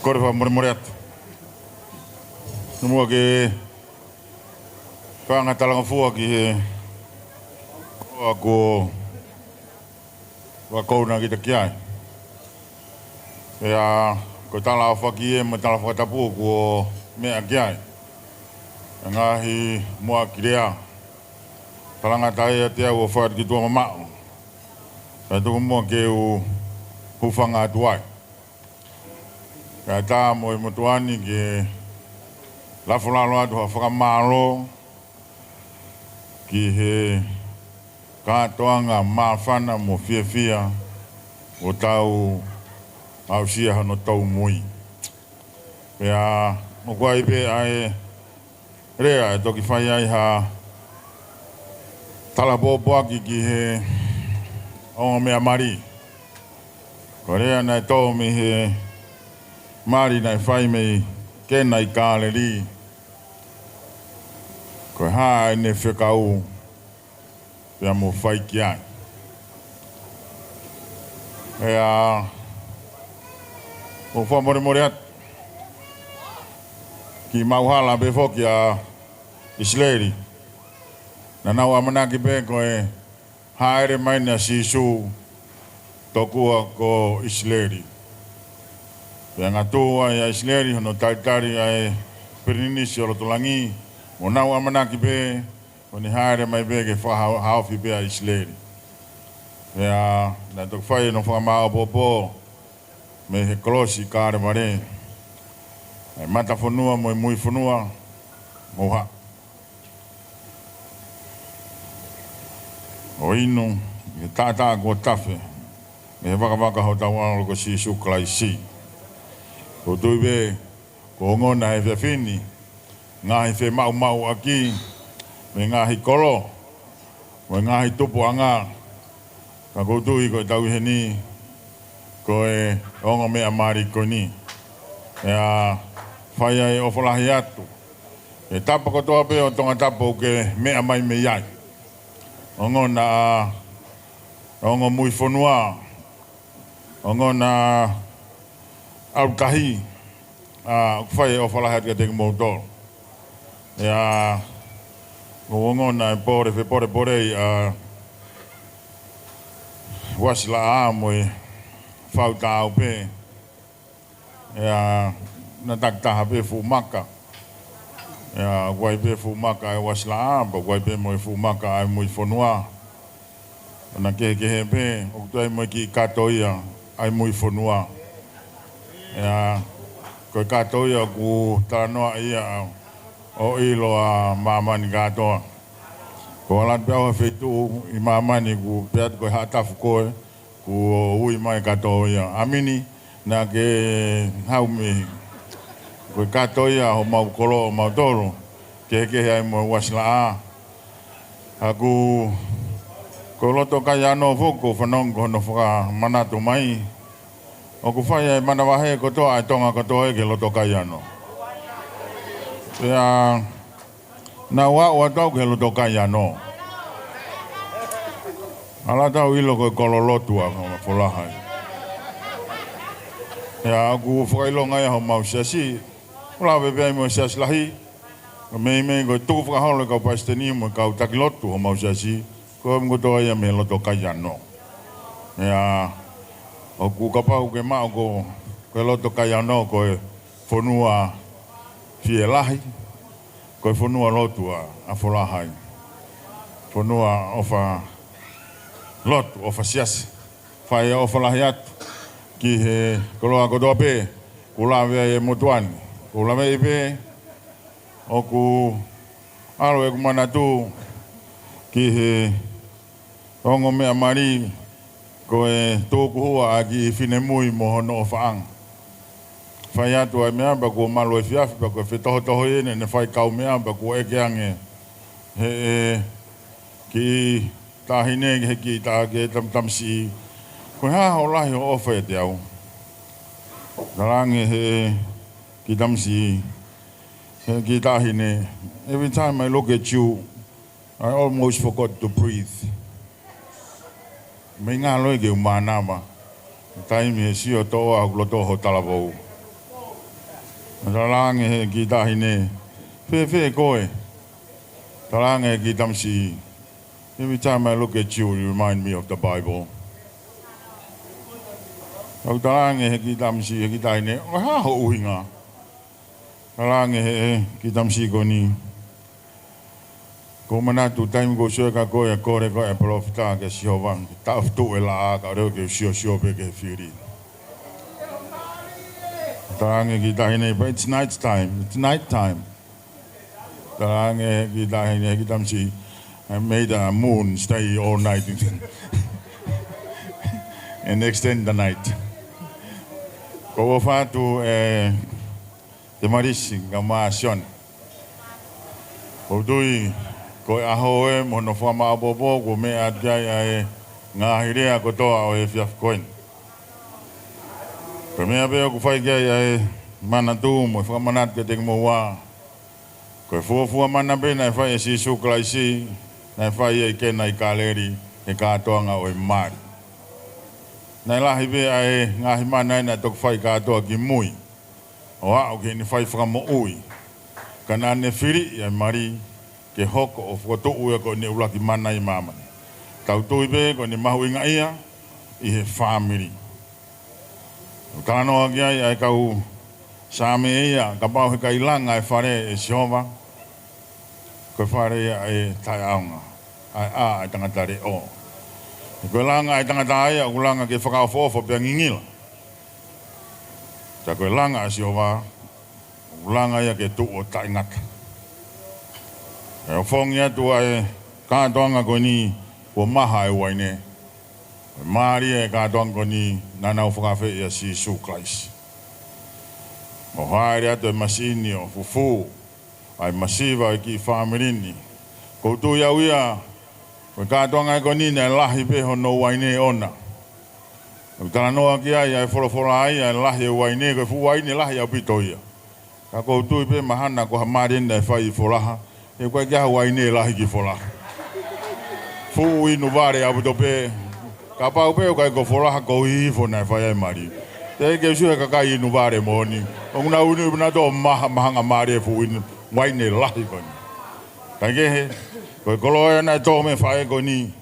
kore wha more atu. Numua ke whanga talanga fua ki he o ko wakauna ki ta kiai. Ko tala o whaki e ma tala whakatapu ko mea kiai. Ngahi mua ki rea. Talanga tae atea ua whaat ki tua mamao. Ka tuku mua ke u hufanga atuai. Ka tā mo i motuani ke lafulalo atu ha whakamaro ki he kātoanga mawhana mo whiawhia o tau au sia hano tau mui. Pea mo kua ipe ai rea e toki whai ai ha tala pōpoaki ki he o mea mari. Ko rea nei tō mi he Mari nai whai mei kena I kāleri. Koe hā ne whekau pia mo whai ki ai. O wha more atu. Ki mauhala be whoki a Isleri. Na nau amanaki be koe haere mai na sisu tokua ko Isleri. Pea ngā tōa i a Isleri hono taitari ai Pirinisi o Rotolangi. O nau amanaki be o ni haere mai be ke whahauwhi be a Isleri. Pea na tok whai no whamao popo me he kolosi kāre mare. E mata whanua mo I mui whanua mo ha. O inu, he tātā kua tawhe, me he waka ho tau alo ko si suklai si. Ko tui be, ko ngona he whiawhini, ngāhi whe mau aki, me ngāhi kolo, me ngāhi tupu anga, ka ko tui ko tau he ni, ko e ongo mea mari ko ni. Ea, whai ai o whalahi atu. E tapa ko toa pe o tonga tapa o ke mea mai me iai. Ongo na ongo mui whanua. Ongo na autahi. Whai o whalahi atu ka teki mōtoro. Ea, ongo na e pore wasila a mo e whauta au pe. Ea, na taktaha pe fumaka. Ya guai pe fumaka ai wasla ba guai pe mo fumaka ai mo fonua. Na ke he pe o toi mo ki katoia ai mo fonua. Ya ko katoia ku tano ia o ilo a mama ni gato. Ko ala pe o fetu I mama ni ku pe ko hata fuko ku ui mai katoia. Amini na ke hau me ko katoia ho mau kolo mau toro ke ai mo wasla a aku ko loto kaya no foko fanongo no fa manato mai o ku fai mana wahe ko to ai tonga ko to ke loto kaya no ya na wa to ke loto kaya no ala ta wilo ko kololotu a fola hai ya aku fai longa ya ho mau sasi Ola bebe mo sias lahi. Me go tu fa holo ka pasteni mo ka takilotu ho mau siasi. Ko mo to ya me loto kayano. Ya o ku ka pa ke ma ko loto kayano ko fonua fie lahi. Ko fonua lotu a fola hai. Fonua ofa lotu ofa sias. Fa ya ofa lahiat ki he ko lo ko do pe kula ve motuani. Ula me ipe oku alo e kumana tu ki he ongo mea mari ko e tōku hua a ki whine mui moho no whaang. Whai atu ai mea ba ko malo e whiawhi ba ko e whetoho ene ne whai kau mea ba ko e keange he e ki tahine he ki ta ke tamsi ko ha o lahi o ofa e te au. Tarange he ki tamsi, ki tahine. Every time I look at you, I almost forgot to breathe. Me ngā loe ke umanama. Taimi he sio toa loto ho talabou. Tarange he ki tahine. Whe koe. Tarange ki tamsi. Every time I look at you, you remind me of the Bible. Tarange he ki tamsi, he ki tahine. Ha ho uhinga. Tarange he ki tamsi ko ni. Ko manatu taimi ko sio ka koe kore ko e profita ke sio wang. Ta aftu e la ka reo ke sio pe ke whiri. Tarange ki tahine, but it's night time. It's night time. Tarange ki tahine ki tamsi. I made a moon stay all night and extend the night. Ko wafatu te marisi ka maasion. Ko tui ko aho e mono whama abobo ko me adjai ai ngā hirea ko toa o e whiaf koen. Ka mea peo ku whai kia ia e mana tū mo i whamanat ke te mo wā. Ko e fuafua mana pena e whai e si suklaisi, na e whai e kena i kāleri e kātoanga o e mari. Nei lahi pea e ngahi mana ina toku whai kātoa ki mui. O au ke ni whai whakamo ui. Ka nā ne whiri i mari ke hoko o whakatohu e ko ne ulaki mana i mamani. Tau tui pe ko ne mahu inga ia i he whamiri. Tānoa kia i ai kau sāme ia, ka pau he kai langa e whare e siova. Ko whare ia e tai aunga, ai e tangatare o. Ko langa e tangata ia, ku langa ke whakaofofo pia ngingila. Ta ko langa e siova, ku langa ia ke tu o tai ngata. E o whongi atu ai kātoanga ko ni o maha e waine. Māri e kātoanga ko ni nanau whakawhi ia si suklaisi. O haere atu e masini o fufu, ai masiva e ki whamirini. Koutu iau ia, koe kātoanga e ko ni e lahi peho no waine ona. O tala noa ki ai, ai wholofola ai, ai lahi e waine, koe fu waine lahi au pito ia. Ka koutu i pe mahana ko ha marina e whai i wholaha, e koe kia waine lahi ki wholaha. Fu inu vare au pito pe, ka pau pe o kai ko wholaha ko hifo na e whai ai mari. Te ke su e kakai inu vare moni. O nguna unu ibuna to mahanga mari e fu inu waine lahi ko ni. Kai ke he, koe koloa na e to me whae ko ni.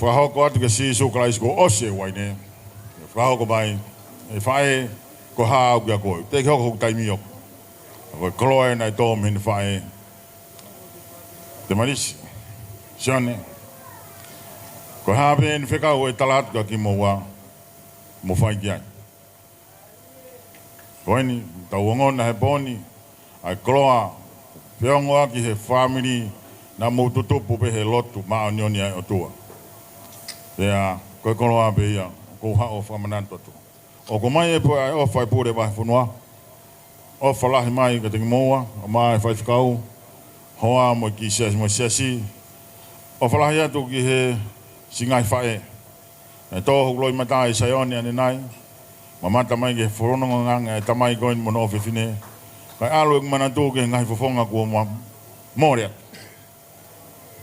Whahoko atu ke si suklaisi ko ose waine. Whahoko mai, e whae ko haa au kia koe. Te ke hoko taimi hoko. Koe koloa na e to me ni whae. Te marisi. Sione. Koe haa pe ni whekau e talatu ka ki mo wā. Mo whai ki ai. Koe ni, tau ongona he poni. Ai koloa. Whiongoa ki he whamiri na moututupu pe he lotu maa nioni ai o tua. Pea, koe koloa pe ia, kou hao whamananto tu. O ko mai e po ai o whai pūre wahi whunua. O whalahi mai ka tengi moa, o mai whai whikau. Hoa mo ki siasi. O whalahi atu ki he singai whae. E tōhu loi mata i saioni ane nai. Mamata mai ke whorononga nganga e tamai koin mono whiwhine. Kai alo e mana tō ke ngai whawhonga kua mua mōrea.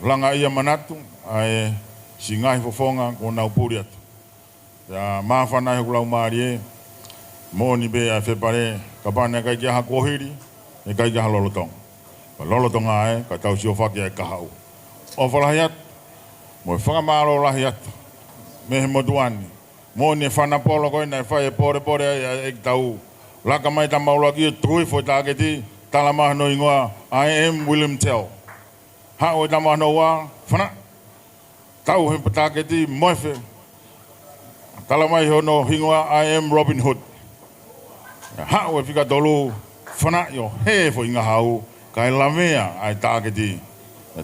Langa ia manatu, ai si ngai whawhonga kua nau pūri atu. Ia mawhanai hoku lau maari e, mōni be ai whepare, ka pane kai kia ha kohiri, e kai kia ha lolotonga. Ka lolotonga e, ka tau si o whaki e kahau. O whalahi atu, mo e whakamaro lahi atu, me he motuani. Mōni e whanapolo koina e whai e pore e tau. Laka mai ta maula ki tui fo ta ke ti tala ma no ingoa I am William Tell. Ha o ta ma no wa fana. Tau he ta ke ti mofe. Tala mai ho no ingoa I am Robin Hood. Ha o fika dolu fana yo he fo inga hau kai la mea ai ta ke ti.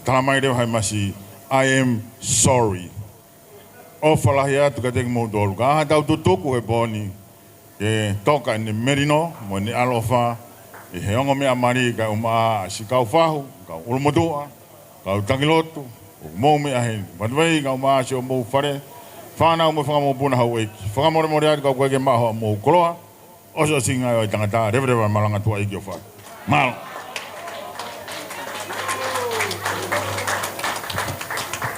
Tala mai de hai masi I am sorry. O fala hia tu ka te mo dolu ka tau tu tuku he boni. E toka ni merino, mo ni alofa, e he ongo mea mari ka uma si kau whahu, ka urumotua, ka utangilotu, o mou mea he, matwei ka uma si o mou whare, whanau mo whakamo puna hau eki, whakamore mori ati ka koeke maho mou koloa, oso singa o i tangata, rewa malanga tua eki o wha. Malo.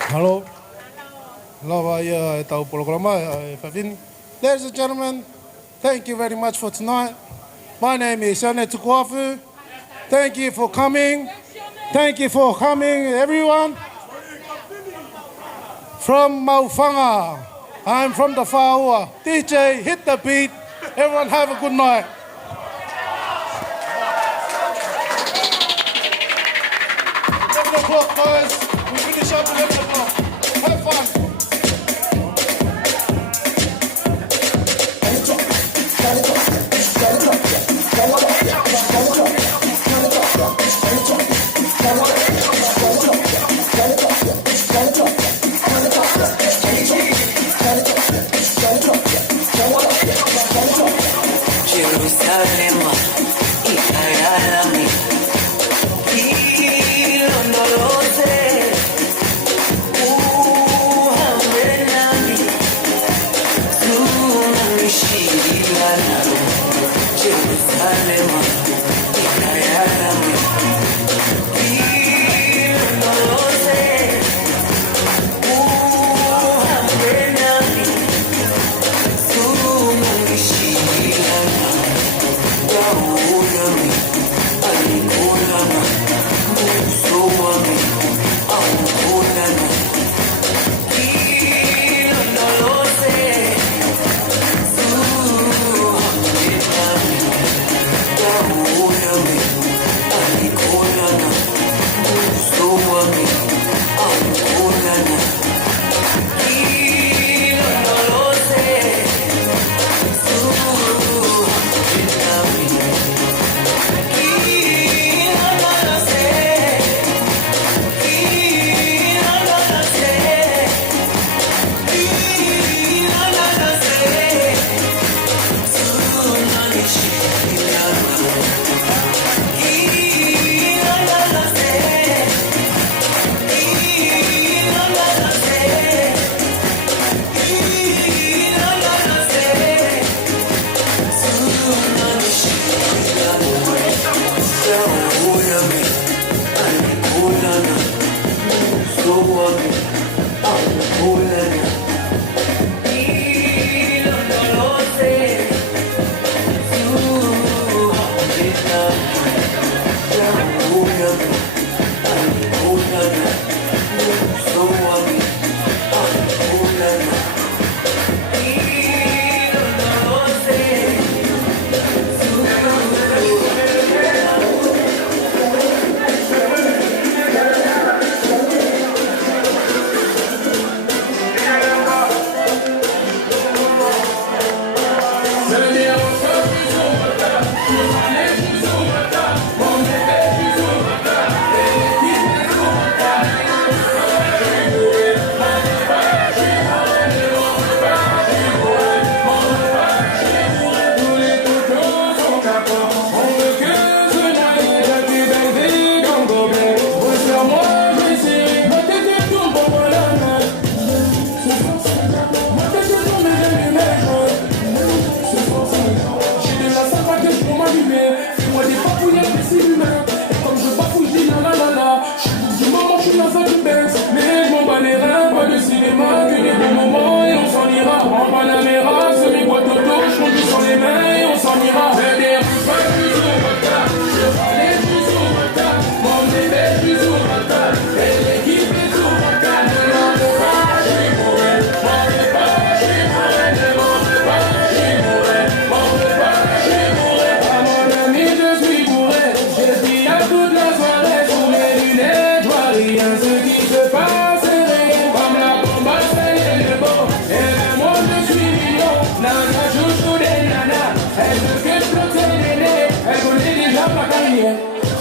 Hello. Lava ia e tau programa e whawhini. Ladies and gentlemen, thank you very much for tonight. My name is Sione Tukuafu. Thank you for coming. Thank you for coming, everyone. From Maufanga. I'm from the Whaua. DJ, hit the beat. Everyone have a good night. O'clock, guys. We finish up at 11 o'clock. Have fun. Jerusalem, Ikayalami, Ilondoloze, Uhambenami, Sunami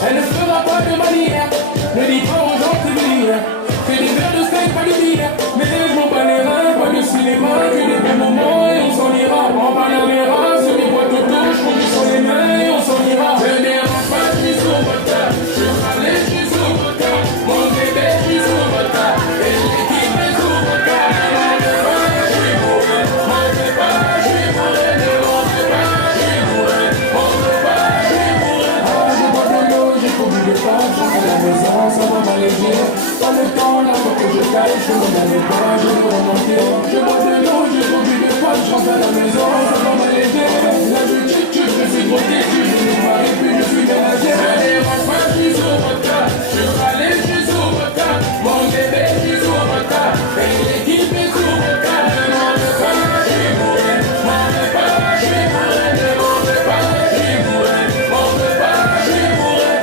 Elle ne fera pas de manière, ne dis pas aux gens de venir. Fais des verres de steak, pas de bière. Mais je m'en bats les reins, pas de cinéma, que des bons moments et on s'en ira. En Panamera, sur les boîtes de touche, on joue sur les mains et on s'en ira. Je ne dérange pas, je suis sur votre table. Je râle, je suis sur votre table. Mon bébé, je suis sur votre table. Et l'équipe est sur votre table. Ne montez pas, je suis bourré. Montez pas, je suis bourré. Ne montez pas, je suis bourré. Montez pas, je suis bourré. Ah, je bois de l'eau, j'ai couru de pas. Je rentre à la maison, ça va m'alléger. Pas le temps, là, faut que je caille. Je me n'avais pas, je veux remonter. Je bois de l'eau, j'ai couru de pas. Je rentre à la maison, ça va m'alléger. Là, je tue, je suis trop têtu. Je n'ai pas et puis je suis ménagé. Je dérange pas, je suis sur votre table. Je râle, je suis sur votre table. Mon bébé, je suis sur votre table. Et l'équipe est sur votre table. Ne montez pas, je suis bourré. Montez pas, je suis bourré. Ne montez pas, je suis bourré. Montez pas, je suis bourré.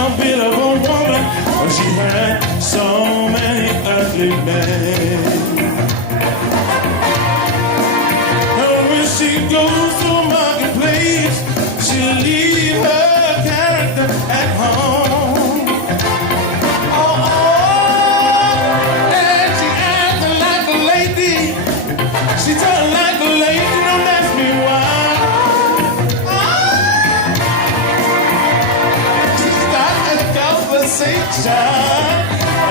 a beautiful woman. She had so many ugly men. And when she goes to a marketplace, she'll leave her character at home. And she acting like a lady. She talking like a lady, don't ask me why. She started a conversation.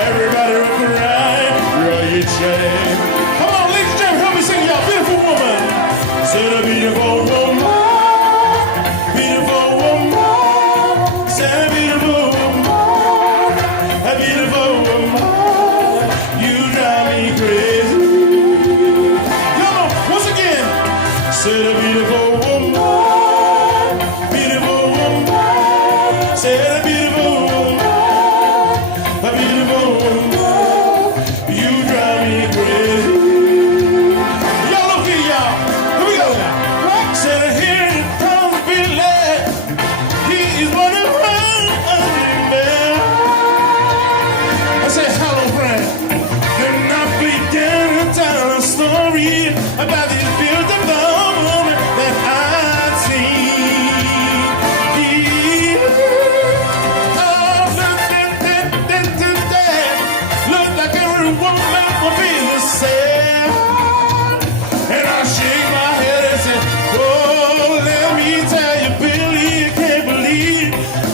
Everybody rock around, roll your chain. Come on, ladies and gentlemen, help me sing y'all. Beautiful woman. Say the beautiful woman. Beautiful woman. Say the beautiful woman. A beautiful woman. You drive me crazy. Come on, once again. Say the beautiful woman. Beautiful woman. Say the beautiful woman. A beautiful woman. You drive me crazy. Y'all look here, y'all. Here we go now. Said here comes Billy. He is running around under man. I said, hello, friend. Then I began to tell a story about this beautiful woman that I've seen. Oh, look like every woman will be the same. And I shake my head and say, oh, let me tell you, Billy, you can't believe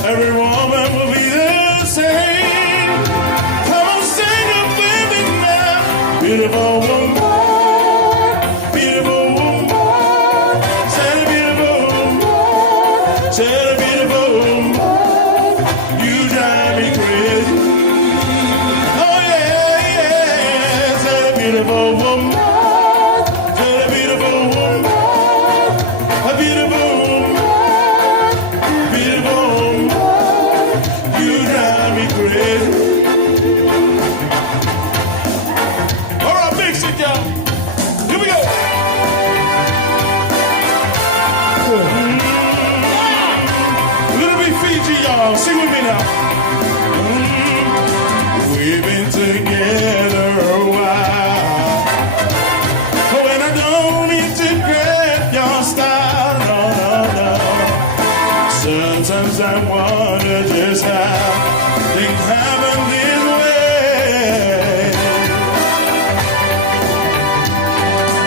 every woman will be the same. Come on, sing it, baby, now. Beautiful woman, beautiful woman, say the beautiful woman, say the beautiful woman, you drive me crazy. Oh, yeah, yeah, say the beautiful woman. Say the beautiful woman, a beautiful woman, beautiful woman, you drive me crazy. All right, mix it, y'all. Here we go. Little bit Fiji, y'all. Sing with me now. We've been together a while. Oh, and I don't mean to grab your style, no. Sometimes I wonder just how things happen this way.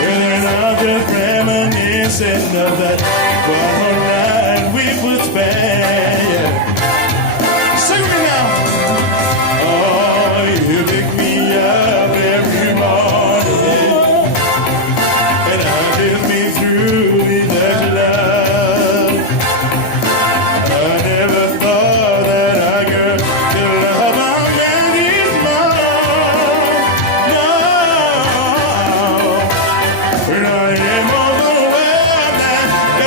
And then I'm just reminiscing of that one night we would spend. Sing with me now. Oh, you pick me up every morning. And I just been through without your love. I never thought that I could love a man this much. No, we're not in more than a world now.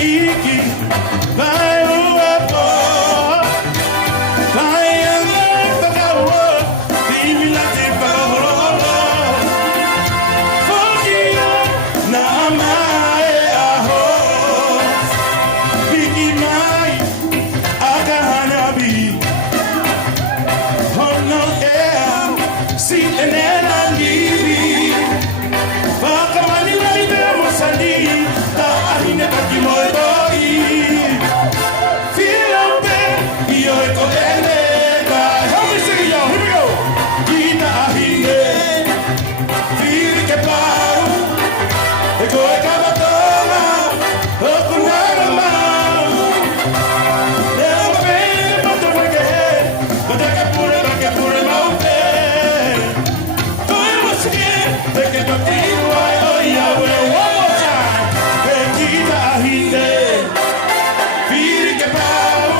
iki, vai ua po. Vai anga pakawa, timila te pakaholo. Fokia na mai aho. Biki mai akahanabi. Hono ea, si enena libi. Pakamani lai te mosani, ta ahine paki moi boi. Filampe, io e kodene, ta. Help me sing it, y'all. Here we go. Kita ahine, fili ke pau, e koe kabatoma, okunara mau. Leo mapele, mato wake, mataka pure maupe. Toi mosike, eke tokiru ai o Yahweh. One more time. E kita ahine, fili ke pau,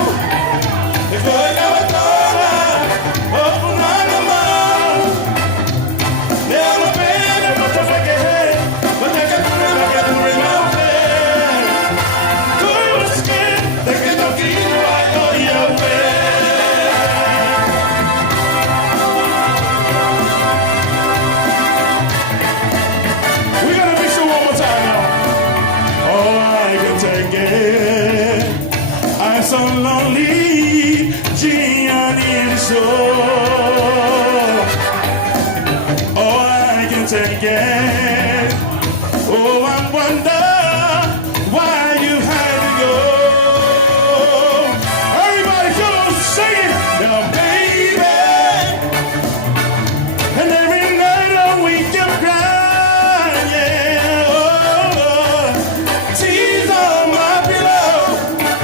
e koe kabatoma, okunara mau. Leo mapele, mato wake, mataka pure maupe. Toi mosike, eke tokiru ai o Yahweh. We gotta mix it one more time now. Oh, I can take it. I'm so lonely. Gee, I need a soul. Oh, I can take it. Oh, I wonder why you had to go. Everybody, come on, sing it now, baby. And every night I wake up crying, yeah, oh, tears on my pillow,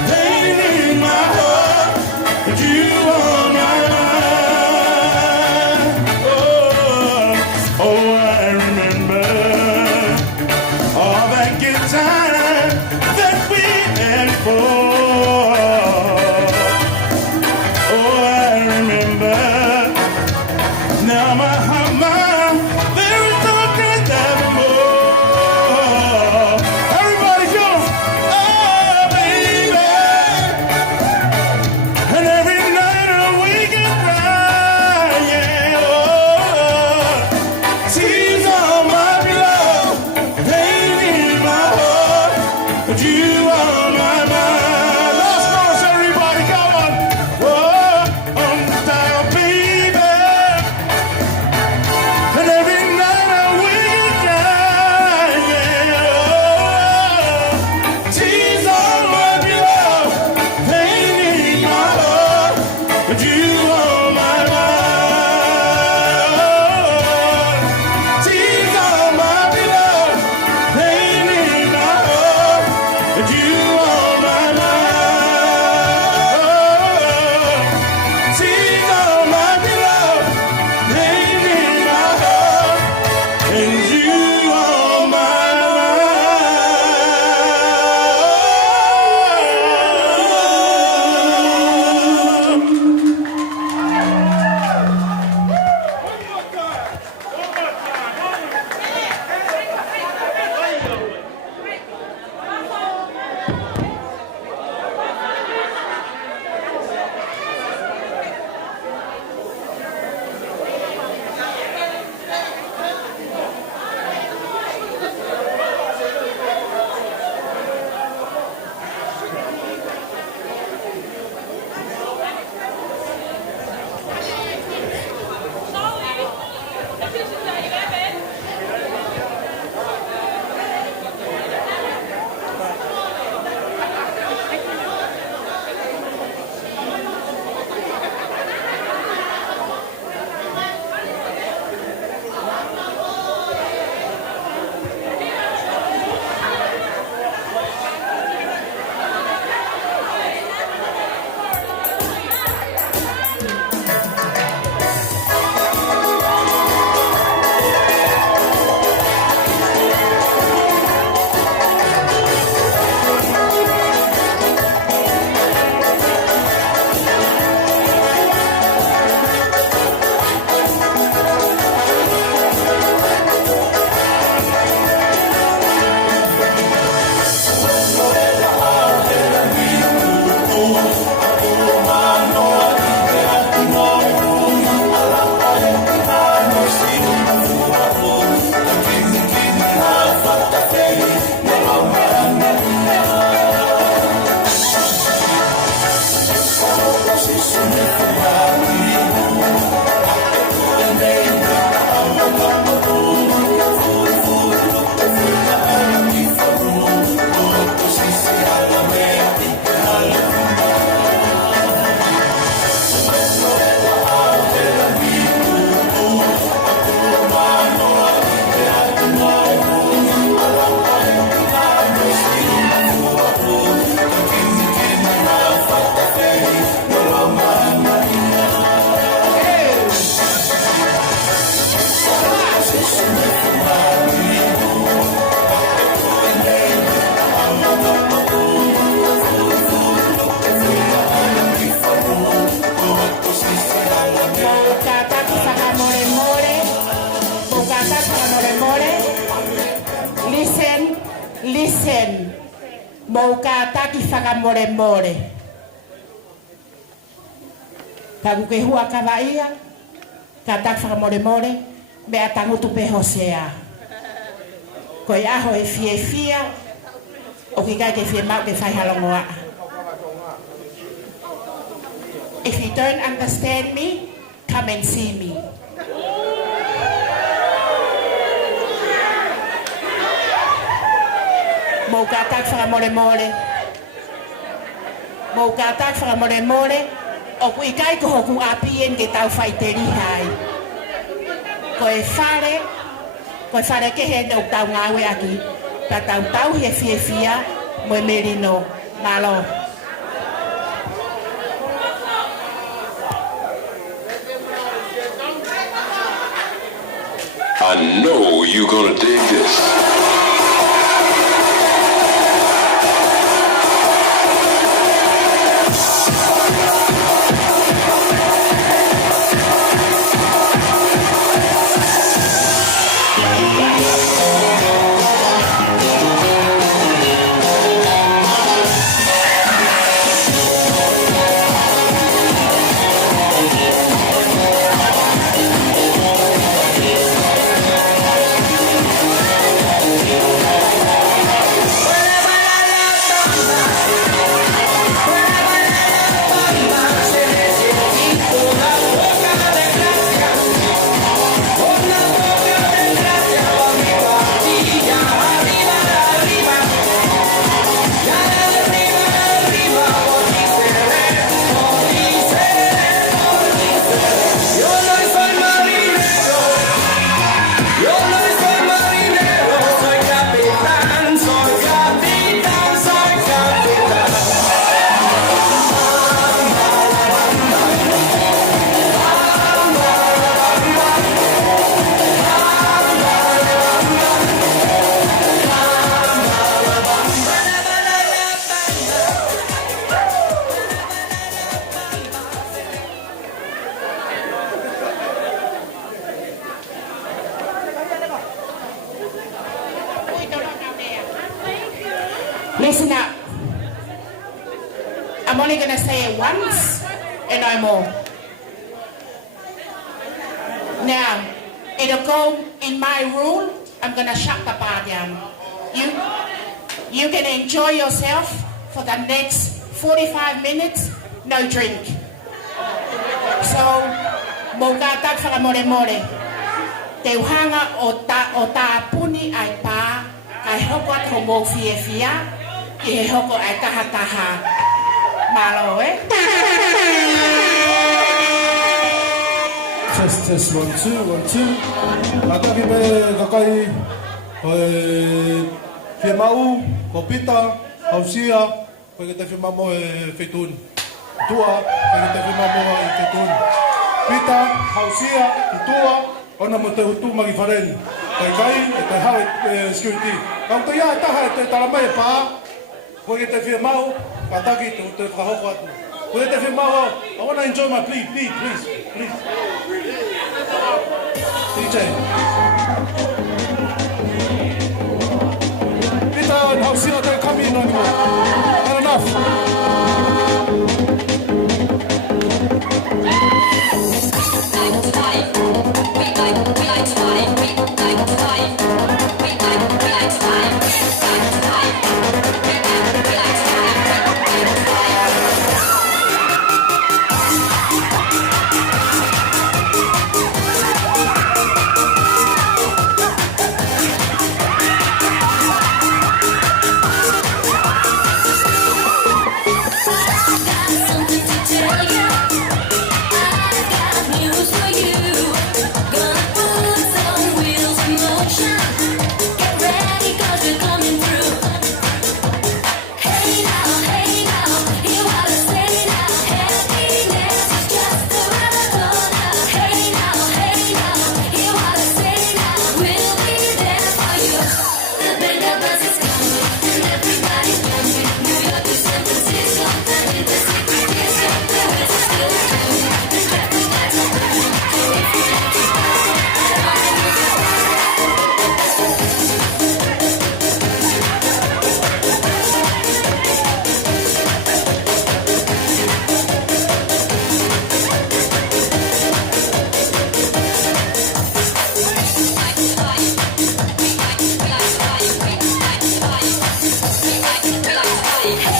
pain in my heart, but you on my mind, oh, I remember all that good time that we had fought. Oh, I remember. Now my there is no good evermore. Everybody go, oh baby. And every night I wake up crying, oh, tears on my pillow, pain in my heart, but you on my mind. Last chorus, everybody, come on. Oh, down, baby. And every night I wake up, yeah, tears on my pillow, pain in my heart, but you on my mind. Tears on my pillow, pain in my heart, but you Mau ka taki whakamore more. Ka uke hua ka waia, ka taki whakamore more, me a tangutu pe hosea. Koe aho e fia, o ki kai ke fie mau ke whai halongoa. If you don't understand me, come and see me. Mau ka tak whakamore more. Mau ka tak whakamore more. O kui kai ko hoku apien ke tau whaiteri hai. Koe whare ke he nau tau ngawe aki. Ta tau he fia moe merino. Malo. I know you're gonna dig this. Listen up. I'm only going to say it once and no more. Now, it'll go in my rule. I'm going to shut the bar down. You can enjoy yourself for the next 45 minutes, no drink. So, mogatag whakamore-more. Te uhanga o ta puni ai pā, kai hoko at homo fia, ki he hoko ai taha. Malo, eh? Test, 1, 2. Ataki me kakai, fie mau, ko pita, hausia, koe te fie mamo e whetun. Tua, koe te fie mamo e whetun. Pita, hausia, tua, ona mo te hutu magi wharen. Kai, e te hau e security. Kau te ia taha e te taramai pā, koe te fie mau, kataki te whahoko atu. Koe te fie mau, I want to enjoy my plea, please. DJ. Peter and Hausia, don't come in anymore. Not enough.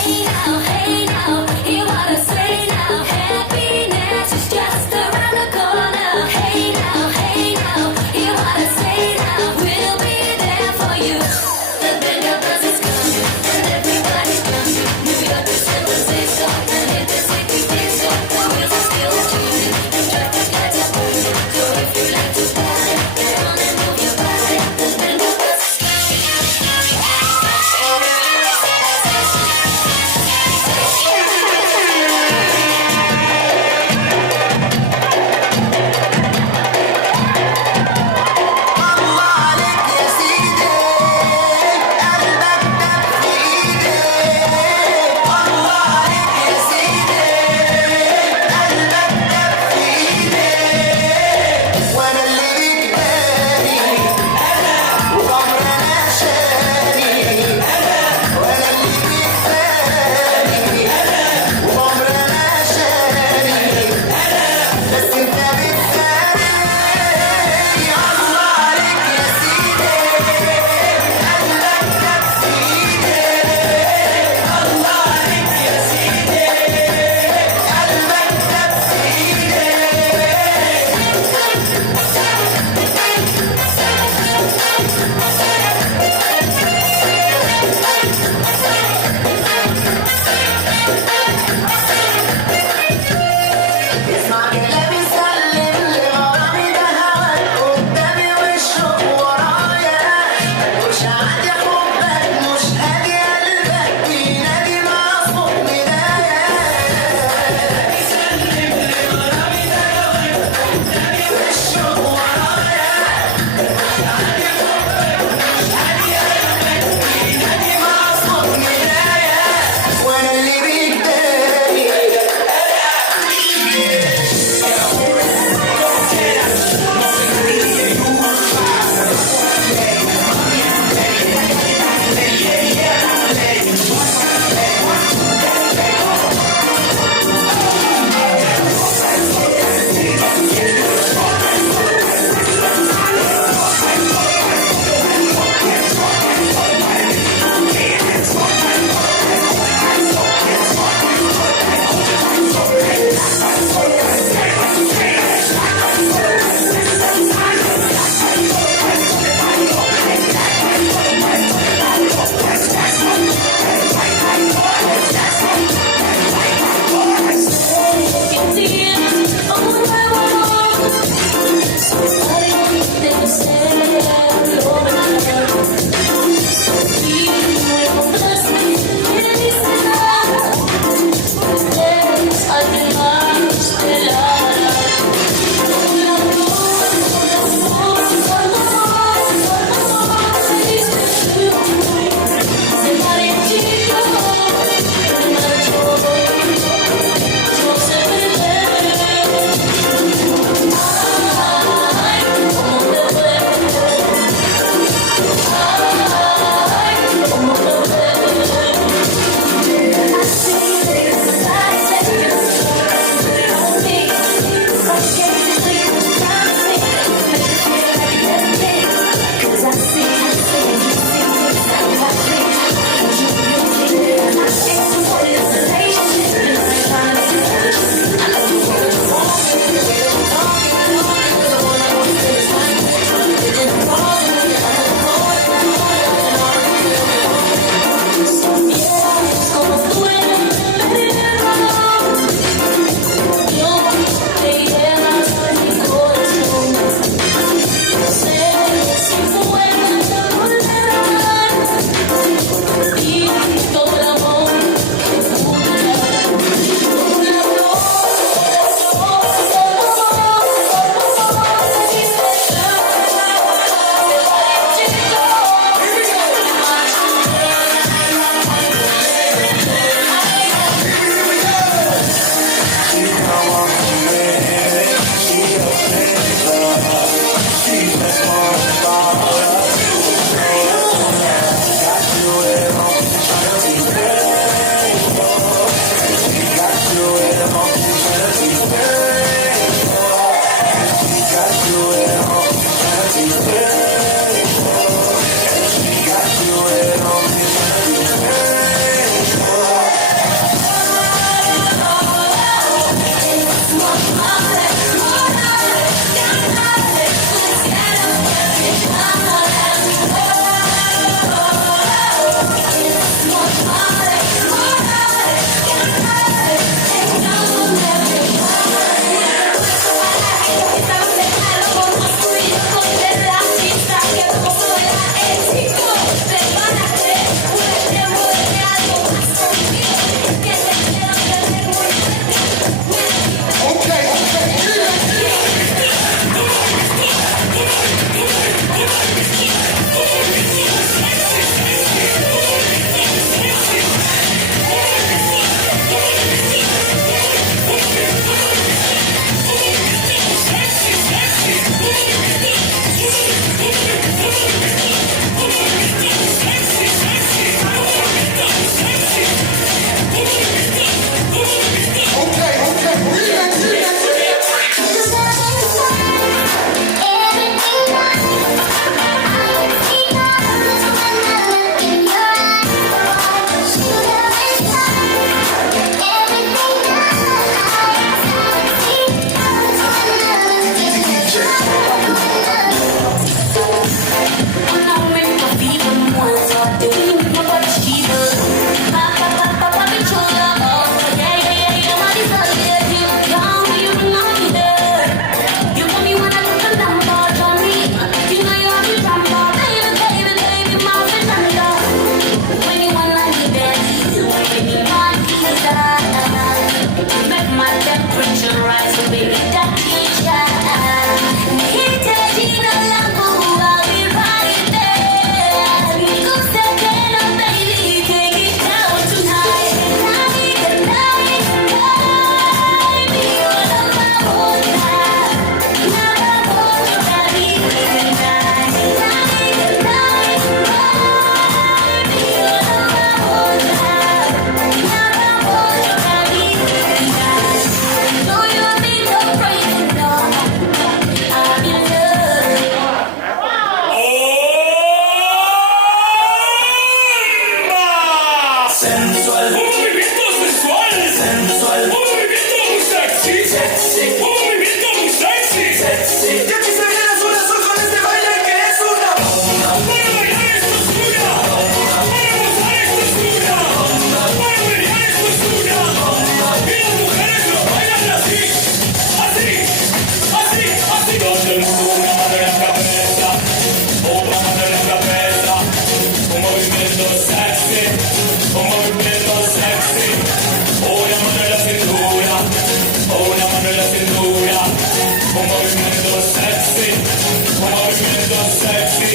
Hey now, hear what I say now. Happiness is just around the corner. Hey now, hear what I say now. We'll be there for you. The band of us is coming, and everybody's coming. New York to San Francisco, and in the city disco. The wheels are still turning, and traffic lights are burning. So if you like to party, get on and move your body. The band of us is coming. angel rise, so baby, that is shine. Hitaji na langu, I'll be right there. Nikusekena, baby, take it down tonight. Night, baby, all of my own time. Now I want you, baby, tonight. Night, baby, all of my own time. Now I want you, baby, tonight. No, you need no praise, no. I'm in Sensual. Un movimiento sensual. Sensual. Un movimiento muy sexy. Sexy. Un movimiento muy sexy. Sexy. Y aquí se viene azul azul con este baile que es una bomba. Para bailar esto es una. Para gozar esto es una. Para bailar esto es una. Y las mujeres lo bailan así. Así. Así. Así. Todo el mundo una mano en la cabeza. Otra mano en la cabeza. Un movimiento sexy. Un movimiento sexy. Una mano en la cintura. Una mano en la cintura. Un movimiento sexy. Un movimiento sexy.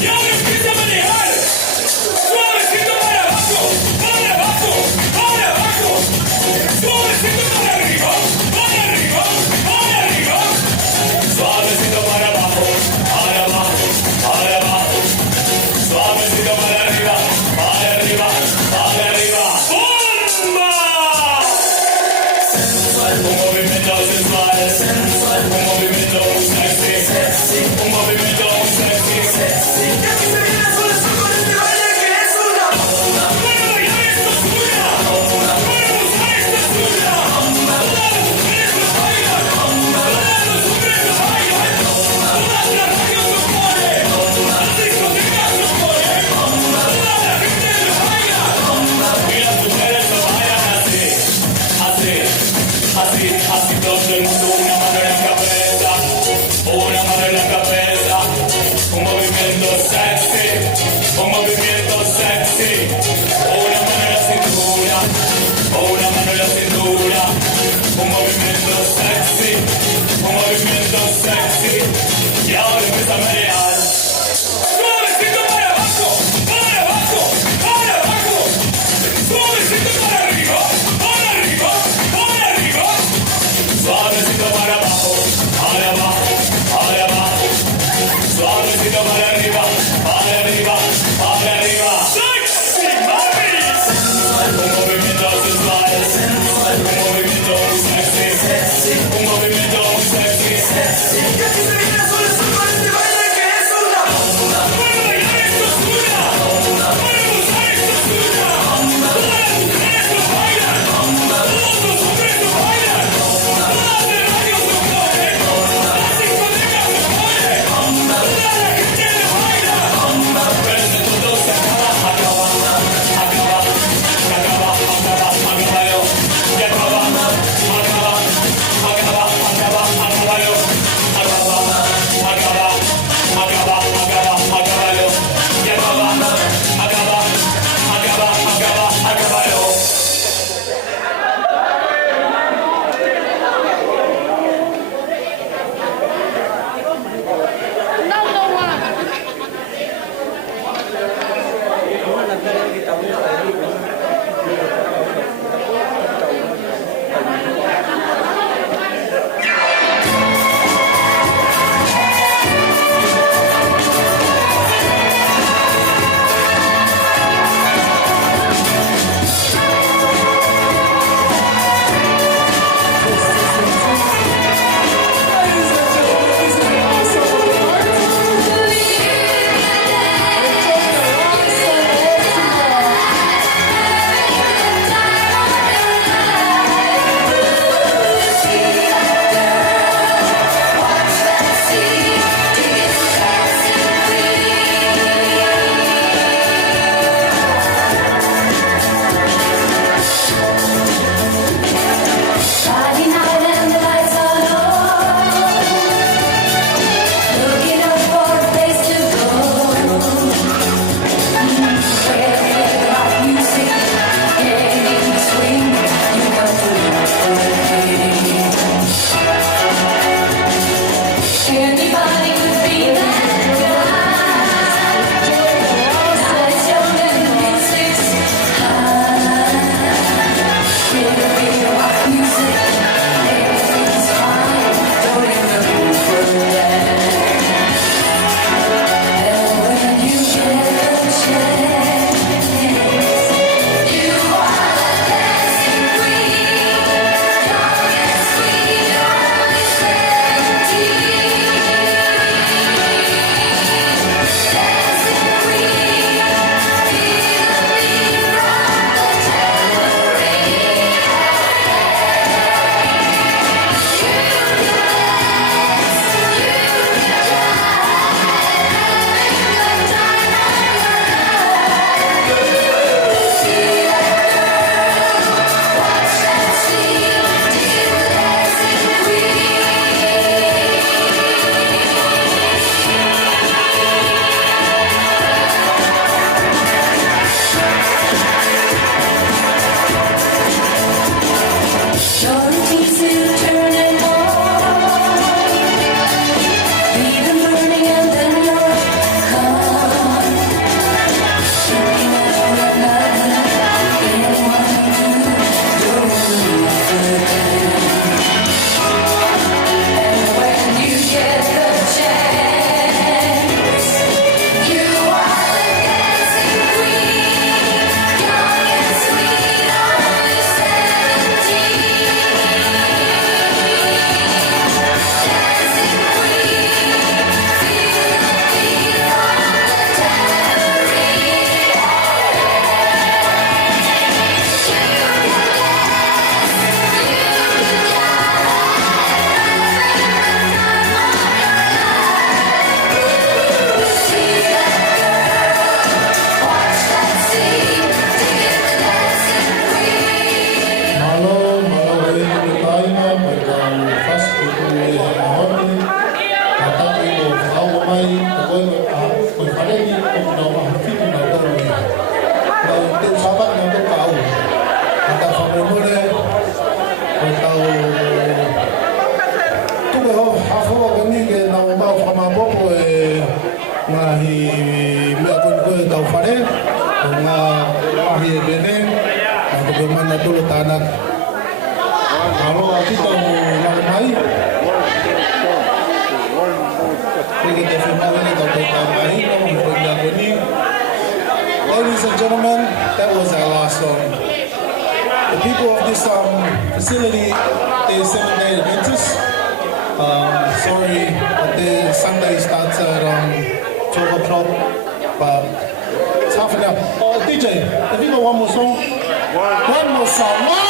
Y ahora empieza a manejar. Suavecito para abajo. Para abajo. Para abajo. Suavecito para arriba. Para arriba. Para arriba. Suavecito para abajo. Para abajo. Para abajo. Suavecito para arriba. Para arriba. Para arriba. ¡Bomba! Un movimiento sensual. Sensual. Un movimiento muy sexy. Sexy. Un movimiento muy sexy. Sexy. Y aquí se viene azul azul con este baile que es una bomba. Para bailar esto es una. Para gozar esto es una. Todas las mujeres lo bailan. Todos los hombres lo bailan. Todas las radios lo ponen. Las discotecas lo ponen. Toda la gente lo baila. Y las mujeres lo bailan así. Así. Así. Así todo el mundo. Una mano en la cabeza. Una mano en la cabeza. Un movimiento sexy. Un movimiento sexy. Una mano en la cintura. Una mano en la cintura. Un movimiento sexy. Un movimiento sexy. Y ahora empieza a marear. Suavecito para abajo. Para abajo. Para abajo. Suavecito para arriba. Para arriba. Para arriba. Suavecito para abajo. Para abajo. Para abajo. Suavecito para arriba. Para arriba. Para arriba. Sexy, mami. Un movimiento sensual. bagaimana dulu tanah. Kalau kita lang mai. Kita firman ini kalau mai, ladies and gentlemen, that was our last song. The people of this facility is Seventh-day Adventists. Sorry, but the Sunday starts at 12 o'clock, but it's half an hour. Oh, DJ, have you got one more song? One more song.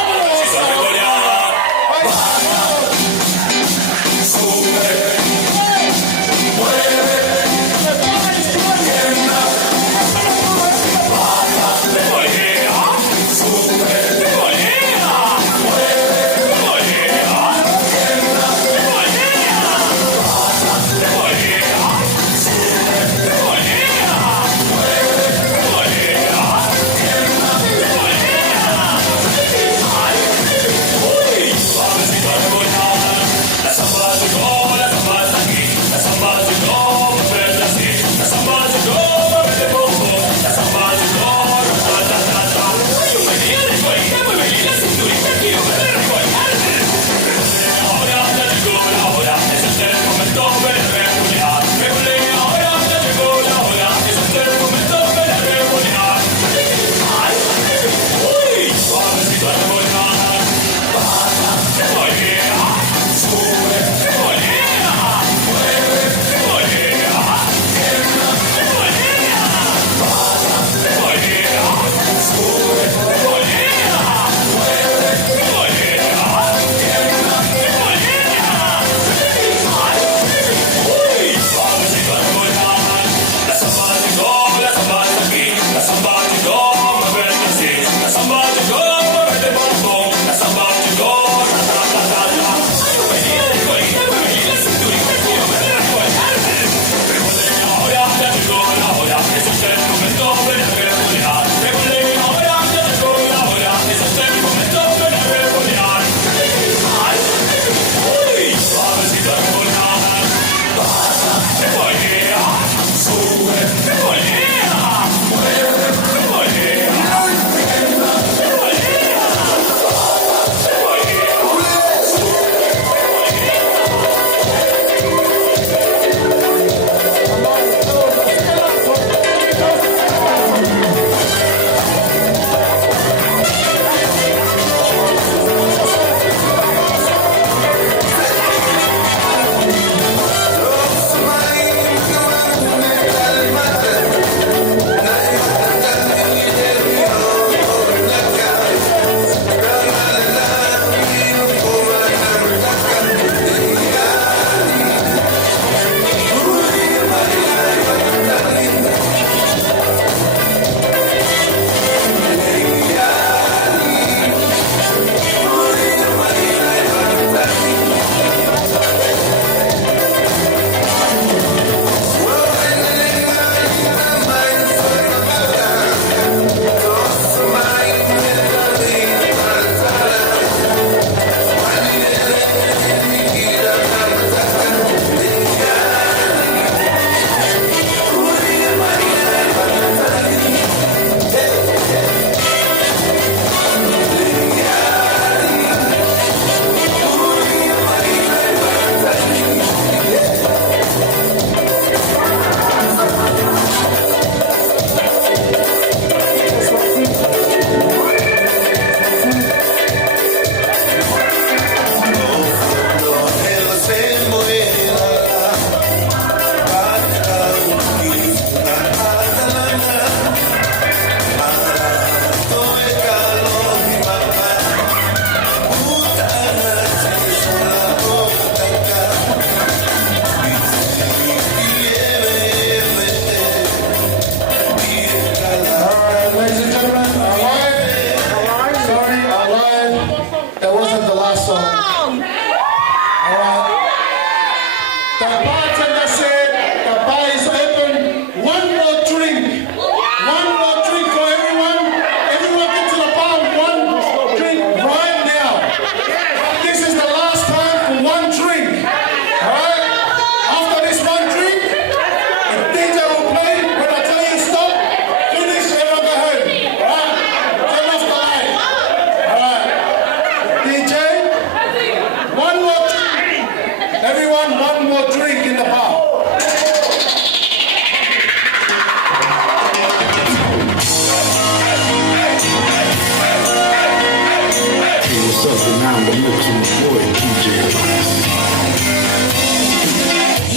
want one more drink in the bar? Hey, what's up? And now I'm the mix with my boy, DJ.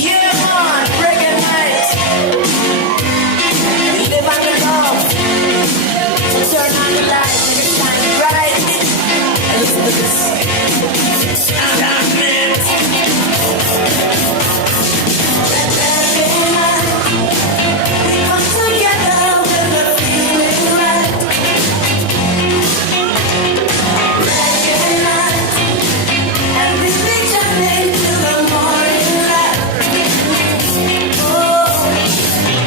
Yeah, man, reggae night. Live on the love. Turn on the light, make it shine bright. And listen to this. Sound out, man. Reggae night. We come together when we're feeling right. Reggae night. And we reach our name to the morning light. Oh,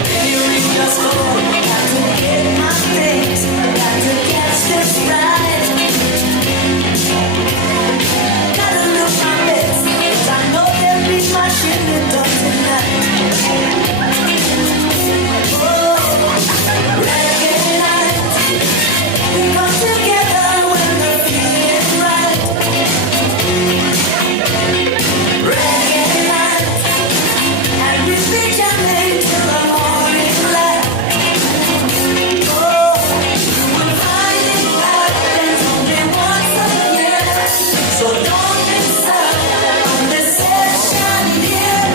baby, ring the score. Got to get my things. Got to catch this ride. Gotta look my best, 'cause I know they'll be smashing it up tonight. Oh, reggae night. We come together when we're feeling right. Reggae night. And we reach our name to the morning light. Oh, you will find it happens only once a year. So don't miss out on this session here.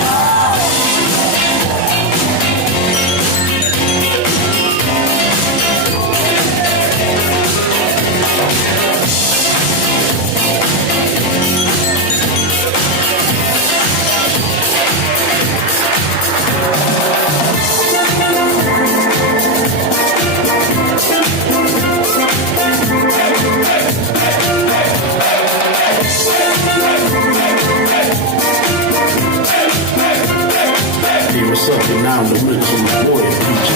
Hey, what's up? And now I'm the mix with my boy, DJ.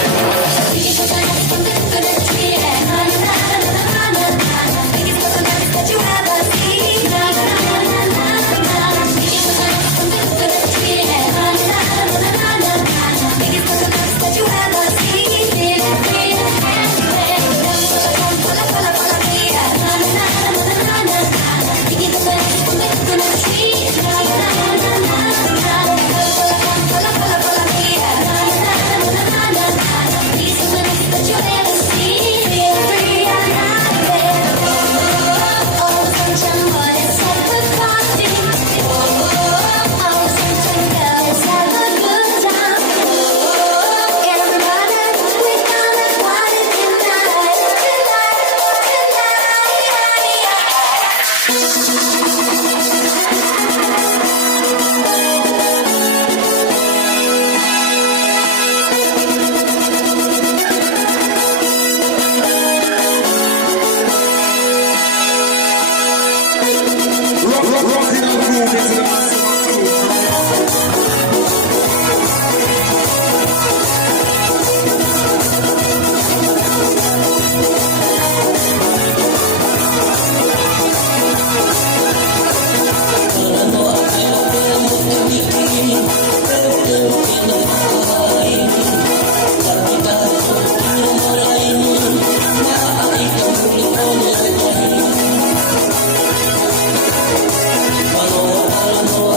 Oh,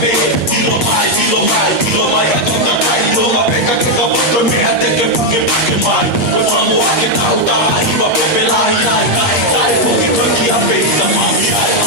pe tilo mai atunda kai lo ma peka ke ka puto me ate ke pake mai o famo ake kauta iwa popela nai o ki toki a pe ta mami ai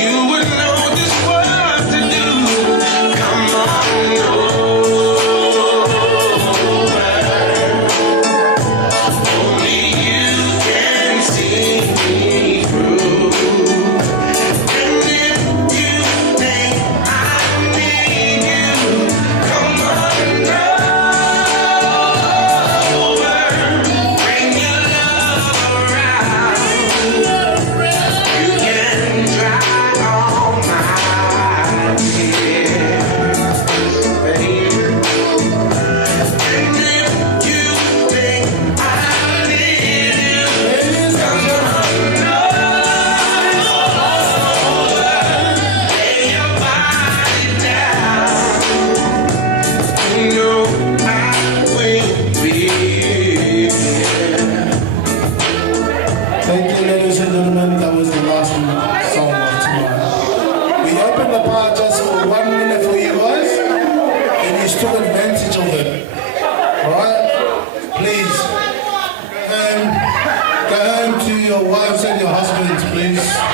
You would know this world. bar just for 1 minute for you guys, and you took advantage of it. Alright? Please, go home to your wives and your husbands, please.